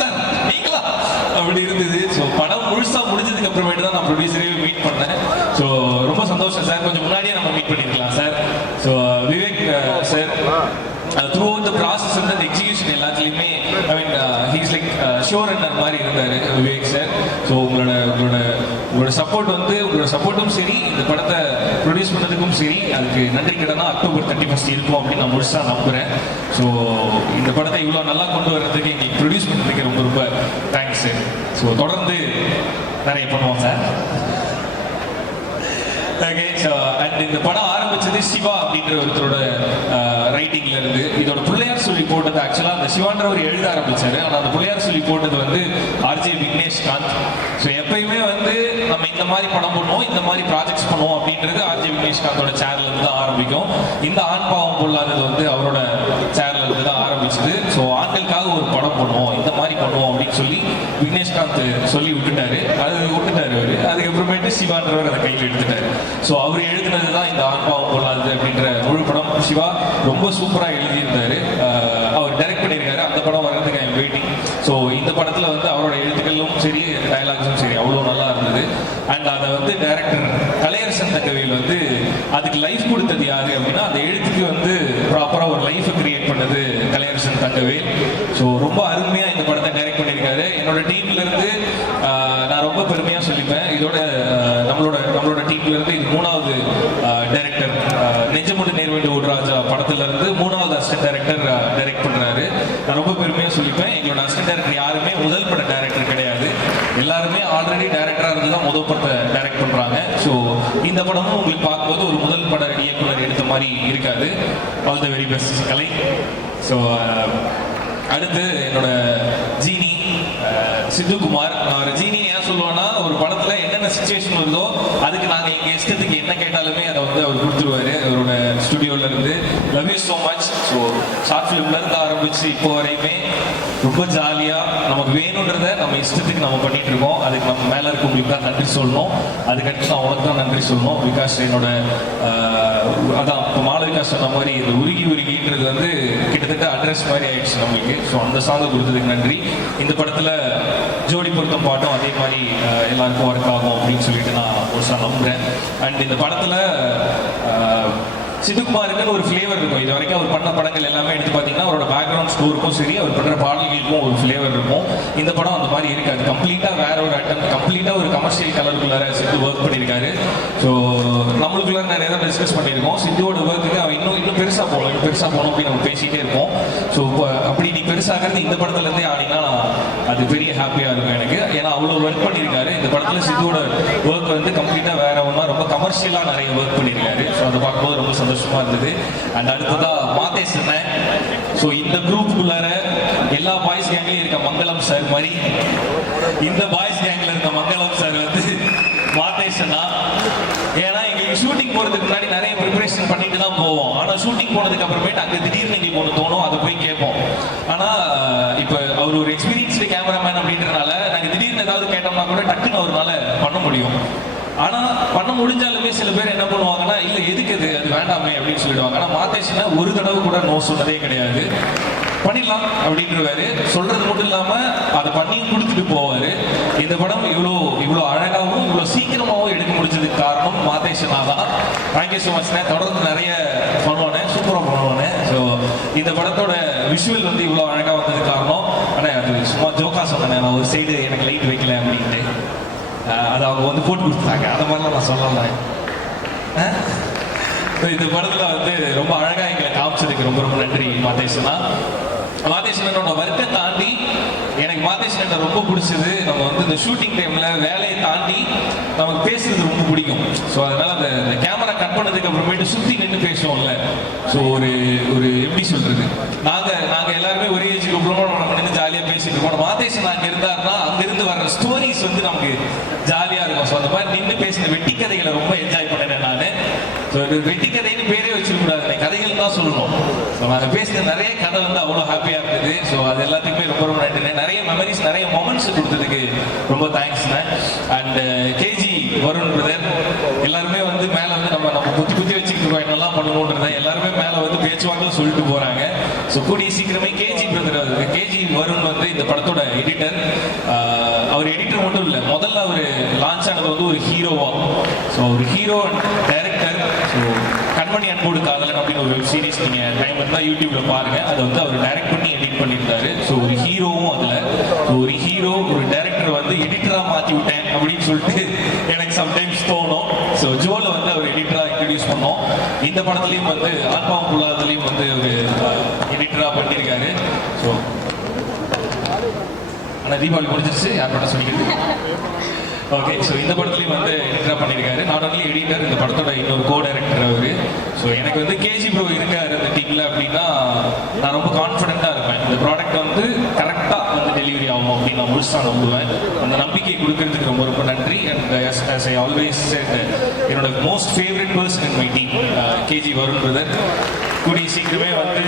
சார் நீங்களா அப்படி இருந்தது. ஸோ படம் முழுசா முடிஞ்சதுக்கு அப்புறமேட்டு தான் நான் ப்ரொடியூசரே மீட் பண்ணேன். ஸோ ரொம்ப சந்தோஷம் சார். கொஞ்சம் முன்னாடியே நம்ம மீட் பண்ணிருக்கலாம் sir. So Vivek sir throughout the process வந்து அந்த எக்ஸிகியூஷன் எல்லாத்துலேயுமே I mean he's like showrunner மாதிரி இருந்தார் விவேக் சார். ஸோ உங்களோட சப்போர்ட் வந்து உங்களோட சப்போர்ட்டும் சரி, இந்த படத்தை ப்ரொடியூஸ் பண்ணதுக்கும் சரி, அதுக்கு நன்றி கடனா அக்டோபர் 31 இருக்கும் அப்படின்னு நான் முழுசா நம்புகிறேன். ஸோ இந்த படத்தை இவ்வளோ நல்லா கொண்டு வர்றதுக்கு எங்களுக்கு ப்ரொடியூஸ் பண்ணுறதுக்கு ரொம்ப ரொம்ப தேங்க்ஸ் சார். ஸோ தொடர்ந்து நிறைய பண்ணுவோம் சார். ஓகே. ஸோ அண்ட் இந்த படம் ஆரம்பிச்சது சிவா அப்படின்ற ஒருத்தரோட ரைட்டிங்ல இருந்து. இதோட பிள்ளையார் சொல்லி போட்டது ஆக்சுவலாக அந்த சிவான்றவர் எழுத ஆரம்பிச்சாரு. ஆனால் அந்த பிள்ளையார் சொல்லி போட்டது வந்து ஆர்ஜே விக்னேஷ்காந்த். ஸோ எப்பயுமே வந்து நம்ம இந்த மாதிரி படம் பண்ணுவோம், இந்த மாதிரி ப்ராஜெக்ட்ஸ் பண்ணுவோம் அப்படின்றது ஆர்ஜே விக்னேஷ்காந்தோட சேனல்ல இருந்து தான் ஆரம்பிக்கும். இந்த ஆண் பாவம் பொல்லாதது வந்து அவரோட சேனல்ல இருந்து தான் ஆரம்பிச்சது. ஸோ ஆண்களுக்காக ஒரு படம் பண்ணுவோம், இந்த மாதிரி பண்ணுவோம் அப்படின்னு சொல்லி விக்னேஷ்காந்த் சொல்லி விட்டுட்டாரு. அவரு அதுக்கப்புறமேட்டு சிவான்றவர் அதை கையில் எடுத்துட்டாரு. ஸோ அவர் எழுதினது தான் இந்த ஆண் பாவம் பொல்லாதது அப்படின்ற முழு படம். சிவா ரொம்ப சூப்பராக எழுதியிருந்தாரு. அவர் டைரக்ட் பண்ணியிருக்காரு. அந்த படம் வர்றதுக்கு ஐ எம் வெயிட்டிங். ஸோ இந்த படத்தில் வந்து அவரோட எழுத்துக்களும் சரி, டயலாக்ஸும் சரி அவ்வளோ நல்லா இருந்தது. அண்ட் அதை வந்து டைரக்டர் கலையரசன் தங்கவேல் வந்து அதுக்கு லைஃப் கொடுத்தது யாரு அப்படின்னா, அந்த எழுத்துக்கு வந்து ப்ராப்பராக ஒரு லைஃபை கிரியேட் பண்ணது கலையரசன் தங்கவேல். ஸோ ரொம்ப அருமையாக இந்த படத்தை டைரக்ட் பண்ணியிருக்காரு. என்னோட டீம்ல இருந்து நான் ரொம்ப பெருமையாக சொல்லிப்பேன். இதோட நம்மளோட டீம்ல இருந்து இது 3வது டைரக்டர். நெஞ்சமுண்டு நேர்வெண்டு ஊர்ராஜா படத்துல இருந்து 3வது அசிஸ்டன்ட் டைரக்டர் டைரக்ட் பண்றாரு. நான் ரொம்ப பெருமையா சொல்லிப்பேன். எங்களோட அசிஸ்டன்ட் டைரக்டர் யாருமே முதல் பட டைரக்டர் கிடையாது. எல்லாருமே ஆல்ரெடி டைரக்டரா இருந்து தான் முதல் படத்தை டைரக்ட் பண்றாங்க. ஸோ இந்த படமும் உங்களுக்கு பார்க்கும்போது ஒரு முதல் பட இயக்குனர் எடுத்த மாதிரி இருக்காது. All the very best Kalai. So அடுத்து என்னோட ஜீனி சித்துக்குமார். நான் ஜீனி ஏன் சொல்லுவேன்னா, ஒரு படத்துல என்னென்ன சிச்சுவேஷன் வருதோ அதுக்கு நாங்கள் எங்க இஷ்டத்துக்கு என்ன கேட்டாலுமே அதை வந்து அவர் கொடுத்துருவாரு அவரோட ஸ்டுடியோல இருந்து. Love you so much. So short ஃபிலிம்ல இருந்து ஆரம்பிச்சு இப்போ வரையுமே ரொம்ப ஜாலியா நமக்கு வேணுன்றத நம்ம இஷ்டத்துக்கு நம்ம பண்ணிட்டு இருக்கோம். அதுக்கு நம்ம மேல இருக்கவங்களுக்கு தான் நன்றி சொல்லணும். அதுக்கடுத்து நான் உனக்கு தான் நன்றி சொல்லணும். விகாஷ் என்னோட அதான் இப்போ மாளவிகாஷ் சொன்ன மாதிரி இந்த உருகின்றது வந்து கிட்டத்தட்ட அட்ரஸ் மாதிரி ஆயிடுச்சு நம்மளுக்கு. ஸோ அந்த சாங்கை கொடுத்ததுக்கு நன்றி. இந்த படத்துல ஜோடி பொருத்தம் பாட்டும் அதே மாதிரி எல்லாருக்கும் ஒர்க் ஆகும் அப்படின்னு சொல்லிட்டு நான் ஒரு நம்புறேன். அண்ட் இந்த படத்துல சித்துக்குமாருக்கு ஒரு ஃப்ளேவர் இருக்கும். இது வரைக்கும் அவர் பண்ண படங்கள் எல்லாமே எடுத்து பார்த்தீங்கன்னா அவரோட பேக்ரவுண்ட் ஸ்கோருக்கும் சரி, அவர் பண்ணுற பாடல்களுக்கும் ஒரு ஃப்ளேவர் இருக்கும். இந்த படம் அந்த மாதிரி இருக்காது. கம்ப்ளீட்டாக வேற ஒரு அட்டம், கம்ப்ளீட்டாக ஒரு கமர்ஷியல் கலருக்குள்ளார சித்து ஒர்க் பண்ணியிருக்காரு. ஸோ நம்மளுக்குள்ள நிறைய தான் டிஸ்கஸ் பண்ணியிருக்கோம். சித்துவோட ஒர்க்குக்கு அவன் இன்னும் பெருசாக போகணும் அப்படின்னு நம்ம பேசிகிட்டே இருப்போம். ஸோ அப்படி நீ பெருசாகிறது இந்த படத்துலேருந்தே ஆடினா அது பெரிய ஹாப்பியாக இருக்கும் எனக்கு. ஏன்னா அவ்வளோ ஒர்க் பண்ணியிருக்காரு. இந்த படத்தில் சித்துவோட ஒர்க் வந்து கம்ப்ளீட்டாக வேற ஒன்றா ரொம்ப கமர்ஷியலாக நிறைய ஒர்க் பண்ணியிருக்காரு. ஸோ அதை பார்க்கும்போது ரொம்ப சந்தோஷமா இருந்தது. அண்ட் அடுத்ததா மாதேஷ் அண்ணன். ஸோ இந்த குரூப்புக்குள்ளார எல்லா பாய்ஸ் கேங்லயும் இருக்க மங்களம் சார் மாதிரி இந்த பாய்ஸ் கேங்ல இருக்க மங்களம் சார் வந்து மாதேஷ் அண்ணா. ஏன்னா எங்களுக்கு ஷூட்டிங் போறதுக்கு முன்னாடி நிறைய ப்ரிப்பரேஷன் பண்ணிட்டு தான் போவோம். ஆனால் ஷூட்டிங் போனதுக்கு அப்புறமேட்டு அங்கே திடீர்னு எங்களுக்கு ஒன்று தோணும், அதை போய் கேட்போம். ஆனால் இப்போ அவர் ஒரு எக்ஸ்பீரியன்ஸ்டு கேமராமேன் அப்படின்றனால நாங்கள் திடீர்னு ஏதாவது கேட்டோம்னா கூட டக்குன்னு அவரால் பண்ண முடியும். ஆனா பண்ண முடிஞ்சாலுமே சில பேர் என்ன பண்ணுவாங்கன்னா, இல்ல எதுக்கு அது வேண்டாமே அப்படின்னு சொல்லிடுவாங்க. ஆனா மாதேஷ்னா ஒரு தடவை கூட நோ சொன்னதே கிடையாது. பண்ணிடலாம் அப்படின்றவாரு. சொல்றது மட்டும் இல்லாம அதை பண்ணி கொடுத்துட்டு போவாரு. இந்த படம் இவ்வளோ அழகாகவும் இவ்வளோ சீக்கிரமாகவும் எடுக்க முடிஞ்சதுக்கு காரணம் மாதேஷனா தான். தேங்க்யூ ஸோ மச்ண்ணே. தொடர்ந்து நிறைய பண்ணுவேன், சூப்பராக பண்ணுவேன். ஸோ இந்த படத்தோட விஷுவல் வந்து இவ்வளோ அழகாக வந்ததுக்கு காரணம். ஆனால் அது சும்மா ஜோக்கா சொன்னேன், நான் ஒரு சைடு எனக்கு லைட் வைக்கல அப்படின்ட்டு. அதை அவங்க வந்து போட்டு கொடுத்தாங்க. அந்த மாதிரிலாம் நான் சொல்லலாம். இந்த படத்தில் வந்து ரொம்ப அழகாக எங்களை காமிச்சதுக்கு ரொம்ப ரொம்ப நன்றி மாதேஷனா. மாதேஷனோட ஒர்க்கை தாண்டி எனக்கு மாதேஷன் ரொம்ப பிடிச்சது, நம்ம வந்து இந்த ஷூட்டிங் டைம்ல வேலையை தாண்டி நமக்கு பேசுறது ரொம்ப பிடிக்கும். ஸோ அதனால அந்த கேமரா கட் பண்ணதுக்கு அப்புறமேட்டு சுற்றி நின்று பேசுவோம்ல. ஸோ ஒரு எப்படி சொல்றது, நாங்க எல்லாருமே ஒரே ஏஜுக்கு அப்புறமா நம்ம நின்று ஜாலியாக பேசிட்டு இருக்கோம். மாதேஷன் அங்கே இருந்தாருன்னா அங்கிருந்து வர்ற ஸ்டோரிஸ் வந்து நமக்கு ஜாலியா இருக்கும். ஸோ அந்த மாதிரி நின்று பேசின வெட்டி கதைகளை ரொம்ப என்ஜாய் பண்ணேன் நான். ஸோ வெட்டி கதைன்னு பேரே வச்சிருக்க கூடாது, கதைகள் தான் சொல்லணும். ஸோ நாங்கள் பேசின நிறைய கதை வந்து அவ்வளோ ஹாப்பியாக இருந்தது. ஸோ அது எல்லாத்துக்குமே ரொம்ப ரொம்ப நன்றி. நிறைய மெமரிஸ், நிறைய மொமெண்ட்ஸ் கொடுத்ததுக்கு ரொம்ப தேங்க்ஸ்ண்ணே. அண்ட் கேஜி வருண் பிரதர் எல்லாருமே வந்து மேலே வந்து நம்ம குத்தி வச்சுக்கிட்டு இருக்கோம், என்னெல்லாம் பண்ணணுன்றதை எல்லாருமே மேலே வந்து பேச்சுவாக்கில் சொல்லிட்டு போகிறாங்க. ஸோ கூடிய சீக்கிரமே கேஜி பிரதர், கேஜி வருண் வந்து இந்த படத்தோட எடிட்டர். அவர் எடிட்டர் மட்டும் இல்லை, முதல்ல அவர் லான்ச் ஆனது வந்து ஒரு ஹீரோவா. ஸோ ஒரு ஹீரோ அண்ட் டைரக்டர். ஸோ கண்மணி அன்போடு காதலன் அப்படின்னு ஒரு வெப் சீரிஸ் நீங்கள் டைம் இருந்தால் யூடியூப்ல பாருங்க. அதை வந்து அவர் டைரக்ட் பண்ணி எடிட் பண்ணியிருந்தாரு. ஸோ ஒரு ஹீரோவும் அதில். ஸோ ஒரு ஹீரோ ஒரு டைரக்டர் வந்து எடிட்டராக மாற்றி விட்டேன் அப்படின்னு சொல்லிட்டு எனக்கு சம்டைம்ஸ் தோணும். ஸோ ஜோல வந்து அவர் எடிட்டராக இன்ட்ரடியூஸ் பண்ணோம். இந்த படத்துலையும் வந்து ஆத்மாவும் புல்லாதலையும் வந்து ஒரு எடிட்டராக பண்ணியிருக்காரு. ஸோ ஆனால் தீபாவளி முடிஞ்சிருச்சு, யார் படம் சொல்லிக்கிறது. ஓகே, ஸோ இந்த படத்துலையும் வந்து எடிட்டராக பண்ணியிருக்காரு. நாட் ஒன்லி எடிட்டர், இந்த படத்தோட இன்னொரு கோ டைரக்டர் அவர். ஸோ எனக்கு வந்து கேஜி ப்ரோ இருக்காரு இந்த டீமில் அப்படின்னா நான் ரொம்ப கான்ஃபிடென்ட்டாக இருப்பேன். இந்த ப்ராடக்ட் வந்து கரெக்டாக வந்து டெலிவரி ஆகும் அப்படின்னு நான் முழுசாக நம்புவேன். அந்த நம்பிக்கை கொடுக்கறதுக்கு ரொம்ப ரொம்ப நன்றி. And as I always said, என்னோட most favourite person in my team KG Varun brother. கூடிய சீக்கிரமே வந்து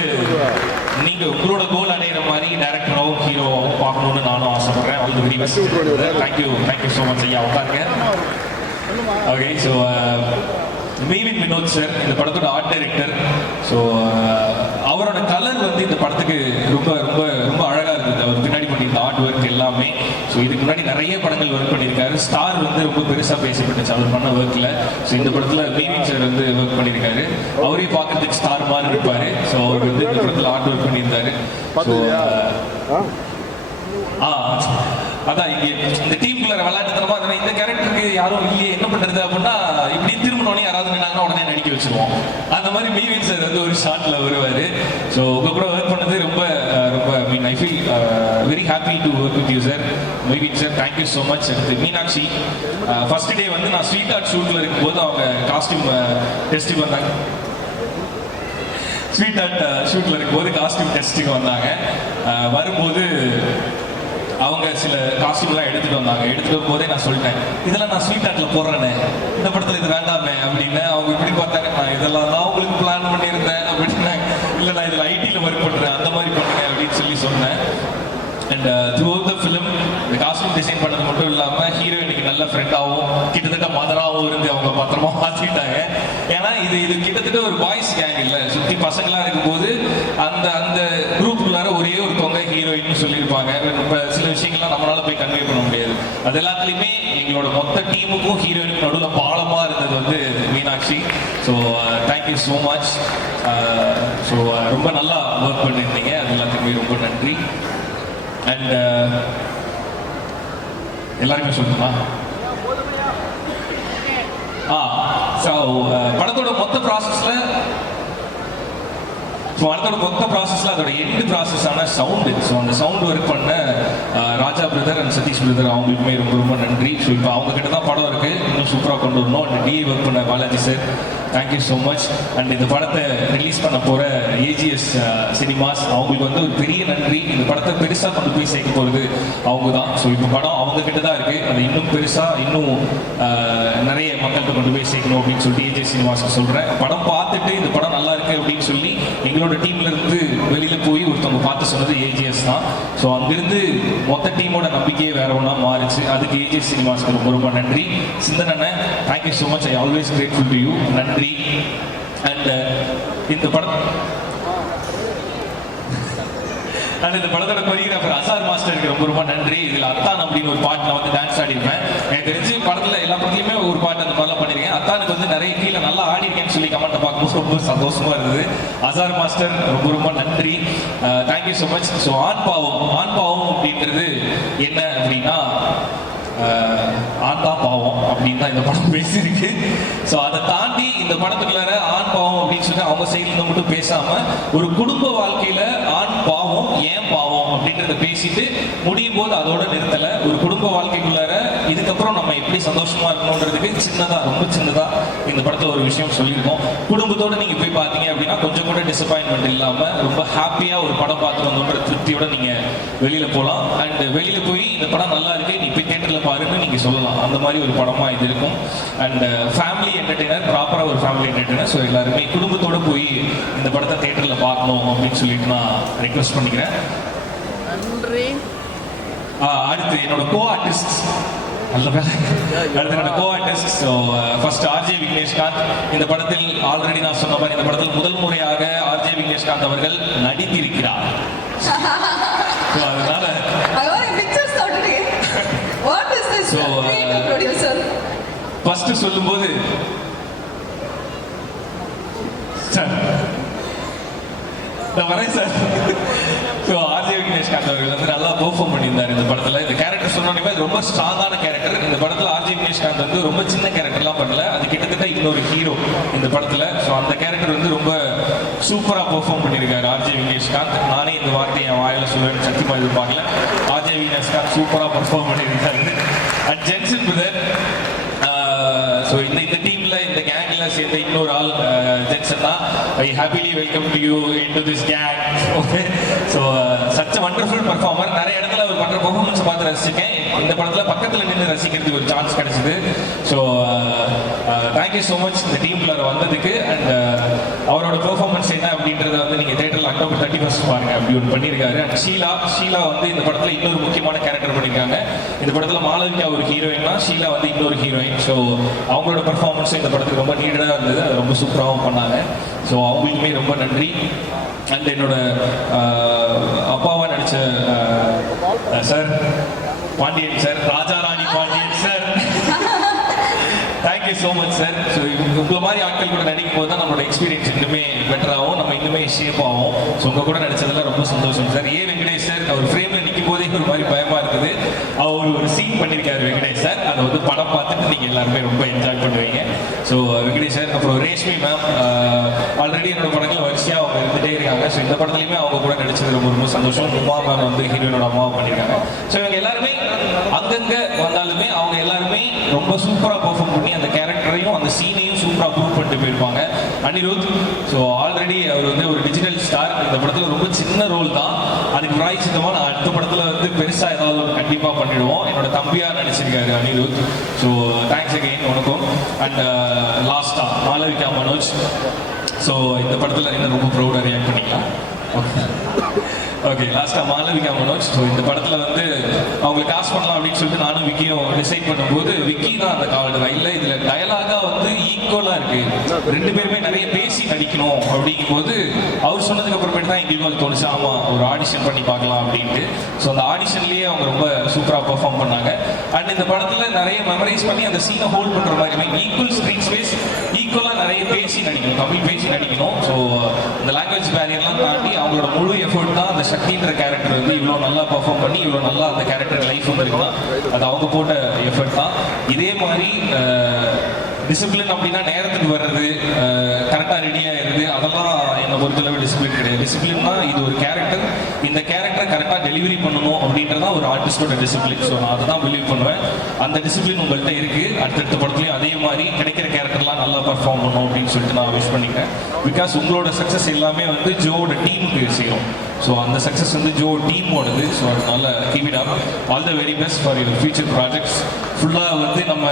நீங்கள் உங்களோட கோல் அடைகிற மாதிரி டேரக்டராகவும் ஹீரோவாகவும் பார்க்கணுன்னு நானும் ஆசைப்படுறேன். All the very best. Thank you so much ஐயா. உட்காருங்க. ஓகே, ஸோ மீவின் வினோத் சார் இந்த படத்தோட ஆர்ட் டைரக்டர். ஸோ அவரோட கலர் வந்து இந்த படத்துக்கு ரொம்ப ரொம்ப ரொம்ப அழகாக இருந்தது. அவர் பின்னாடி பண்ணியிருந்த ஆர்ட் ஒர்க் எல்லாமே. ஸோ இதுக்கு முன்னாடி நிறைய படங்கள் ஒர்க் பண்ணியிருக்காரு. ஸ்டார் வந்து ரொம்ப பெருசாக பேசப்பட்டுச்சு அவர் பண்ண ஒர்க்கில். ஸோ இந்த படத்தில் மீவின் சார் வந்து ஒர்க் பண்ணியிருக்காரு. அவரே பார்க்கறதுக்கு ஸ்டார் மாதிரி இருப்பார். ஸோ அவர் வந்து இந்த படத்தில் ஆர்ட் ஒர்க் பண்ணியிருந்தாரு. ஸோ அதான் இங்கே இந்த டீமுக்குள்ள விளையாட்டுத்தனமா இந்த கேரக்டருக்கு யாரும் இல்லையே என்ன பண்றது அப்படின்னா இப்படி திரும்பினோடனே யாராவது நின்னாங்கன்னா உடனே நடிக்க வச்சிருவோம். அந்த மாதிரி மீவின் சார் வந்து ஒரு ஷார்ட்ல வருவாரு. ஸோ உங்க கூட ஒர்க் பண்ணது ரொம்ப ரொம்ப I feel very happy to work with you sir. மீவின் sir thank you so much. Meenakshi first day வந்து நான் ஸ்வீட் ஆர்ட் ஷூட்ல இருக்கும்போது அவங்க காஸ்டியூம் டெஸ்ட்டுக்கு வந்தாங்க. ஸ்வீட் ஆர்ட் ஷூட்ல இருக்கும்போது காஸ்டியூம் டெஸ்ட்டுக்கு வந்தாங்க. வரும்போது அவங்க சில காஸ்டியூம்லாம் எடுத்துட்டு வந்தாங்க. எடுத்துட்டு போதே நான் சொல்லிட்டேன், இதெல்லாம் நான் ஸ்வீட் ஆர்ட்ல போடுறேனே, இந்த படத்துல இது வேண்டாமே அப்படின்னு. அவங்க இப்படி பார்த்தாங்க, நான் இதெல்லாம் தான் உங்களுக்கு பிளான் பண்ணியிருந்தேன் அப்படின்னு. இல்லை நான் இதில் ஐடியில் ஒர்க் பண்ணுறேன், அந்த மாதிரி பண்ணுங்க அப்படின்னு சொல்லி சொன்னேன். And through out the film இந்த காஸ்டியூம் டிசைன் பண்ணது மட்டும் இல்லாமல் ஹீரோயினுக்கு நல்ல ஃப்ரெண்டாகவும் கிட்டத்தட்ட மதராகவும் இருந்து அவங்க பத்திரமா மாற்றிக்கிட்டாங்க. ஏன்னா இது கிட்டத்தட்ட ஒரு பாய்ஸ் கேங் இல்லை, சுற்றி பசங்களாக இருக்கும்போது அந்த அந்த குரூப்புக்குள்ளார ஒரே ஒரு தொங்கை ஹீரோயின் சொல்லியிருப்பாங்க. இப்போ சில விஷயங்கள்லாம் நம்மளால போய் கன்வே பண்ண முடியாது. அது எல்லாத்துலேயுமே எங்களோட மொத்த டீமுக்கும் ஹீரோயினுக்கு நடுவில் பாலமாக இருந்தது வந்து Meenakshi. So thank you so much. So ரொம்ப நல்லா ஒர்க் பண்ணியிருந்தீங்க, அது எல்லாத்துக்குமே ரொம்ப நன்றி. அண்ட் எல்லாருமே சொல்லணுமா? ஸோ படத்தோட மொத்த ப்ராசஸில் அதோட எண்டு ப்ராசஸான சவுண்டு. ஸோ அந்த சவுண்ட் ஒர்க் பண்ண ராஜா பிரதர் அண்ட் சதீஷ் பிரதர் அவங்களுக்குமே ரொம்ப ரொம்ப நன்றி. ஸோ இப்போ அவங்க கிட்ட தான் படம் இருக்கு, இன்னும் சூப்பராக கொண்டு வரணும். அண்ட் டிஏ ஒர்க் பண்ண Balaji sir thank you so much. And இந்த படத்தை ரிலீஸ் பண்ண போகிற ஏஜிஎஸ் சினிமாஸ் அவங்களுக்கு வந்து ஒரு பெரிய நன்றி. இந்த படத்தை பெருசாக கொண்டு போய் சேர்க்க போகிறது அவங்க தான். ஸோ இப்போ படம் அவங்க கிட்ட தான் இருக்குது, அது இன்னும் பெருசாக இன்னும் நிறைய மக்கள்கிட்ட கொண்டு போய் சேர்க்கணும் அப்படின்னு சொல்லிட்டு ஏஜிஎஸ் சினிமாஸ்க்கு சொல்கிறேன். படம் பார்த்துட்டு இந்த படம் நல்லா இருக்கு அப்படின்னு சொல்லி எங்களோட டீம்ல இருந்து வெளியில போய் ஒருத்தவங்க பார்த்து சொன்னது ஏஜிஎஸ் தான். ஸோ அங்கிருந்து மொத்த டீமோட நம்பிக்கையே வேற ஒன்றா மாறிச்சு. அதுக்கு ஏஜிஎஸ் சினிமாஸ்க்கு ரொம்ப ரொம்ப நன்றி. சிந்தனண்ண thank you so much. I always grateful to you. நன்றி. அண்ட் இந்த படத்தோட கொரியோகிராஃபர் அசார் மாஸ்டருக்கு ரொம்ப ரொம்ப நன்றி. இதில் அத்தான் அப்படின்னு ஒரு பாட்டு நான் வந்து டான்ஸ் ஆடிருப்பேன். எனக்கு தெரிஞ்சு படத்தில் எல்லா படத்துலையுமே ஒரு பாட்டு அந்த மாதிரிலாம் பண்ணியிருக்கேன். அத்தானுக்கு வந்து நிறைய கீழே நல்லா ஆடிருக்கேன்னு சொல்லி கமெண்ட்டை பார்க்கும்போது ரொம்ப சந்தோஷமா இருந்தது. அசார் மாஸ்டர் ரொம்ப ரொம்ப நன்றி. Thank you so much. So Aan பாவம் அப்படின்றது என்ன அப்படின்னா ஆண் தான் பாவம் அப்படின்னு தான் இந்த படம் பேசியிருக்கு. ஸோ அதை தாண்டி இந்த படத்துக்குள்ளார ஆண் பாவம் அப்படின்னு சொல்லி அவங்க சைட்ல மட்டும் பேசாம ஒரு குடும்ப வாழ்க்கையில ஆண் பாவம் ஏன் பாவம் அப்படின்றத பேசிட்டு முடியும் போது அதோட நிறுத்தல. ஒரு குடும்ப வாழ்க்கைக்குள்ளார இதுக்கு இதுக்கப்புறம் நம்ம எப்படி சந்தோஷமா இருக்கணுன்றதுக்கு சின்னதா, ரொம்ப சின்னதா இந்த படத்துல ஒரு விஷயம் சொல்லியிருக்கோம். குடும்பத்தோட நீங்க போய் பார்த்தீங்க அப்படின்னா கொஞ்சம் கூட டிசப்பாயின்மெண்ட் இல்லாம ரொம்ப ஹாப்பியா ஒரு படம் பார்த்து வந்தோன்ற திருப்தியோட நீங்க வெளியில போகலாம். அண்ட் வெளியில போய் இந்த படம் நல்லா இருக்கு, நீ போய் தியேட்டர்ல பாருன்னு நீங்க சொல்லலாம். அந்த மாதிரி ஒரு படமா இது இருக்கும். அண்ட் ஃபேமிலி என்டர்டெய்னர், ப்ராப்பரா ஒரு ஃபேமிலி என்டர்டெய்னர். ஸோ எல்லாருமே குடும்பத்தோட போய் இந்த படத்தை தியேட்டர்ல பார்க்கணும் அப்படின்னு சொல்லிட்டு நான் ரெக்வஸ்ட் பண்ணிக்கிறேன். அடுத்து என்னோட கோ ஆர்டிஸ்ட், என்னோட co artist. So first RJ Vigneshkanth. இந்த படத்தில் ஆல்ரெடி நான் சொன்ன மாதிரி இந்த படத்தில் முதல் முறையாக ஆர்ஜே விக்னேஷ்காந்த் அவர்கள் நடித்திருக்கிறார். ஸோ அதனால ஃபர்ஸ்ட் சொல்லும்போது சார் நான் வரேன் சார். ஸோ ஆர்ஜே விக்னேஷ்காந்த் அவர்கள் வந்து நல்லா பெர்ஃபார்ம் பண்ணியிருந்தார் இந்த படத்தில். இந்த கேரக்டர் சொன்னோன்னே ரொம்ப ஸ்ட்ராங்கான கேரக்டர். இந்த படத்தில் ஆர்ஜே விக்னேஷ்காந்த் வந்து ரொம்ப சின்ன கேரக்டர்லாம் பண்ணல, அது கிட்டத்தட்ட இன்னொரு ஹீரோ இந்த படத்தில். ஸோ அந்த கேரக்டர் வந்து ரொம்ப சூப்பராக பெர்ஃபார்ம் பண்ணியிருக்காரு ஆர்ஜே விக்னேஷ்காந்த். நானே இந்த வார்த்தையை என் வாயில சொல்லுவேன் சத்தியமாக எதிர்பார்க்கல. ஆர்ஜே விக்னேஷ்காந்த் சூப்பராக பெர்ஃபார்ம் பண்ணியிருக்காரு. And Jensen brother. ஸோ இந்த டீம்ல, இந்த கேங்ல சேர்ந்த இன்னொரு ஆள் ஜென்சன் தான். I happily welcome to you into this gang. Okay. So such a wonderful performer. நிறைய இடத்துல அவர் பண்ற பர்ஃபார்மன்ஸ் பார்த்து ரசிச்சிருக்கேன். இந்த படத்துல பக்கத்துல நின்று ரசிக்கிறதுக்கு ஒரு சான்ஸ் கிடைச்சது. ஸோ தேங்க்யூ ஸோ மச் இந்த டீம்குள்ள வந்ததுக்கு. அண்ட் அவரோட பெர்ஃபார்மன்ஸ் என்ன அப்படின்றத வந்து நீங்க தியேட்டர்ல அக்டோபர் 31 பாருங்க, அப்படி ஒன்று பண்ணியிருக்காரு. அண்ட் ஷீலா வந்து இந்த படத்துல இன்னொரு முக்கியமான கேரக்டர் பண்ணியிருக்காங்க. இந்த படத்துல மாளவிகா ஒரு ஹீரோயின்னா, ஷீலா வந்து இன்னொரு ஹீரோயின். ஸோ அவங்களோட பெர்ஃபார்மன்ஸ் இந்த படத்துக்கு ரொம்ப நீடடாக இருந்தது. அது ரொம்ப சூப்பராகவும் பண்ணாங்க. ஸோ அவங்களுக்குமே ரொம்ப நன்றி. அண்ட் என்னோட அப்பாவா நடிச்ச sir Pandian sir, Raja Rani Pandian sir, thank you so much sir. So உங்களை மாதிரி ஆட்கள் கூட நடிக்கும் போது தான் நம்மளோட எக்ஸ்பீரியன்ஸ் இன்னுமே பெட்டராகவும், நம்ம இன்னுமே ஷேப் ஆகும். ஸோ உங்க கூட நடிச்சதெல்லாம் ரொம்ப சந்தோஷம் சார். வெங்கடேஷ் சார் அவர் ஃப்ரேம்ல நிற்கும் போதே ஒரு மாதிரி பயமா இருக்குது. அவர் ஒரு சீன் பண்ணியிருக்காரு வெங்கடேஷ் சார். அதை வந்து படம் பார்த்துட்டு நீங்க எல்லாருமே ரொம்ப என்ஜாய் பண்ணுவீங்க. ஸோ வெங்கடேஷ் சார், அப்புறம் ரேஷ்மி மேம், ஆல்ரெடி என்னோட படங்கள் வரிசையாக அவங்க இருந்துகிட்டே இருக்காங்க. ஸோ இந்த படத்துலையுமே அவங்க கூட நடிச்சது ரொம்ப ரொம்ப சந்தோஷம். உமா மேம் வந்து ஹீரோனோட அம்மாவை பண்ணியிருக்காங்க. ஸோ இவங்க எல்லாருமே அங்கங்க வந்தாலுமே அவங்க எல்லாருமே ரொம்ப சூப்பராக பெர்ஃபார்ம் பண்ணி அந்த கேரக்டரையும் அந்த சீனையும் சூப்பராக ப்ரூவ் பண்ணிட்டு போயிருப்பாங்க. அனிருத், ஸோ ஆல்ரெடி அவர் வந்து ஒரு டிஜிட்டல் ஸ்டார். இந்த படத்தில் ரொம்ப சின்ன ரோல் தான், அதுக்கு பிராய்ச்சித்தமாக நான் அடுத்த படத்தில் வந்து பெருசாக ஏதாவது ஒரு கண்டிப்பாக பண்ணிடுவோம். என்னோட தம்பியாக நடிச்சிருக்காரு அனிருத். ஸோ தேங்க்ஸ் அகெயின் உனக்கும். அண்ட் லாஸ்டா மாளவிகா மனோஜ். ஸோ இந்த படத்தில் என்ன ரொம்ப ப்ரௌடாக ரியாக்ட் பண்ணிக்கலாம். ஓகே, லாஸ்டா மாளவிகா மனோஜ். ஸோ இந்த படத்தில் வந்து அவங்களுக்கு காசு பண்ணலாம் அப்படின்னு சொல்லிட்டு நானும் விக்கியும் டிசைட் பண்ணும்போது விக்கி தான் அந்த காவல்தான். இல்லை இதில் டயலாகா வந்து ஈக்குவலாக இருக்கு, ரெண்டு பேருமே நிறைய பேசி நடிக்கணும் அப்படிங்கும் போது அவர் சொன்னதுக்கு அப்புறமேட்டு தான் எங்களுக்கு அது தோணுச்சு, ஆமாம் ஒரு ஆடிஷன் பண்ணி பார்க்கலாம் அப்படின்ட்டு. ஸோ அந்த ஆடிஷன்லேயே அவங்க ரொம்ப சூப்பராக பெர்ஃபார்ம் பண்ணாங்க. அண்ட் இந்த படத்தில் நிறைய மெமரைஸ் பண்ணி அந்த சீனை ஹோல்ட் பண்ணுற மாதிரி ஈக்குவல் ஸ்க்ரீன் ஸ்பேஸ், ஈக்குவலாக நிறைய பேசி நடிக்கணும், தமிழ் பேசி நடிக்கணும். ஸோ இந்த லாங்குவேஜ் பேரியர்லாம் தாண்டி அவங்களோட முழு எஃபர்ட் தான் அந்த சக்தின்ற கேரக்டர் வந்து இவ்வளோ நல்லா பர்ஃபார்ம் பண்ணி இவ்வளோ நல்லா அந்த கேரக்டர் லைஃப் வந்துருக்குன்னா அது அவங்க போட்ட எஃபர்ட் தான். இதே மாதிரி டிசிப்ளின் அப்படின்னா நேரத்துக்கு வர்றது, கரெக்டாக ரெடி ஆயிடுறது, அதெல்லாம் என்னை பொறுத்தளவு டிசிப்ளின் கிடையாது. டிசிப்ளின்னா இது ஒரு கேரக்டர், இந்த கேரக்டரை கரெக்டாக டெலிவரி பண்ணணும் அப்படின்றதான் ஒரு ஆர்டிஸ்டோட டிசிப்ளின். ஸோ நான் அதை தான் பிலீவ் பண்ணுவேன். அந்த டிசிப்ளின் உங்கள்கிட்ட இருக்கு. அடுத்தடுத்த படத்துலையும் அதே மாதிரி கிடைக்கிற கேரக்டர்லாம் நல்லா பர்ஃபார்ம் பண்ணணும் அப்படின்னு சொல்லிட்டு நான் விஷ் பண்ணிக்கிறேன். பிகாஸ் உங்களோட சக்ஸஸ் எல்லாமே வந்து ஜோவோட டீமுக்கு சேரும். ஸோ அந்த சக்ஸஸ் வந்து ஜோ டீமோடது. ஸோ அதனால keep it up. All the very best for your future projects. ஃபுல்லாக வந்து நம்ம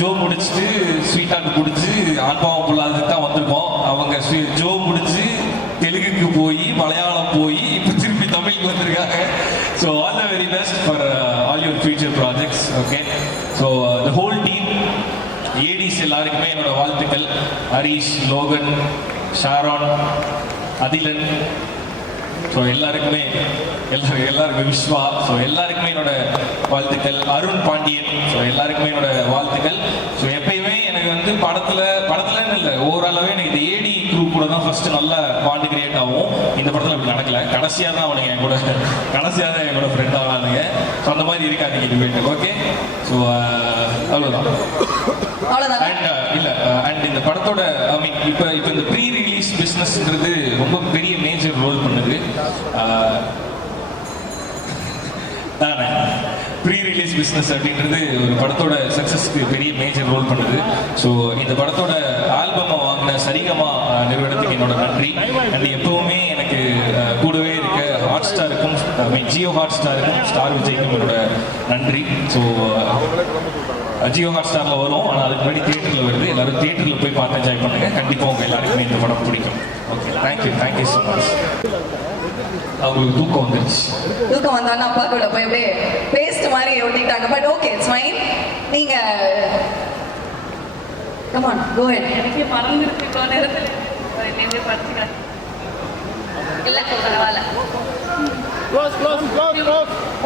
ஜோ முடிச்சுட்டு ஸ்வீட்டாக்கு பிடிச்சி ஆன்பாவம் பொல்லாது தான் வந்திருக்கோம். அவங்க ஜோ முடிச்சு தெலுங்குக்கு போய் மலையாளம் போய் இப்போ திருப்பி தமிழுக்கு வந்திருக்காங்க. So all the very best for all your future projects. Okay, so the whole team, ஏடிஸ் எல்லாருக்குமே என்னோட வாழ்த்துக்கள். ஹரீஷ், லோகன், ஷாரான், அதிலன், ஸோ எல்லாருக்குமே எல்லாருக்கும் விஸ்வா, ஸோ எல்லாருக்குமே என்னோட வாழ்த்துக்கள். அருண் பாண்டியன், ஸோ எல்லாருக்குமே என்னோட வாழ்த்துக்கள். ஸோ எப்பயுமே எனக்கு வந்து படத்துலன்னு இல்லை, ஓவராலாகவே எனக்கு இந்த ஏடி குரூப் கூட தான் ஃபர்ஸ்ட் நல்ல பாண்டு கிரியேட் ஆகும். இந்த படத்தில் அப்படி நடக்கல. கடைசியாக தான் அவனுங்க என் கூட ஃப்ரெண்ட் ஆனானுங்க. ஸோ அந்த மாதிரி இருக்காது இனிமேட்டு. ஓகே, ஸோ அவ்வளோதான். அண்ட் இந்த படத்தோட ஐ மீன் இப்போ இந்த ப்ரீ ரிலீஸ் பிஸ்னஸ்ன்றது ரொம்ப பெரிய மேஜர் ரோல் பண்ணுது. தானே ப்ரீ ரிலீஸ் பிஸ்னஸ் அப்படின்றது ஒரு படத்தோட சக்ஸஸ்க்கு பெரிய மேஜர் ரோல் பண்ணுது. ஸோ இந்த படத்தோட ஆல்பமை வாங்கின சரிகமா நிறுவனத்துக்கு என்னோட நன்றி. அண்ட் எப்பவுமே எனக்கு கூடவே இருக்க ஹாட் ஸ்டாருக்கும் ஜியோ ஹாட் ஸ்டாருக்கும் ஸ்டார் விஜய்க்கும் என்னோட நன்றி. ஸோ ஜியோ ஹாட் ஸ்டாரில் வரும், ஆனால் அதுக்கு முன்னாடி தியேட்டரில் வருது. எல்லாரும் தியேட்டரில் போய் பார்த்து என்ஜாய் பண்ணுங்கள். கண்டிப்பாக உங்கள் எல்லாருக்குமே இந்த படம் பிடிக்கும். Okay, thank you so much. அவங்களுக்கு தூக்கம் வந்துருச்சு. தூக்கம் வந்தாலும் அப்பா கூட போய் அப்படியே பேஸ்ட் மாதிரி ஒட்டிட்டாங்க. But okay, it's fine. நீங்க கம் ஆன் கோ ஹெட். எனக்கு மறந்துருக்கு இப்போ நேரத்தில் நின்று படிச்சுக்கிறேன். இல்லை பரவாயில்ல.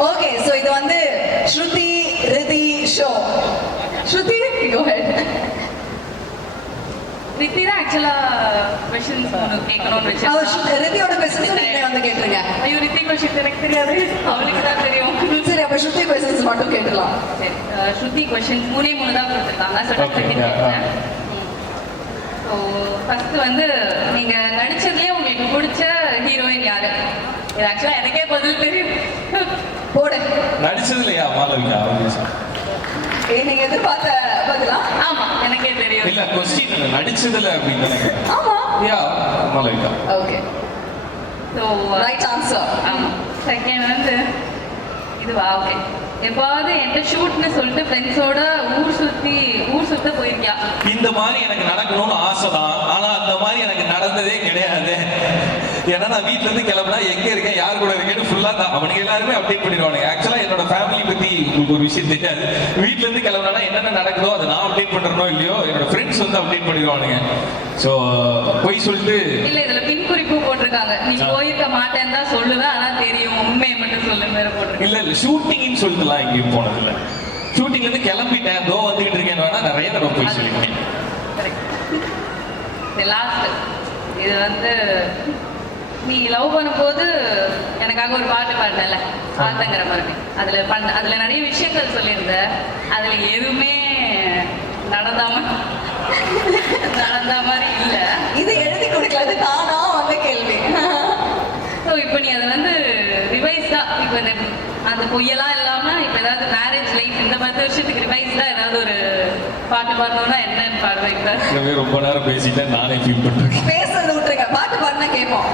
ஓகே, ஸோ இது வந்து ஸ்ருதி ரிதி ஷோ. ஸ்ருதி கோ ஹெட். ரித்தி தான் ஆக்சுவலாக கொஷின்ஸ் கேட்கணும்னு வச்சு ரிதியோட கொஸ்டின்ஸ் நீங்களே வந்து கேட்டுருங்க. ஐயோ ரித்தி கொஷின் எனக்கு தெரியாது, அவளுக்கு தான் தெரியும். சரி, அப்ப ஸ்ருதி கொஸ்டின்ஸ் மட்டும் கேட்டுலாம். சரி, ஸ்ருதி கொஷின்ஸ் 3 தான் கொடுத்துருக்காங்க. ஸோ ஃபர்ஸ்ட் வந்து நீங்க நடிச்சதுலேயே உங்களுக்கு பிடிச்ச ஹீரோயின் யாரு? இது ஆக்சுவலாக எனக்கே பதில் தெரியும். போடு. நடிச்சதுலையா மாளவிகா? நீங்க எதிர்பார்த்த பதிலா? ஆமா, எனக்கே தெரியும். இல்ல, கொஸ்டின் நடிச்சதுல அப்படின்னு நினைக்கிறேன். ஆமா, yeah Malavika. Okay, so right answer. ஆமா. செகண்ட் வந்து இதுவா? ஓகே. எப்பாவது என்கிட்ட ஷூட்னு சொல்லிட்டு ஃப்ரெண்ட்ஸோட ஊர் சுத்த போயிருக்கியா? இந்த மாதிரி எனக்கு நடக்கணும்னு ஆசைதான், ஆனா அந்த மாதிரி எனக்கு நடந்ததே கிடையாது. ஏன்னா நான் வீட்டுல இருந்து கிளம்புனா எங்க இருக்கேன், யார் கூட இருக்கேன்னு ஃபுல்லா தான் அவனுக்கு எல்லாருமே அப்டேட் பண்ணிடுவானுங்க. ஆக்சுவலா என்னோட ஃபேமிலி பத்தி உங்களுக்கு ஒரு விஷயம் தெரியாது. வீட்டுல இருந்து கிளம்புனா என்னென்ன நடக்குதோ அதை நான் அப்டேட் பண்றனோ இல்லையோ என்னோட ஃப்ரெண்ட்ஸ் வந்து அப்டேட் பண்ணிடுவானுங்க. ஸோ போய் சொல்லிட்டு இல்ல, இதுல பின் குறிப்பு போட்டிருக்காங்க. நீ போயிருக்க மாட்டேன்னு தான் சொல்லுவேன், ஆனா தெரியும் உண்மையை மட்டும் சொல்லுன்னு வேற போட்டிருக்கேன். இல்ல ஷூட்டிங்னு சொல்லிட்டுலாம் எங்கேயும் போனதில்ல. ஷூட்டிங்ல இருந்து கிளம்பிட்டேன், தோ வந்துகிட்டு இருக்கேன் வேணா நிறைய தடவை போய் சொல்லிருக்கேன். லாஸ்ட் இது வந்து நீ லவ் பண்ணும்போது எனக்காக ஒரு பாட்டு பாடினல, பார்த்தங்கிற மாதிரி. அதுல நிறைய விஷயங்கள் சொல்லியிருந்த, அதுல எதுவுமே நடந்த மாதிரி இல்ல. இது எழுதி கொடுக்கல, அது தானா வந்த கேள்வி. ஸோ இப்போ நீ அதை வந்து ரிவைஸ்டா, இப்போ இந்த அந்த பொய்யெல்லாம் இல்லாம இப்போ ஏதாவது மேரேஜ் லைஃப் இந்த 10 வருஷத்துக்கு ரிவைஸ்டா ஏதாவது ஒரு பாட்டு பாடணும்னா என்னன்னு பாடுறேன். இப்போ ரொம்ப நேரம் பேசிட்டேன், நானே ஃபீல் பண்ணிருக்கேன். பேசுறது விட்டுருங்க, பாட்டு பாடினா கேட்போம்.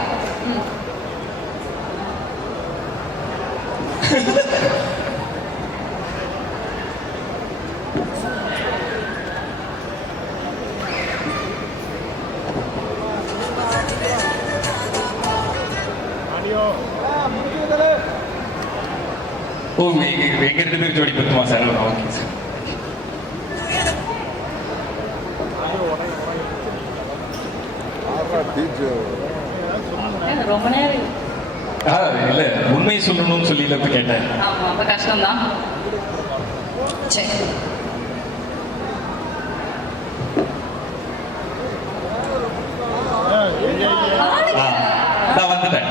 ஓ, எங்க 2 பேர் ஜோடி பத்துமா சார்? Okay sir. ரொம்ப நேரம் இல்ல, உண்மையை சொல்லணும்னு சொல்லி கேட்டேன். ஆமா, அப்ப கஷ்டம்தான். சரி, நான் வந்துட்டேன்.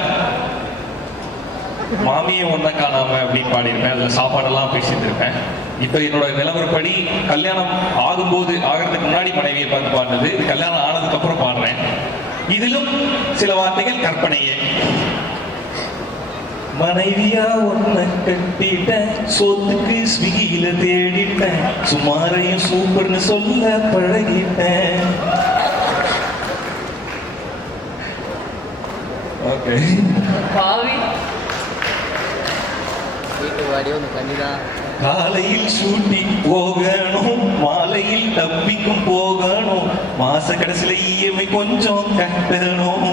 மாமியை ஒன்ன காணாம அப்படின்னு பாடியிருப்பேன். அதுல சாப்பாடெல்லாம் பேசிட்டு இருப்பேன். இப்ப என்னோட நிலவரப்படி கல்யாணம் ஆகிறதுக்கு முன்னாடி மனைவியை பார்த்து பாடினது, இது கல்யாணம் ஆனதுக்கு அப்புறம் பாடுறேன். இதிலும் சில வார்த்தைகள் கற்பனையே. மனைவியா ஒன்ன கட்டிட்டேன், சொத்துக்கு ஸ்விக்கியில தேடிட்டேன், சுமாரையும் சூப்பர்னு சொல்ல பழகிட்டேன். ஓகே, பாவி. காலையில் ஷூட்டிங் போகணும், மாலையில் டப்பிக்கும் போகணும், மாச கடைசியில இஎம்ஐ கொஞ்சம் கட்டணும்,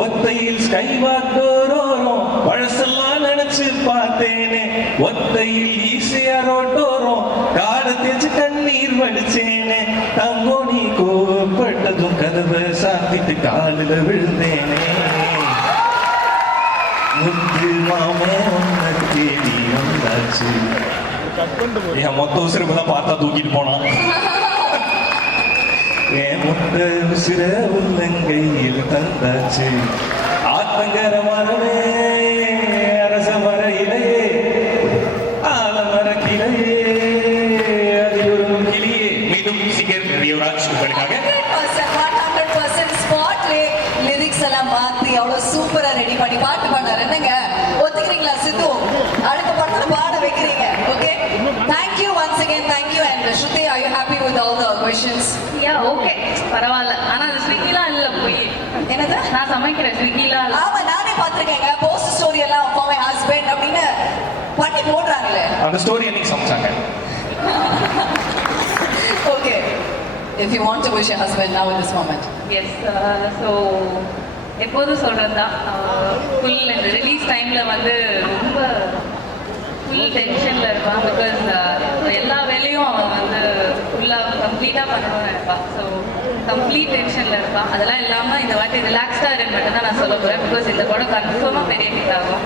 ஒத்தையில் ஸ்கை வாட்டோரோரும் பழசெல்லாம் நினைச்சு பார்த்தேனே, ஒத்தையில் ஈஸியா ரோட்டோரும் காடை தேய்ச்சு கண்ணீர் வடிச்சேனே, தங்கோ நீ கோவப்பட்டதும் கதவை சாத்திட்டு காலில் விழுந்தேனே, முத்து மாமா ஒன்ன தேடி வந்தாச்சு. என் மொத்த உசிரப்பெல்லாம் பார்த்தா தூக்கிட்டு போனான். என் மொத்த உசிர உள்ளங்கையில் தந்தாச்சு. ஆத்தங்கர மரமே அரச மர இலையே, ஆலமர கிளையே, அதில் ஒரு கிளியே. மீண்டும் சிங்கர் யுவராஜ் உங்களுக்காக 100% ஸ்பாட்லே லிரிக்ஸ் எல்லாம் மாத்தி அவ்வளவு சூப்பரா ரெடி பண்ணி பாட்டு பாடுறாரு. என்னங்க ஒத்துக்கிறீங்களா சித்து? அடுத்த படத்துல பாட வைக்கிறீங்க. Shruti, are you happy with all the questions? Okay பரவாயில்ல ஆனா அது ஸ்விக்கிலாம் இல்ல போய் என்னது? நான் சமைக்கிறேன் ஸ்விக்கிலாம் இல்ல ஆமா, நானே பார்த்திருக்கேங்க. போஸ்ட் ஸ்டோரி எல்லாம் for my husband அப்படின்னு பண்ணி போடுறாங்களே. அந்த ஸ்டோரி என்னைக்கு சமைச்சாங்க? Okay. If you want to wish your husband now in this moment. Yes so எப்போதும் சொல்கிறது தான் ஃபுல் இந்த ரிலீஸ் டைமில் வந்து ரொம்ப ஃபுல் டென்ஷனில் இருப்பான். பிகாஸ் எல்லா வேலையும் அவன் வந்து ஃபுல்லாக கம்ப்ளீட்டாக பண்ணணும்னு நினைப்பான். ஸோ கம்ப்ளீட் டென்ஷனில் இருப்பான். அதெல்லாம் இல்லாமல் இந்த வாட்டி ரிலாக்ஸ்டாக இருன்னு மட்டும் தான் நான் சொல்ல போகிறேன். பிகாஸ் இந்த படம் கன்ஃபார்மாக பெரிய ஹிட் ஆகும்.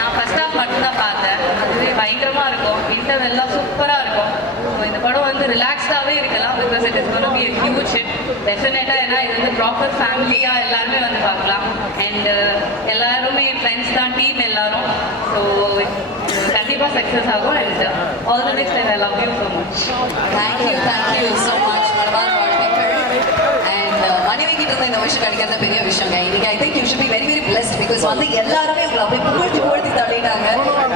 நான் ஃபர்ஸ்ட் ஹாஃப் மட்டும்தான் பார்த்தேன். அதுவே பயங்கரமாக இருக்கும். இன்டர்வெல்லாம் சூப்பராக இருக்கும். ஸோ இந்த படம் வந்து ரிலாக்ஸ்டாகவே இருக்கலாம். Because it is gonna be a huge hit. டெஃபினட்டாக ஏன்னா இது வந்து ப்ராப்பர் ஃபேமிலியாக எல்லாருமே வந்து பார்க்கலாம். அண்ட் எல்லாருமே ஃப்ரெண்ட்ஸ் தான், டீம் எல்லாரும். ஸோ கண்டிப்பாக சக்ஸஸ் ஆகும். And all the best and I love you so much. Thank you so much, Marwan Rajpekar. And மனைவி கிட்ட இருந்து இந்த விஷயம் கிடைக்கிறது பெரிய விஷயங்க. இன்னைக்கு I think you should be very very blessed because வந்து எல்லாருமே உங்களை அப்படியே புகழ்த்தி தள்ளிட்டாங்க.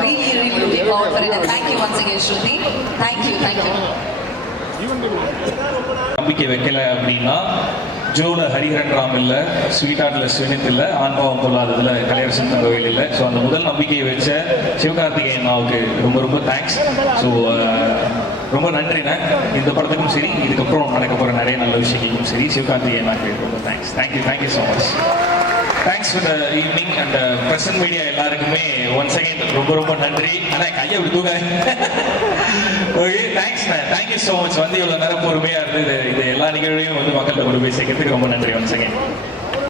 Really looking forward for it. And thank you once again, Shruti. Thank you. நம்பிக்கை வைக்கல அப்படின்னா ஜோல ஹரிஹரன் ராம் இல்லை, ஸ்வீட் ஆர்ட்ல ஸ்வினித் இல்லை, ஆன்பாவம் கொள்ளாததுல கலையரசன் தங்கவேல் இல்லை. ஸோ அந்த முதல் நம்பிக்கையை வச்ச சிவகார்த்திகேயன் அண்ணாவுக்கு ரொம்ப தேங்க்ஸ். ஸோ ரொம்ப நன்றிண்ணே. இந்த படத்துக்கும் சரி, இதுக்கப்புறம் நடக்க போகிற நிறைய நல்ல விஷயங்களுக்கும் சரி, சிவகார்த்திகேயன் அண்ணாக்கு ரொம்ப thanks. Thank you so much. Thanks for the evening and present media எல்லாருக்குமே ஒன்ஸ் அகைன் ரொம்ப நன்றி. ஆனால் கையை அப்படி தூங்க. ஓகே, தேங்க்ஸ்ண்ணே. Thank you so much. வந்து இவ்வளோ நேரம் பொறுமையாக இருந்து இது எல்லா நிகழ்வையும் வந்து மக்கள்கிட்ட கொண்டு போய் சேர்க்கறதுக்கு ரொம்ப நன்றி ஒன்ஸ் அகைன்.